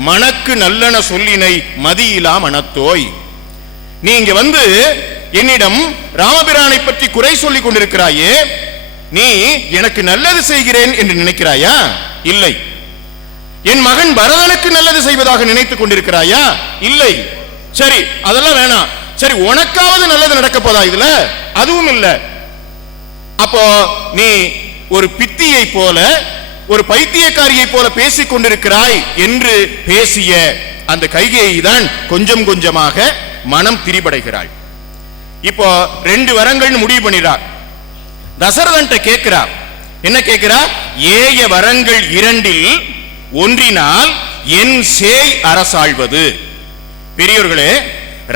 மனக்கு நல்லன சொல்லினை மதியிலா மனத்தோய். நீ இங்க வந்து என்னிடம் ராமபிரானை பற்றி குறை சொல்லிக் கொண்டிருக்கிறாயே, நீ எனக்கு நல்லது செய்கிறேன் என்று நினைக்கிறாயா? இல்லை. என் மகன் பரதனுக்கு நல்லது செய்வதாக நினைத்துக் கொண்டிருக்கிறாயா? இல்லை. சரி, அதெல்லாம் வேணாம். சரி, உனக்காவது நல்லது நடக்க போதா இதுல? அதுவும் இல்லை. அப்போ நீ ஒரு பித்தியை போல, ஒரு பைத்தியக்காரியை போல பேசிக் கொண்டிருக்கிறாய் என்று பேசிய அந்த கைகேயி தான் கொஞ்சம் கொஞ்சமாக மனம் திரிபடைகிறாள். இப்போ 2 வரங்கள் முடிவு பண்ணிறார். தசரதன்ட்ட கேட்கிறார். என்ன கேட்கிறார்? ஏய வரங்கள் 2இல் ஒன்றினால் என் சேய் அரசாழ்வது. பெரியோர்களே,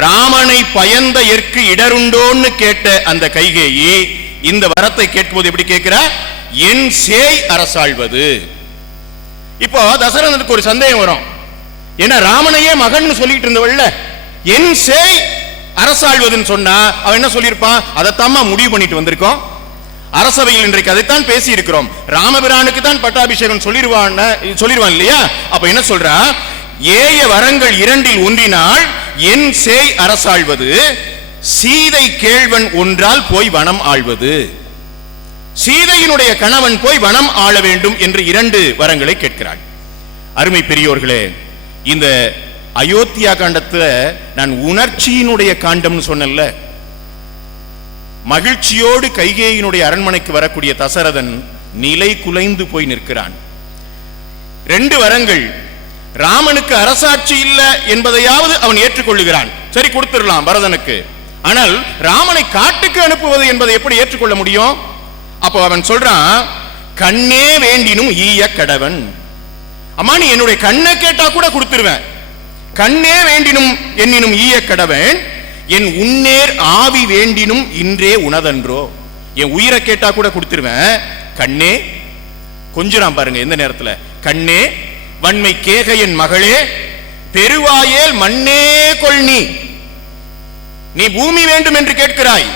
ராமனை பயந்த எற்கு இடருண்டோன்னு கேட்ட அந்த கைகேயி இந்த வரத்தை கேட்கும்போது எப்படி கேட்கிறார்? என் சேய் அரசாழ்வது. இப்போ தசரதனுக்கு ஒரு சந்தேகம் வரும். ஏன்னா ராமனையே மகன் சொல்லிட்டு இருந்தவள்ல, என் சேய் அரசாழ்வதுன்னு சொன்னா அவன் என்ன சொல்லியிருப்பான்? அதைத்தாம்மா முடிவு பண்ணிட்டு வந்திருக்கோம், அரசவையில் இன்றைக்கு அதைத்தான் பேசி இருக்கிறோம், ராமபிரானுக்கு தான் பட்டாபிஷேகம் சொல்லிடுவான் இல்லையா? அப்ப என்ன சொல்றா? ஏய வரங்கள் 2இல் ஒன்றினால் என் சேய் அரசாழ்வது, சீதை கேள்வன் ஒன்றால் போய் வனம் ஆழ்வது. சீதையினுடைய கணவன் போய் வனம் ஆள வேண்டும் என்று 2 வரங்களை கேட்கிறாள். அருமை பெரியோர்களே, இந்த அயோத்தியா காண்டத்துல நான் உணர்ச்சியினுடைய காண்டம்னு சொன்னேன்ல, மகிழ்ச்சியோடு கைகேயினுடைய அரண்மனைக்கு வரக்கூடிய தசரதன் நிலை குலைந்து போய் நிற்கிறான். 2 வரங்கள், ராமனுக்கு அரசாட்சி இல்லை என்பதையாவது அவன் ஏற்றுக்கொள்ளுகிறான். சரி, கொடுத்துடலாம் பரதனுக்கு. ஆனால் ராமனை காட்டுக்கு அனுப்புவது என்பதை எப்படி ஏற்றுக்கொள்ள முடியும்? அப்போ அவன் சொல்றான், கண்ணே வேண்டினும் ஈய கடவன். அம்மா, நீ என்னுடைய கண்ணை கேட்டா கூட கொடுத்துருவேன், கண்ணே வேண்டினும் என்னினும் ஈய கடவன், என் உன்னேர் ஆவி வேண்டினும் இன்றே உனதன்றோ. என் உயிரை கேட்டா கூட கொடுத்துருவேன், கண்ணே கொஞ்சம் பாருங்க எந்த நேரத்தில், கண்ணே வன்மை கேக என் மகளே பெருவாயேல் மண்ணே கொள்னி. நீ பூமி வேண்டும் என்று கேட்கிறாய்,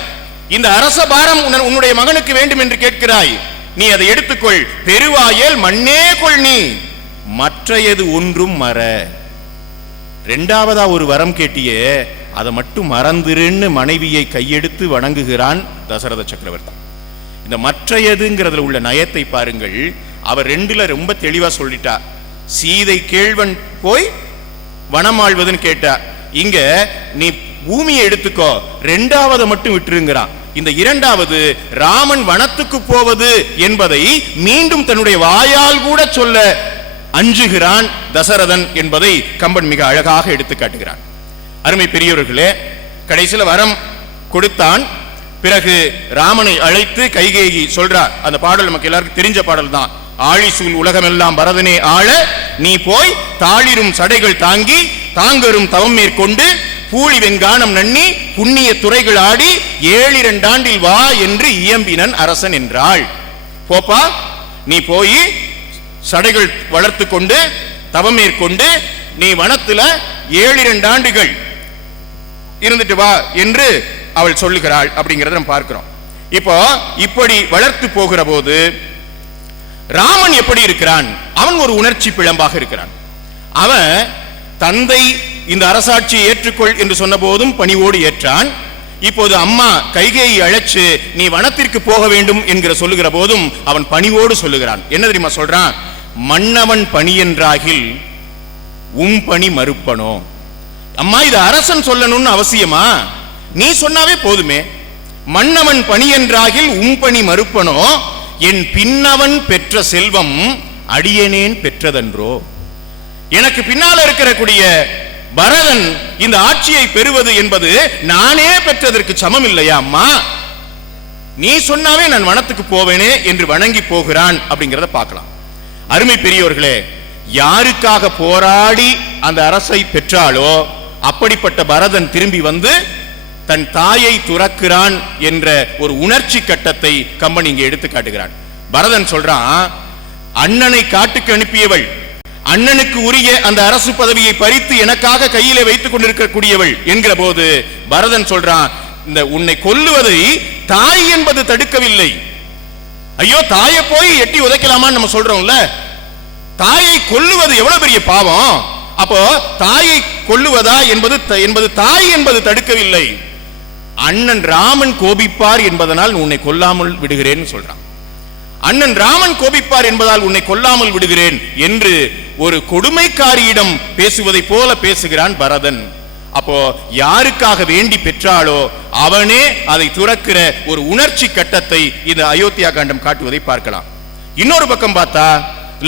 இந்த அரச பாரம் உன்னுடைய மகனுக்கு வேண்டும் என்று கேட்கிறாய், நீ அதை எடுத்துக்கொள், பெருவாயேல் மண்ணே கொள்னி, மற்றையது ஒன்றும் மற. 2வதா ஒரு வரம் கேட்டியே, அதை மட்டும் மறந்துருன்னு மனைவியை கையெடுத்து வணங்குகிறான் தசரத சக்கரவர்த்தி. இந்த மற்றையதுங்கிறதுல உள்ள நயத்தை பாருங்கள். அவர் 2ல ரொம்ப தெளிவா சொல்லிட்டா, சீதை கேள்வன் போய் வனமாழ்வதுன்னு கேட்டா, இங்க நீ பூமியை எடுத்துக்கோ, 2வது மட்டும் விட்டுருங்கிறான். இந்த 2வது ராமன் வனத்துக்கு போவது என்பதை மீண்டும் தன்னுடைய வாயால் கூட சொல்ல அஞ்சுகிறான் தசரதன் என்பதை கம்பன் மிக அழகாக எடுத்து காட்டுகிறான். அருமை பெரியவர்களே, கடைசியில் வரம் கொடுத்தான். பிறகு ராமனை அழைத்து கைகேயி சொல்றார். அந்த பாடல் நமக்கு எல்லாருக்கும் தெரிஞ்ச பாடல் தான். ஆழிசூல் உலகமெல்லாம் பரதனே ஆள, நீ போய் தாளிரும் சடைகள் தாங்கி தாங்கரும் தவம் மேற்கொண்டு பூழி வெங்கானம் நன்னி புண்ணிய துறைகள் ஆடி 7 ஆண்டில் வா என்று இயம்பினன் அரசன் என்றாள். போப்பா, நீ போய் சடைகள் வளர்த்து கொண்டு தவம் மேற்கொண்டு நீ வனத்துல 7 ஆண்டுகள் இருந்துட்டு வா என்று அவள் சொல்லுகிறாள். அப்படிங்கிறத நம்ம பார்க்கிறோம். இப்போ இப்படி வளர்த்து போகிற போது ராமன் எப்படி இருக்கிறான்? அவன் ஒரு உணர்ச்சி பிழம்பாக இருக்கிறான். அவன் தந்தை இந்த அரசாட்சியை ஏற்றுக்கொள் என்று சொன்ன போதும் பணிவோடு ஏற்றான். இப்போது அம்மா கைகேயை அழைச்சு நீ வனத்திற்கு போக வேண்டும் என்கிற சொல்லுகிற போதும் அவன் பணிவோடு சொல்லுகிறான். என்ன தெரியுமா சொல்றான்? மன்னவன் பணி என்றாகில் பணி மறுப்பனோ. அம்மா, இது அரசன் சொல்லணும்னு அவசியமா? நீ சொன்னாவே போதுமே. மன்னவன் பணி என்றாகில் பணி மறுப்பனோ, என் பின்னவன் பெற்ற செல்வம் அடியேனேன் பெற்றதன்றோ. எனக்கு பின்னால இருக்கக்கூடிய பரதன் இந்த ஆட்சியை பெறுவது என்பது நானே பெற்றதற்கு சமம் இல்லையா அம்மா? நீ சொன்னாவே நான் வனத்துக்கு போவேனே என்று வணங்கி போகிறான். அப்படிங்கிறத பார்க்கலாம். அருமை பெரியோர்களே, யாருக்காக போராடி அந்த அரசை பெற்றாலோ அப்படிப்பட்ட பரதன் திரும்பி வந்து தன் தாயை துறக்கிறான் என்ற ஒரு உணர்ச்சி கட்டத்தை கம்பன் இங்கே எடுத்து காட்டுகிறான். பரதன் சொல்றான், அண்ணனை காட்டுக்கு அனுப்பியவள், அண்ணனுக்கு உரிய அந்த அரசு பதவியை பறித்து எனக்காக கையிலே வைத்துக் கொண்டிருக்கக்கூடியவள் என்கிற போது பரதன் சொல்றான், இந்த உன்னை கொல்லுவதை தாய் என்பது தடுக்கவில்லை. ஐயோ, தாயை போய் எட்டி உதைக்கலாமான்னு நம்ம சொல்றோம்ல, தாயை கொல்லுவது எவ்வளவு பெரிய பாவம். அப்போ தாயை கொல்லுவதா என்பது தாய் என்பது தடுக்கவில்லை. அண்ணன் ராமன் கோபிப்பார் என்பதனால் உன்னை கொல்லாமல் விடுகிறேன் சொல்றான். அண்ணன் ராமன் கோபிப்பார் என்பதால் உன்னை கொல்லாமல் விடுகிறேன் என்று ஒரு கொடுமைக்காரியிடம் பேசுவதை போல பேசுகிறான் பரதன். அப்போ யாருக்காக வேண்டி பெற்றாலோ அவனே அதை துறக்கிற ஒரு உணர்ச்சி கட்டத்தை இந்த அயோத்தியா காண்டம் காட்டுவதை பார்க்கலாம். இன்னொரு பக்கம் பார்த்தா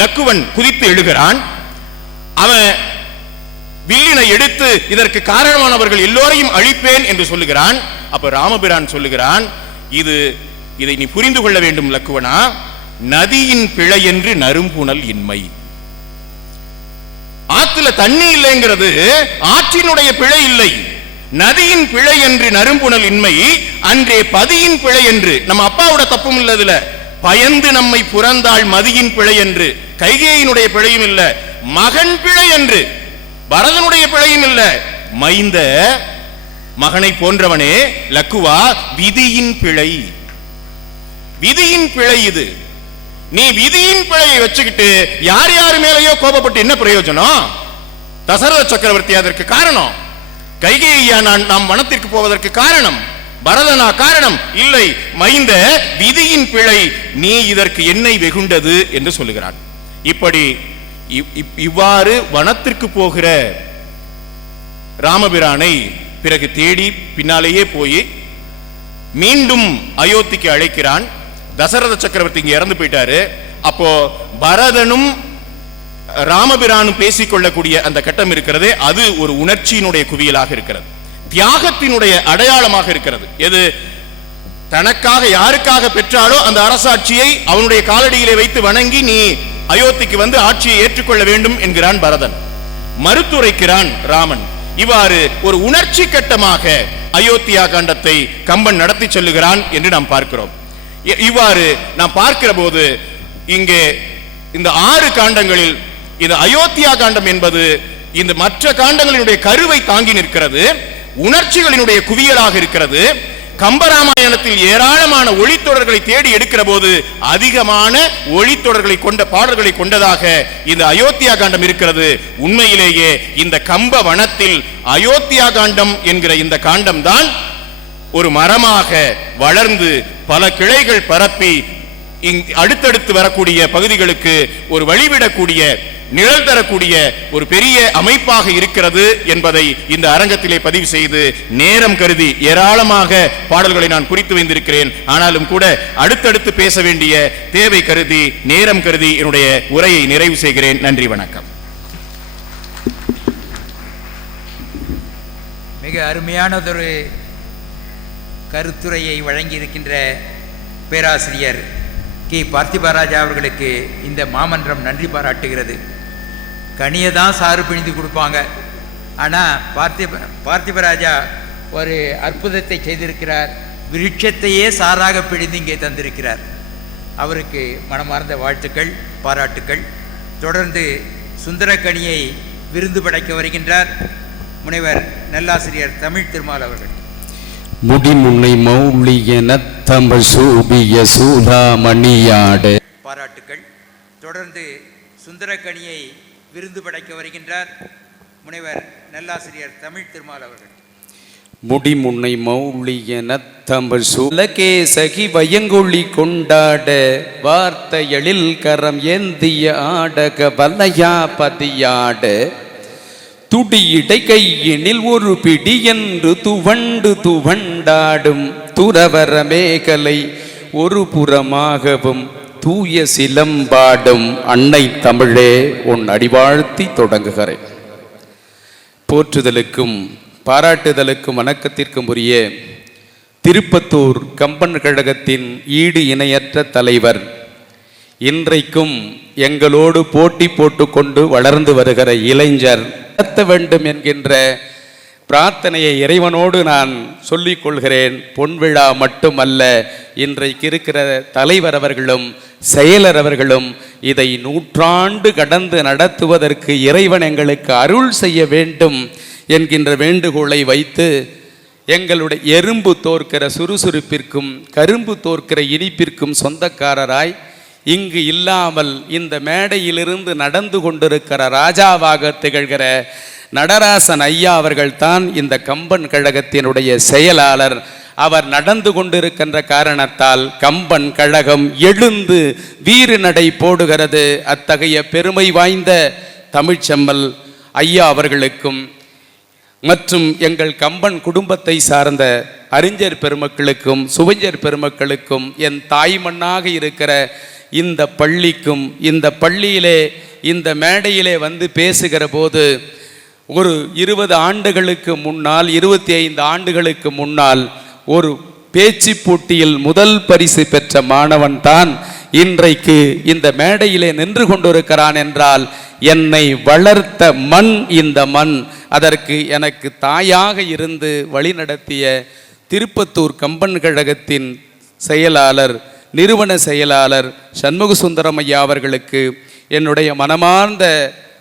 லக்குவன் குதித்து எழுகிறான். அவன் வில்லினை எடுத்து இதற்கு காரணமானவர்கள் எல்லோரையும் அழிப்பேன் என்று சொல்லுகிறான். அப்ப ராமபிரான் சொல்லுகிறான், இதை நீ புரிந்து கொள்ள வேண்டும் லக்குவனா, நதியின் பிழை என்று நறும்புணல் இன்மை. ஆத்துல தண்ணி இல்லைங்கிறது ஆற்றினுடைய பிழை இல்லை, நதியின் பிழை என்று நறும்புணல் இன்மை. அன்றே பதியின் பிழை என்று, நம்ம அப்பாவோட தப்பும் இல்ல, இதுல பயந்து நம்மை புறந்தாள் மதியின் பிழை என்று, கைகேயினுடைய பிழையும் இல்ல, மகன் பிழை என்று, பரதனுடைய பிழையும் இல்ல, மைந்த மகனை போன்றவனே லக்குவா, விதியின் பிழை. விதியின் பிழை இது. நீ விதியின் பிழையை வச்சுக்கிட்டு யார் யார் மேலேயோ கோபப்பட்டு என்ன பிரயோஜனம்? தசரத சக்கரவர்த்தி அதற்கு காரணம், கைகேயியா நாம் வனத்திற்கு போவதற்கு காரணம், பரதனா காரணம் இல்லை, மைந்த விதியின் பிழை, நீ இதற்கு என்னை வெகுண்டது என்று சொல்லுகிறான். இப்படி இவ்வாறு வனத்திற்கு போகிற ராமபிரானை பிறகு தேடி பின்னாலேயே போய் மீண்டும் அயோத்திக்கு அழைக்கிறான். தசரத சக்கரவர்த்தி இங்க இறந்து போயிட்டாரு. அப்போ பரதனும் ராமபிரானும் பேசிக்கொள்ளக்கூடிய அந்த கட்டம் இருக்கிறது, அது ஒரு உணர்ச்சியினுடைய குவியலாக இருக்கிறது, தியாகத்தினுடைய அடையாளமாக இருக்கிறது. எது தனக்காக யாருக்காக பெற்றாலோ அந்த அரசாட்சியை அவனுடைய காலடியிலே வைத்து வணங்கி நீ அயோத்திக்கு வந்து ஆட்சியை ஏற்றுக்கொள்ள வேண்டும் என்கிறான் பரதன். மறுத்துரைக்கிறான் ராமன். இவ்வாறு ஒரு உணர்ச்சி கட்டமாக அயோத்தியா காண்டத்தை கம்பன் நடத்தி செல்லுகிறான் என்று நாம் பார்க்கிறோம். இவ்வாறு நாம் பார்க்கிற போது இங்கே இந்த 6 காண்டங்களில் இந்த அயோத்தியா காண்டம் என்பது இந்த மற்ற காண்டங்களினுடைய கருவை தாங்கி நிற்கிறது, உணர்ச்சிகளினுடைய குவியலாக இருக்கிறது. கம்பராமாயணத்தில் ஏராளமான ஒளித்தொடர்களை தேடி எடுக்கிற போது அதிகமான ஒளித்தொடர்களை கொண்ட பாடல்களை கொண்டதாக இந்த அயோத்தியா காண்டம் இருக்கிறது. உண்மையிலேயே இந்த கம்ப வனத்தில் அயோத்தியா காண்டம் என்கிற இந்த காண்டம் தான் ஒரு மரமாக வளர்ந்து பல கிளைகள் பரப்பி அடுத்தடுத்து வரக்கூடிய பகுதிகளுக்கு ஒரு வழிவிடக்கூடிய, நிழல் தரக்கூடிய ஒரு பெரிய அமைப்பாக இருக்கிறது என்பதை இந்த அரங்கத்திலே பதிவு செய்து, நேரம் கருதி ஏராளமாக பாடல்களை நான் குறித்து வைத்திருக்கிறேன். ஆனாலும் கூட அடுத்தடுத்து பேச வேண்டிய தேவை கருதி, நேரம் கருதி என்னுடைய உரையை நிறைவு செய்கிறேன். நன்றி, வணக்கம். மிக அருமையானதொரு கருத்துரையை வழங்கியிருக்கின்ற பேராசிரியர் கே பார்த்திபராஜா அவர்களுக்கு இந்த மாமன்றம் நன்றி பாராட்டுகிறது. கனியை தான் சாறு பிழிந்து கொடுப்பாங்க, ஆனால் பார்த்திபராஜா ஒரு அற்புதத்தை செய்திருக்கிறார். விருட்சத்தையே சாராக பிழிந்து இங்கே தந்திருக்கிறார். அவருக்கு மனமார்ந்த வாழ்த்துக்கள், பாராட்டுக்கள். தொடர்ந்து சுந்தரக்கனியை விருந்து படைக்க வருகின்றார் முனைவர் நல்லாசிரியர் தமிழ் திருமால் அவர்கள். முடிமுன்னை மௌலியன தமிழ் சூபிய சூதாமணியாடு. பாராட்டுக்கள். தொடர்ந்து சுந்தரக்கனியை விருந்து படைக்க வருகின்றார் முனைவர் நல்லாசிரியர் தமிழ் திருமால் அவர்கள். முடிமுன்னை மௌளியன தமிழ் சுலகே சகி வயங்கொழி கொண்டாட வார்த்தையளில் கரம் ஏந்திய ஆடக வலையா பதியாட துடியிடை கையினில் ஒரு பிடி என்று துவண்டாடும் துறவர மேகலை ஒரு புறமாகவும் தூய சிலம்பாடும் அன்னை தமிழே உன் அடிவாழ்த்தி தொடங்குகிறேன். போற்றுதலுக்கும் பாராட்டுதலுக்கும் வணக்கத்திற்கும் உரிய திருப்பத்தூர் கம்பன் கழகத்தின் ஈடு இணையற்ற தலைவர், இன்றைக்கும் எங்களோடு போட்டி போட்டுக்கொண்டு வளர்ந்து வருகிற இளைஞர், நடத்த வேண்டும் என்கின்ற பிரார்த்தனையை இறைவனோடு நான் சொல்லிக் கொள்கிறேன். பொன்விழா மட்டுமல்ல, இன்றைக்கு இருக்கிற தலைவர் அவர்களும் செயலர் அவர்களும் இதை 100 ஆண்டு கடந்து நடத்துவதற்கு இறைவன் எங்களுக்கு அருள் செய்ய வேண்டும் என்கின்ற வேண்டுகோளை வைத்து, எங்களுடைய எறும்பு தோற்கிற சுறுசுறுப்பிற்கும் கரும்பு தோற்கிற இனிப்பிற்கும் சொந்தக்காரராய் இங்கு இல்லாமல் இந்த மேடையிலிருந்து நடந்து கொண்டிருக்கிற ராஜாவாக திகழ்கிற நடராசன் ஐயா அவர்கள்தான் இந்த கம்பன் கழகத்தினுடைய செயலாளர். அவர் நடந்து கொண்டிருக்கின்ற காரணத்தால் கம்பன் கழகம் எழுந்து வீறு நடை போடுகிறது. அத்தகைய பெருமை வாய்ந்த தமிழ்ச்செம்மல் ஐயா அவர்களுக்கும் மற்றும் எங்கள் கம்பன் குடும்பத்தை சார்ந்த அறிஞர் பெருமக்களுக்கும் சுவைஞர் பெருமக்களுக்கும் என் தாய்மண்ணாக இருக்கிற இந்த பள்ளிக்கும், இந்த பள்ளியிலே இந்த மேடையிலே வந்து பேசுகிற போது ஒரு 20 ஆண்டுகளுக்கு முன்னால் 25 ஆண்டுகளுக்கு முன்னால் ஒரு பேச்சு போட்டியில் முதல் பரிசு பெற்ற மாணவன் தான் இன்றைக்கு இந்த மேடையிலே நின்று கொண்டிருக்கிறான் என்றால், என்னை வளர்த்த மண் இந்த மண். அதற்கு எனக்கு தாயாக இருந்து வழிநடத்திய திருப்பத்தூர் கம்பன் கழகத்தின் செயலாளர், நிறுவன செயலாளர் சண்முக சுந்தரம் ஐயா அவர்களுக்கு என்னுடைய மனமார்ந்த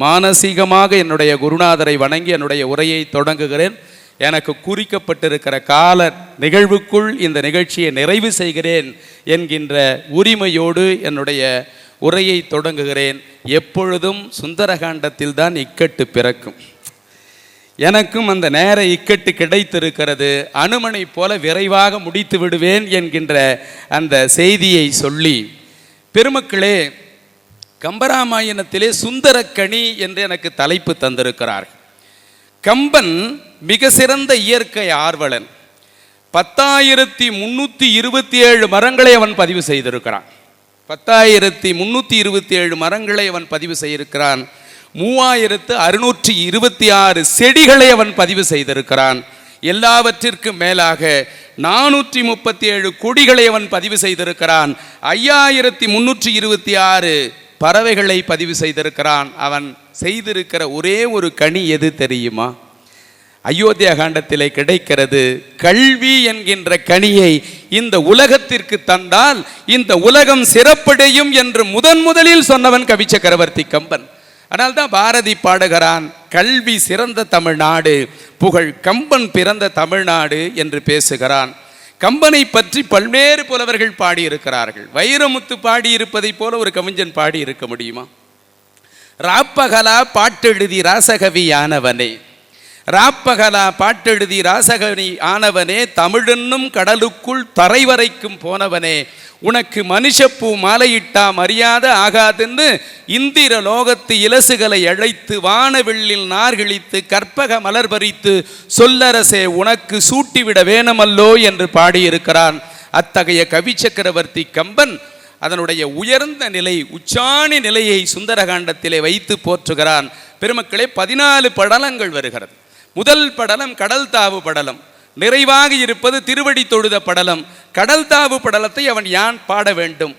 மானசீகமாக என்னுடைய குருநாதரை வணங்கி என்னுடைய உரையை தொடங்குகிறேன். எனக்கு குறிக்கப்பட்டிருக்கிற கால நிகழ்வுக்குள் இந்த நிகழ்ச்சியை நிறைவு செய்கிறேன் என்கின்ற உரிமையோடு என்னுடைய உரையை தொடங்குகிறேன். எப்பொழுதும் சுந்தரகாண்டத்தில் தான் இக்கட்டு பிறக்கும். எனக்கும் அந்த நேர இக்கட்டு கிடைத்திருக்கிறது. அனுமனை போல விரைவாக முடித்து விடுவேன் என்கின்ற அந்த செய்தியை சொல்லி, பெருமக்களே, கம்பராமாயணத்திலே சுந்தரக்கணி என்று எனக்கு தலைப்பு தந்திருக்கிறார். கம்பன் மிக சிறந்த இயற்கை ஆர்வலன். 10,327 மரங்களை அவன் பதிவு செய்திருக்கிறான். 10,327 மரங்களை அவன் பதிவு செய்திருக்கிறான். 3,626 செடிகளை அவன் பதிவு செய்திருக்கிறான். எல்லாவற்றிற்கும் மேலாக 437 கொடிகளை அவன் பதிவு செய்திருக்கிறான். 5,326 பறவைகளை பதிவு செய்திருக்கிறான். அவன் செய்திருக்கிற ஒரே ஒரு கனி எது தெரியுமா? அயோத்தியா காண்டத்திலே கிடைக்கிறது. கல்வி என்கின்ற கனியை இந்த உலகத்திற்கு தந்தால் இந்த உலகம் சிறப்படையும் என்று முதலில் சொன்னவன் கவி சக்கரவர்த்தி கம்பன். அதனால்தான் பாரதி பாடுகிறான், கல்வி சிறந்த தமிழ்நாடு, புகழ் கம்பன் பிறந்த தமிழ்நாடு என்று பேசுகிறான். கம்பனை பற்றி பல்வேறு புலவர்கள் பாடியிருக்கிறார்கள். வைரமுத்து பாடியிருப்பதை போல ஒரு கவிஞன் பாடி இருக்க முடியுமா? ராப்பகலா பாட்டெழுதி ராசகவி ஆனவனே, ராப்பகலா பாட்டெழுதி ராசகவி ஆனவனே, தமிழென்னும் கடலுக்குள் தரை வரைக்கும் போனவனே, உனக்கு மனுஷப்பூ மாலையிட்டா மரியாத ஆகாதுன்னு இந்திர லோகத்து இலசுகளை அழைத்து வானவெள்ளில் நார்கிழித்து கற்பக மலர் பறித்து சொல்லரசே உனக்கு சூட்டிவிட வேணுமல்லோ என்று பாடியிருக்கிறான். அத்தகைய கவி சக்கரவர்த்தி கம்பன் அதனுடைய உயர்ந்த நிலை, உச்சாணி நிலையை சுந்தரகாண்டத்திலே வைத்து போற்றுகிறான். பெருமக்களே, 14 படலங்கள் வருகிறது. முதல் படலம் கடல் தாவு படலம். நிறைவாக இருப்பது திருவடி தொழுத படலம். கடல் தாவு படலத்தை அவன் ஏன் பாட வேண்டும்?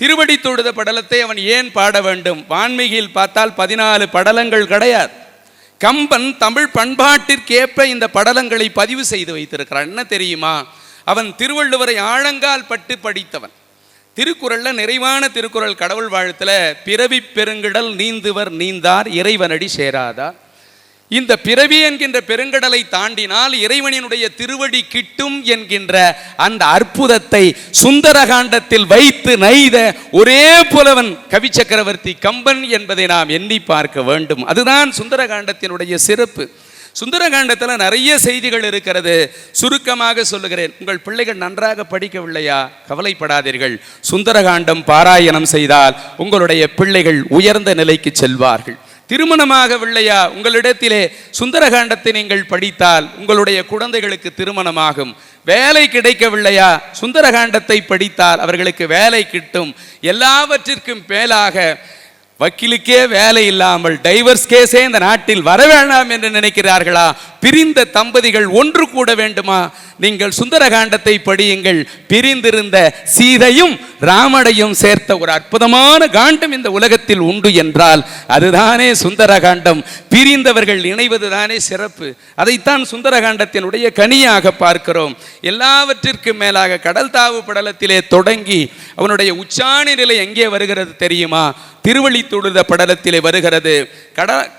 திருவடி தொழுத படலத்தை அவன் ஏன் பாட வேண்டும்? வான்மீகியில் பார்த்தால் 14 படலங்கள் கிடையாது. கம்பன் தமிழ் பண்பாட்டிற்கேற்ப இந்த படலங்களை பதிவு செய்து வைத்திருக்கிறான். என்ன தெரியுமா? அவன் திருவள்ளுவரை ஆழங்கால் பட்டு படித்தவன். திருக்குறள்ல நிறைவான திருக்குறள் கடவுள் வாழ்த்துல பிறவி பெருங்கிடல் நீந்துவர் நீந்தார் இறைவனடி சேராதார். இந்த பிறவி என்கின்ற பெருங்கடலை தாண்டினால் இறைவனினுடைய திருவடி கிட்டும் என்கின்ற அந்த அற்புதத்தை சுந்தரகாண்டத்தில் வைத்து நெய்த ஒரே புலவன் கவி சக்கரவர்த்தி கம்பன் என்பதை நாம் எண்ணி பார்க்க வேண்டும். அதுதான் சுந்தரகாண்டத்தினுடைய சிறப்பு. சுந்தரகாண்டத்தில் நிறைய செய்திகள் இருக்கிறது. சுருக்கமாக சொல்லுகிறேன். உங்கள் பிள்ளைகள் நன்றாக படிக்கவில்லையா? கவலைப்படாதீர்கள். சுந்தரகாண்டம் பாராயணம் செய்தால் உங்களுடைய பிள்ளைகள் உயர்ந்த நிலைக்கு செல்வார்கள். திருமணமாகவில்லையா? உங்களிடத்திலே சுந்தரகாண்டத்தை நீங்கள் படித்தால் உங்களுடைய குழந்தைகளுக்கு திருமணமாகும். வேலை கிடைக்கவில்லையா? சுந்தரகாண்டத்தை படித்தால் அவர்களுக்கு வேலை கிட்டும். எல்லாவற்றிற்கும் மேலாக வக்கீலுக்கே வேலை இல்லாமல் டைவர்ஸ் கேஸே இந்த நாட்டில் வர வேண்டாம் என்று நினைக்கிறார்களா? பிரிந்த தம்பதிகள் ஒன்று கூட வேண்டுமா? நீங்கள் சுந்தரகாண்டத்தை படியுங்கள். பிரிந்திருந்த சீதையும் ராமனையும் சேர்த்த ஒரு அற்புதமான காண்டம் இந்த உலகத்தில் உண்டு என்றால் அதுதானே சுந்தரகாண்டம். பிரிந்தவர்கள் இணைவதுதானே சிறப்பு. அதைத்தான் சுந்தரகாண்டத்தினுடைய கனியாக பார்க்கிறோம். எல்லாவற்றிற்கும் மேலாக கடல் தாவு படலத்திலே தொடங்கி அவனுடைய உச்சாணி நிலை எங்கே வருகிறது தெரியுமா? திருவள்ளித்தொழுத படலத்திலே வருகிறது.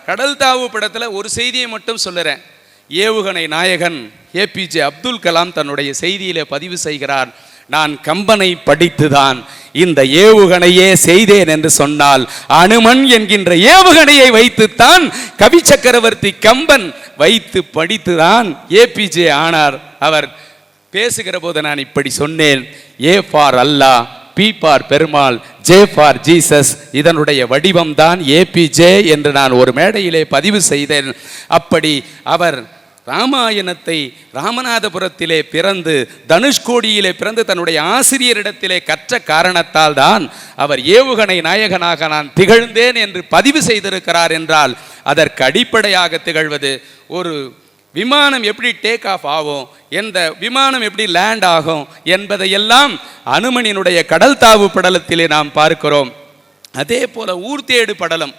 கடல் தாவு படத்தில் ஒரு செய்தியை மட்டும் சொல்லுறேன். ஏவுகணை நாயகன் ஏபிஜே அப்துல் கலாம் தன்னுடைய செய்தியிலே பதிவு செய்கிறார், நான் கம்பனை படித்துதான் இந்த ஏவுகணையே செய்தேன் என்று சொன்னால் அனுமன் என்கின்ற ஏவுகணையை வைத்துத்தான் கவி சக்கரவர்த்தி கம்பன் வைத்து படித்துதான் ஏபிஜே ஆனார். அவர் பேசுகிற போது நான் இப்படி சொன்னேன், A for Allah, B for Perumal, J for Jesus, இதனுடைய வடிவம் தான் ஏபிஜே என்று நான் ஒரு மேடையிலே பதிவு செய்தேன். அப்படி அவர் ராமாயணத்தை ராமநாதபுரத்திலே பிறந்து தனுஷ்கோடியிலே பிறந்து தன்னுடைய ஆசிரியரிடத்திலே கற்ற காரணத்தால் தான் அவர் ஏவுகணை நாயகனாக நான் திகழ்ந்தேன் என்று பதிவு செய்திருக்கிறார் என்றால் அதற்கு அடிப்படையாக திகழ்வது ஒரு விமானம் எப்படி டேக் ஆஃப் ஆகும், எந்த விமானம் எப்படி லேண்ட் ஆகும் என்பதையெல்லாம் அனுமனினுடைய கடல் தாவு படலத்திலே நாம் பார்க்கிறோம். அதே போல ஊர் தேடு படலம்,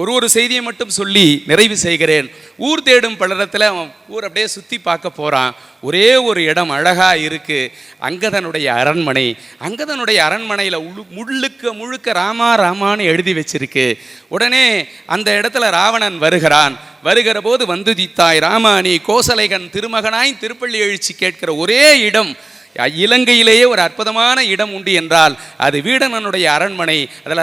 ஒரு செய்தியை மட்டும் சொல்லி நிறைவு செய்கிறேன். ஊர் தேடும் படலத்தில் அவன் ஊர் அப்படியே சுற்றி பார்க்க போகிறான். ஒரே ஒரு இடம் அழகாக இருக்குது, அங்கதனுடைய அரண்மனை. அங்கதனுடைய அரண்மனையில் முழுக்க முழுக்க ராமா ராமான்னு எழுதி வச்சிருக்கு. உடனே அந்த இடத்துல ராவணன் வருகிறான். வருகிற போது வந்துதித்தாய் ராமானி கோசலைகன் திருமகனாய் திருப்பள்ளி எழுச்சி கேட்கிற ஒரே இடம் இலங்கையிலேயே ஒரு அற்புதமான இடம் உண்டு என்றால் அது வீடணனுடைய அரண்மனை. அதில்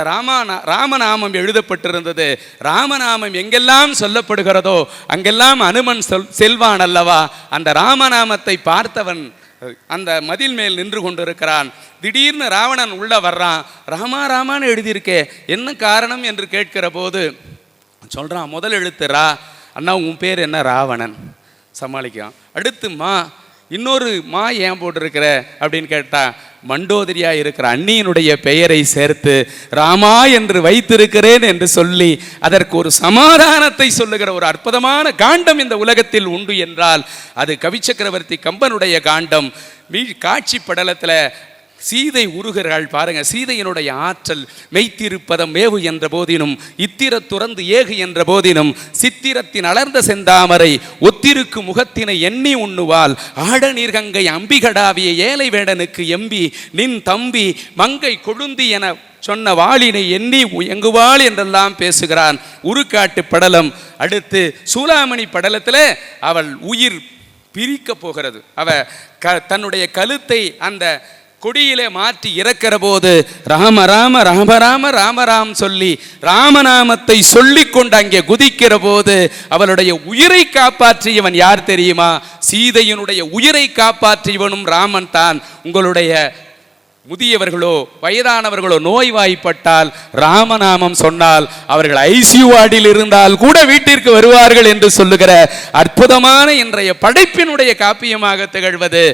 ராமநாமம் எழுதப்பட்டிருந்தது. ராமநாமம் எங்கெல்லாம் சொல்லப்படுகிறதோ அங்கெல்லாம் அனுமன் செல்வான் அல்லவா? அந்த ராமநாமத்தை பார்த்தவன் அந்த மதில் மேல் நின்று கொண்டிருக்கிறான். திடீர்னு ராவணன் உள்ள வர்றான். ராமா ராமான்னு எழுதியிருக்கே, என்ன காரணம் என்று கேட்கிற போது சொல்றான், முதல் எழுத்து ரா, அண்ணா உன் பேர் என்ன? ராவணன். சமாளிக்கான். அடுத்து மா, இன்னொரு மா ஏன் போட்டிருக்கிற அப்படின்னு கேட்டா, மண்டோதரியா இருக்கிற அண்ணியினுடைய பெயரை சேர்த்து ராமா என்று வைத்திருக்கிறேன் என்று சொல்லி அதற்கு ஒரு சமாதானத்தை சொல்லுகிற ஒரு அற்புதமான காண்டம் இந்த உலகத்தில் உண்டு என்றால் அது கவி சக்கரவர்த்தி கம்பனுடைய காண்டம். காட்சி படலத்தில் சீதை உருகிறாள் பாருங்க. சீதையினுடைய ஆற்றல் மெய்த்திருப்பதம் மேவு என்ற போதினும் இத்திர துறந்து ஏகு என்ற போதினும் சித்திரத்தின் அலர்ந்த செந்தாமரை ஒத்திருக்கு முகத்தினை எண்ணி உண்ணுவாள் ஆட நீர்கங்கை அம்பிகடாவிய ஏழை வேடனுக்கு எம்பி நின் தம்பி மங்கை கொழுந்தி என சொன்ன வாளினை எண்ணி எங்குவாள் என்றெல்லாம் பேசுகிறான். உருக்காட்டு படலம். அடுத்து சூலாமணி படலத்தில் அவள் உயிர் பிரிக்க போகிறது. அவ தன்னுடைய கழுத்தை அந்த கொடியிலே மாற்றி இறக்கிற போது ராம ராம ராம ராம ராம ராம் சொல்லி ராமநாமத்தை சொல்லி கொண்டு அங்கே குதிக்கிற போது அவளுடைய உயிரை காப்பாற்றியவன் யார் தெரியுமா? சீதையினுடைய உயிரை காப்பாற்றியவனும் ராமன் தான். உங்களுடைய முதியவர்களோ வயதானவர்களோ நோய்வாய்ப்பட்டால் ராமநாமம் சொன்னால் அவர்கள் ஐசியூ வார்டில் இருந்தால் கூட வீட்டிற்கு வருவார்கள் என்று சொல்லுகிற அற்புதமான இன்றைய படைப்பினுடைய காப்பியமாக திகழ்வது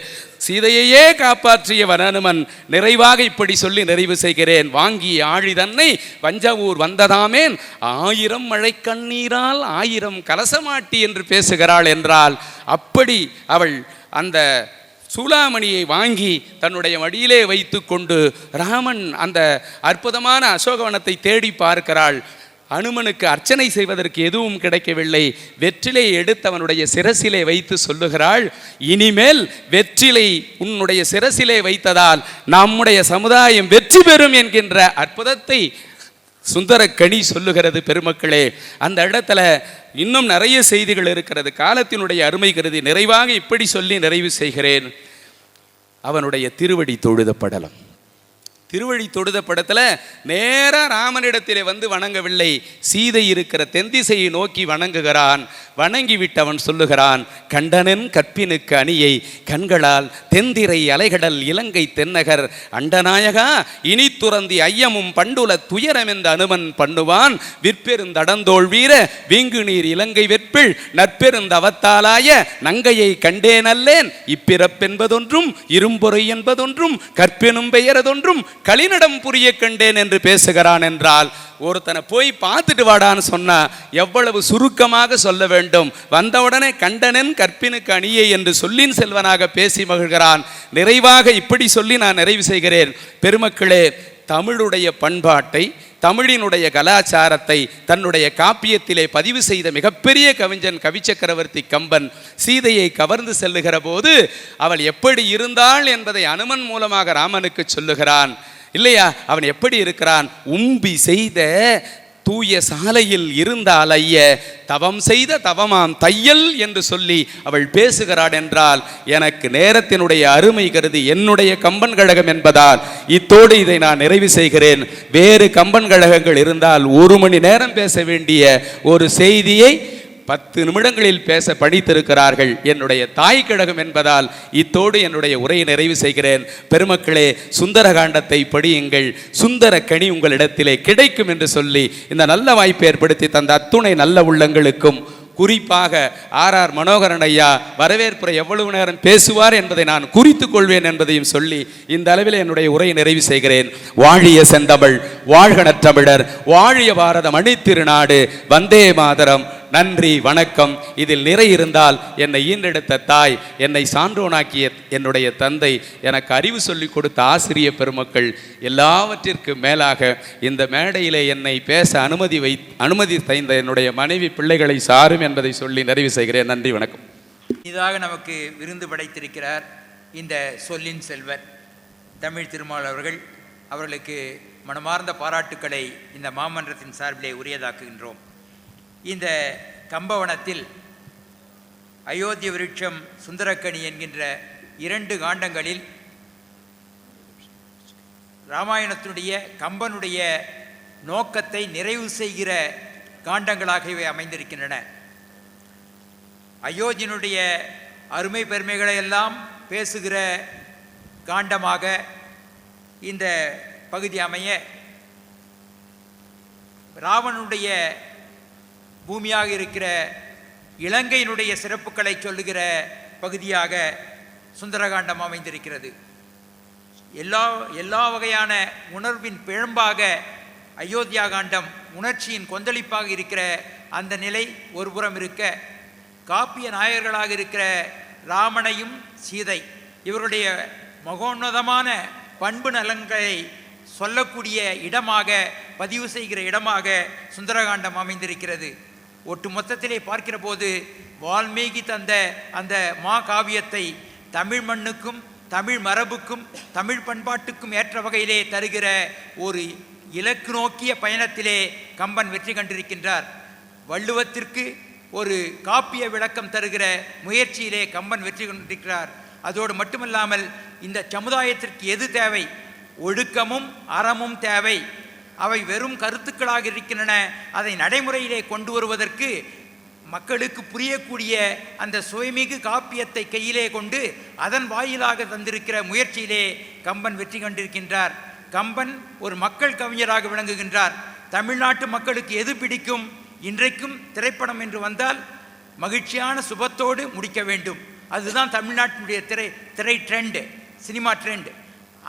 சீதையையே காப்பாற்றிய அனுமன். நிறைவாக இப்படி சொல்லி நிறைவு செய்கிறேன். வாங்கி ஆழி தன்னை வஞ்சவூர் வந்ததாமேன் 1000 மழை கண்ணீரால் 1000 கலசமாட்டி என்று பேசுகிறாள் என்றால் அப்படி அவள் அந்த சூலாமணியை வாங்கி தன்னுடைய மடியிலே வைத்து கொண்டு ராமன் அந்த அற்புதமான அசோகவனத்தை தேடி பார்க்கிறாள். அனுமனுக்கு அர்ச்சனை செய்வதற்கு எதுவும் கிடைக்கவில்லை. வெற்றிலை எடுத்து அவனுடைய சிரசிலே வைத்து சொல்லுகிறாள், இனிமேல் வெற்றிலை உன்னுடைய சிரசிலே வைத்ததால் நம்முடைய சமுதாயம் வெற்றி பெறும் என்கின்ற அற்புதத்தை சுந்தரக்கனி சொல்லுகிறது பெருமக்களே. அந்த இடத்துல இன்னும் நிறைய செய்திகள் இருக்கிறது. காலத்தினுடைய அருமை கருதி நிறைவாக இப்படி சொல்லி நிறைவு செய்கிறேன். அவனுடைய திருவடி தொழுத படலம், திருவடி தொழுத படத்தில் நேராக ராமனிடத்திலே வந்து வணங்கவில்லை, சீதை இருக்கிற தென்திசையை நோக்கி வணங்குகிறான். வணங்கிவிட்டு அவன் சொல்லுகிறான், கண்டனன் கற்பினுக்கு அணியை கண்களால் தென்திரை அலைகடல் இலங்கை தென்னகர் அண்டநாயகா இனி துறந்தி ஐயமும் பண்டுல துயரம் என்ற அனுமன் பண்ணுவான் விற்பெருந்தடந்தோள் வீர வீங்கு நீர் இலங்கை வெற்பில் நற்பெருந்தவத்தாலாய நங்கையை கண்டேனல்லேன் இப்பிறப்பென்பதொன்றும் இரும்பொறை என்பதொன்றும் கற்பெனும் பெயரதொன்றும் களிநடம் புரிய கண்டேன் என்று பேசுகிறான். என்றால் ஒருத்தனை போய் பார்த்துட்டு வாடான்னு சொன்னா எவ்வளவு சுருக்கமாக சொல்ல வேண்டும். வந்தவுடனே கண்டனன் கற்பினுக்கு அணியை என்று சொல்லின் செல்வனாக பேசி மகிழ்கிறான். நிறைவாக இப்படி சொல்லி நான் நிறைவு செய்கிறேன். பெருமக்களே, தமிழுடைய பண்பாட்டை, தமிழினுடைய கலாச்சாரத்தை தன்னுடைய காப்பியத்திலே பதிவு செய்த மிகப்பெரிய கவிஞன் கவிச்சக்கரவர்த்தி கம்பன் சீதையை கவர்ந்து செல்லுகிற போது அவள் எப்படி இருந்தாள் என்பதை அனுமன் மூலமாக ராமனுக்கு சொல்லுகிறான். இல்லையா? அவன் எப்படி இருக்கிறான்? உம்பி செய்த தூய சாலையில் இருந்தால் ஐய தவம் செய்த தவமாம் தையல் என்று சொல்லி அவள் பேசுகிறாள். என்றால் எனக்கு நேரத்தினுடைய அருமை கருதி என்னுடைய கம்பன் கழகம் என்பதால் இத்தோடு இதை நான் நிறைவு செய்கிறேன். வேறு கம்பன் கழகங்கள் இருந்தால் 1 மணி நேரம் பேச வேண்டிய ஒரு செய்தியை 10 நிமிடங்களில் பேச படித்திருக்கிறார்கள். என்னுடைய தாய் கழகம் என்பதால் இத்தோடு என்னுடைய உரையை நிறைவு செய்கிறேன். பெருமக்களே, சுந்தரகாண்டத்தை படியுங்கள், சுந்தர கனி உங்களிடத்திலே கிடைக்கும் என்று சொல்லி இந்த நல்ல வாய்ப்பை ஏற்படுத்தி தந்த அத்துணை நல்ல உள்ளங்களுக்கும், குறிப்பாக ஆர் மனோகரன் ஐயா வரவேற்புரை எவ்வளவு நேரம் பேசுவார் என்பதை நான் குறித்துக் கொள்வேன் என்பதையும் சொல்லி இந்த அளவில் என்னுடைய உரையை நிறைவு செய்கிறேன். வாழிய செந்தமிழ், வாழ்க நற்றமிழர், வாழிய பாரதம் அணித்திருநாடு, வந்தே மாதரம். நன்றி, வணக்கம். இதில் நிறை இருந்தால் என்னை ஈன்றெடுத்த தாய், என்னை சான்றோனாக்கிய என்னுடைய தந்தை, எனக்கு அறிவு சொல்லிக் கொடுத்த ஆசிரிய பெருமக்கள், எல்லாவற்றிற்கும் மேலாக இந்த மேடையிலே என்னை பேச அனுமதி தைந்த என்னுடைய மனைவி பிள்ளைகளை சாரும் என்பதை சொல்லி நிறைவு செய்கிறேன். நன்றி, வணக்கம். இதாக நமக்கு விருந்து படைத்திருக்கிறார் இந்த சொல்லின் செல்வர் தமிழ் திருமால் அவர்கள். அவர்களுக்கு மனமார்ந்த பாராட்டுக்களை இந்த மாமன்றத்தின் சார்பிலே உரியதாக்குகின்றோம். இந்த கம்பவனத்தில் அயோத்தி விருட்சம், சுந்தரக்கனி என்கின்ற 2 காண்டங்களில் இராமாயணத்தினுடைய கம்பனுடைய நோக்கத்தை நிறைவு செய்கிற காண்டங்களாக இவை அமைந்திருக்கின்றன. அயோத்தியினுடைய அருமை பெருமைகளை எல்லாம் பேசுகிற காண்டமாக இந்த பகுதி அமைய, ராவனுடைய பூமியாக இருக்கிற இலங்கையினுடைய சிறப்புகளை சொல்லுகிற பகுதியாக சுந்தரகாண்டம் அமைந்திருக்கிறது. எல்லா வகையான உணர்வின் பிழம்பாக அயோத்தியா காண்டம் உணர்ச்சியின் கொந்தளிப்பாக இருக்கிற அந்த நிலை ஒருபுறம் இருக்க, காப்பிய நாயகர்களாக இருக்கிற ராமனையும் சீதை இவருடைய மகோன்னதமான பண்பு நலன்களை சொல்லக்கூடிய இடமாக, பதிவு செய்கிற இடமாக சுந்தரகாண்டம் அமைந்திருக்கிறது. ஒட்டு மொத்தத்திலே பார்க்கிற போது வால்மீகி தந்த அந்த மா காவியத்தை தமிழ் மண்ணுக்கும் தமிழ் மரபுக்கும் தமிழ் பண்பாட்டுக்கும் ஏற்ற வகையிலே தருகிற ஒரு இலக்கு நோக்கிய பயணத்திலே கம்பன் வெற்றி கண்டிருக்கின்றார். வள்ளுவத்திற்கு ஒரு காப்பிய விளக்கம் தருகிற முயற்சியிலே கம்பன் வெற்றி கொண்டிருக்கிறார். அதோடு மட்டுமல்லாமல் இந்த சமுதாயத்திற்கு எது தேவை? ஒழுக்கமும் அறமும் தேவை. அவை வெறும் கருத்துக்களாக இருக்கின்றன. அதை நடைமுறையிலே கொண்டு வருவதற்கு மக்களுக்கு புரியக்கூடிய அந்த சுயமிகு காப்பியத்தை கையிலே கொண்டு அதன் வாயிலாக தந்திருக்கிற முயற்சியிலே கம்பன் வெற்றி கண்டிருக்கின்றார். கம்பன் ஒரு மக்கள் கவிஞராக விளங்குகின்றார். தமிழ்நாட்டு மக்களுக்கு எது பிடிக்கும்? இன்றைக்கும் திரைப்படம் என்று வந்தால் மகிழ்ச்சியான சுபத்தோடு முடிக்க வேண்டும். அதுதான் தமிழ்நாட்டினுடைய திரை ட்ரெண்ட், சினிமா ட்ரெண்ட்.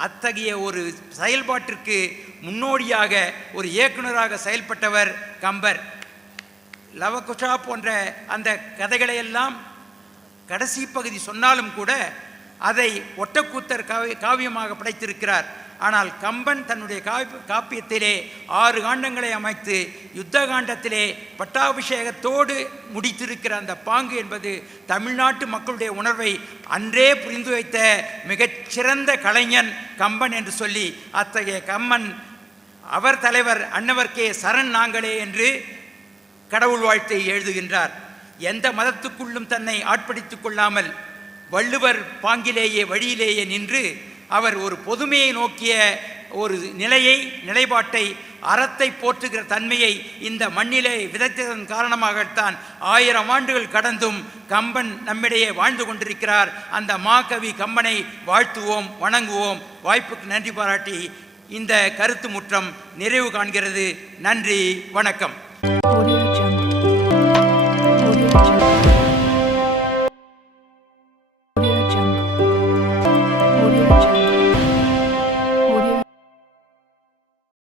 அத்தகைய ஒரு செயல்பாட்டிற்கு முன்னோடியாக ஒரு இயக்குனராக செயல்பட்டவர் கம்பர். லவகுஷா போன்ற அந்த கதைகளையெல்லாம் கடைசி பகுதி சொன்னாலும் கூட அதை ஒட்டக்கூத்தர் காவியமாக படைத்திருக்கிறார். ஆனால் கம்பன் தன்னுடைய காப்பியத்திலே 6 காண்டங்களை அமைத்து யுத்த காண்டத்திலே பட்டாபிஷேகத்தோடு முடித்திருக்கிற அந்த பாங்கு என்பது தமிழ்நாட்டு மக்களுடைய உணர்வை அன்றே புரிந்து வைத்த மிகச்சிறந்த கலைஞன் கம்பன் என்று சொல்லி, அத்தகைய கம்பன் அவர் தலைவர் அன்னவர் கே சரண் நாங்களே என்று கடவுள் வாழ்த்தை எழுதுகின்றார். எந்த மதத்துக்குள்ளும் தன்னை ஆட்படுத்திக் கொள்ளாமல் வள்ளுவர் பாங்கிலேயே வழியிலேயே நின்று அவர் ஒரு பொதுமையை நோக்கிய ஒரு நிலைப்பாட்டை அறத்தை போற்றுகிற தன்மையை இந்த மண்ணிலே விதைத்ததன் காரணமாகத்தான் 1000 ஆண்டுகள் கடந்தும் கம்பன் நம்மிடையே வாழ்ந்து கொண்டிருக்கிறார். அந்த மாகவி கம்பனை வாழ்த்துவோம், வணங்குவோம். வாய்ப்புக்கு நன்றி பாராட்டி இந்த கருத்து முற்றம் நிறைவு காண்கிறது. நன்றி, வணக்கம்.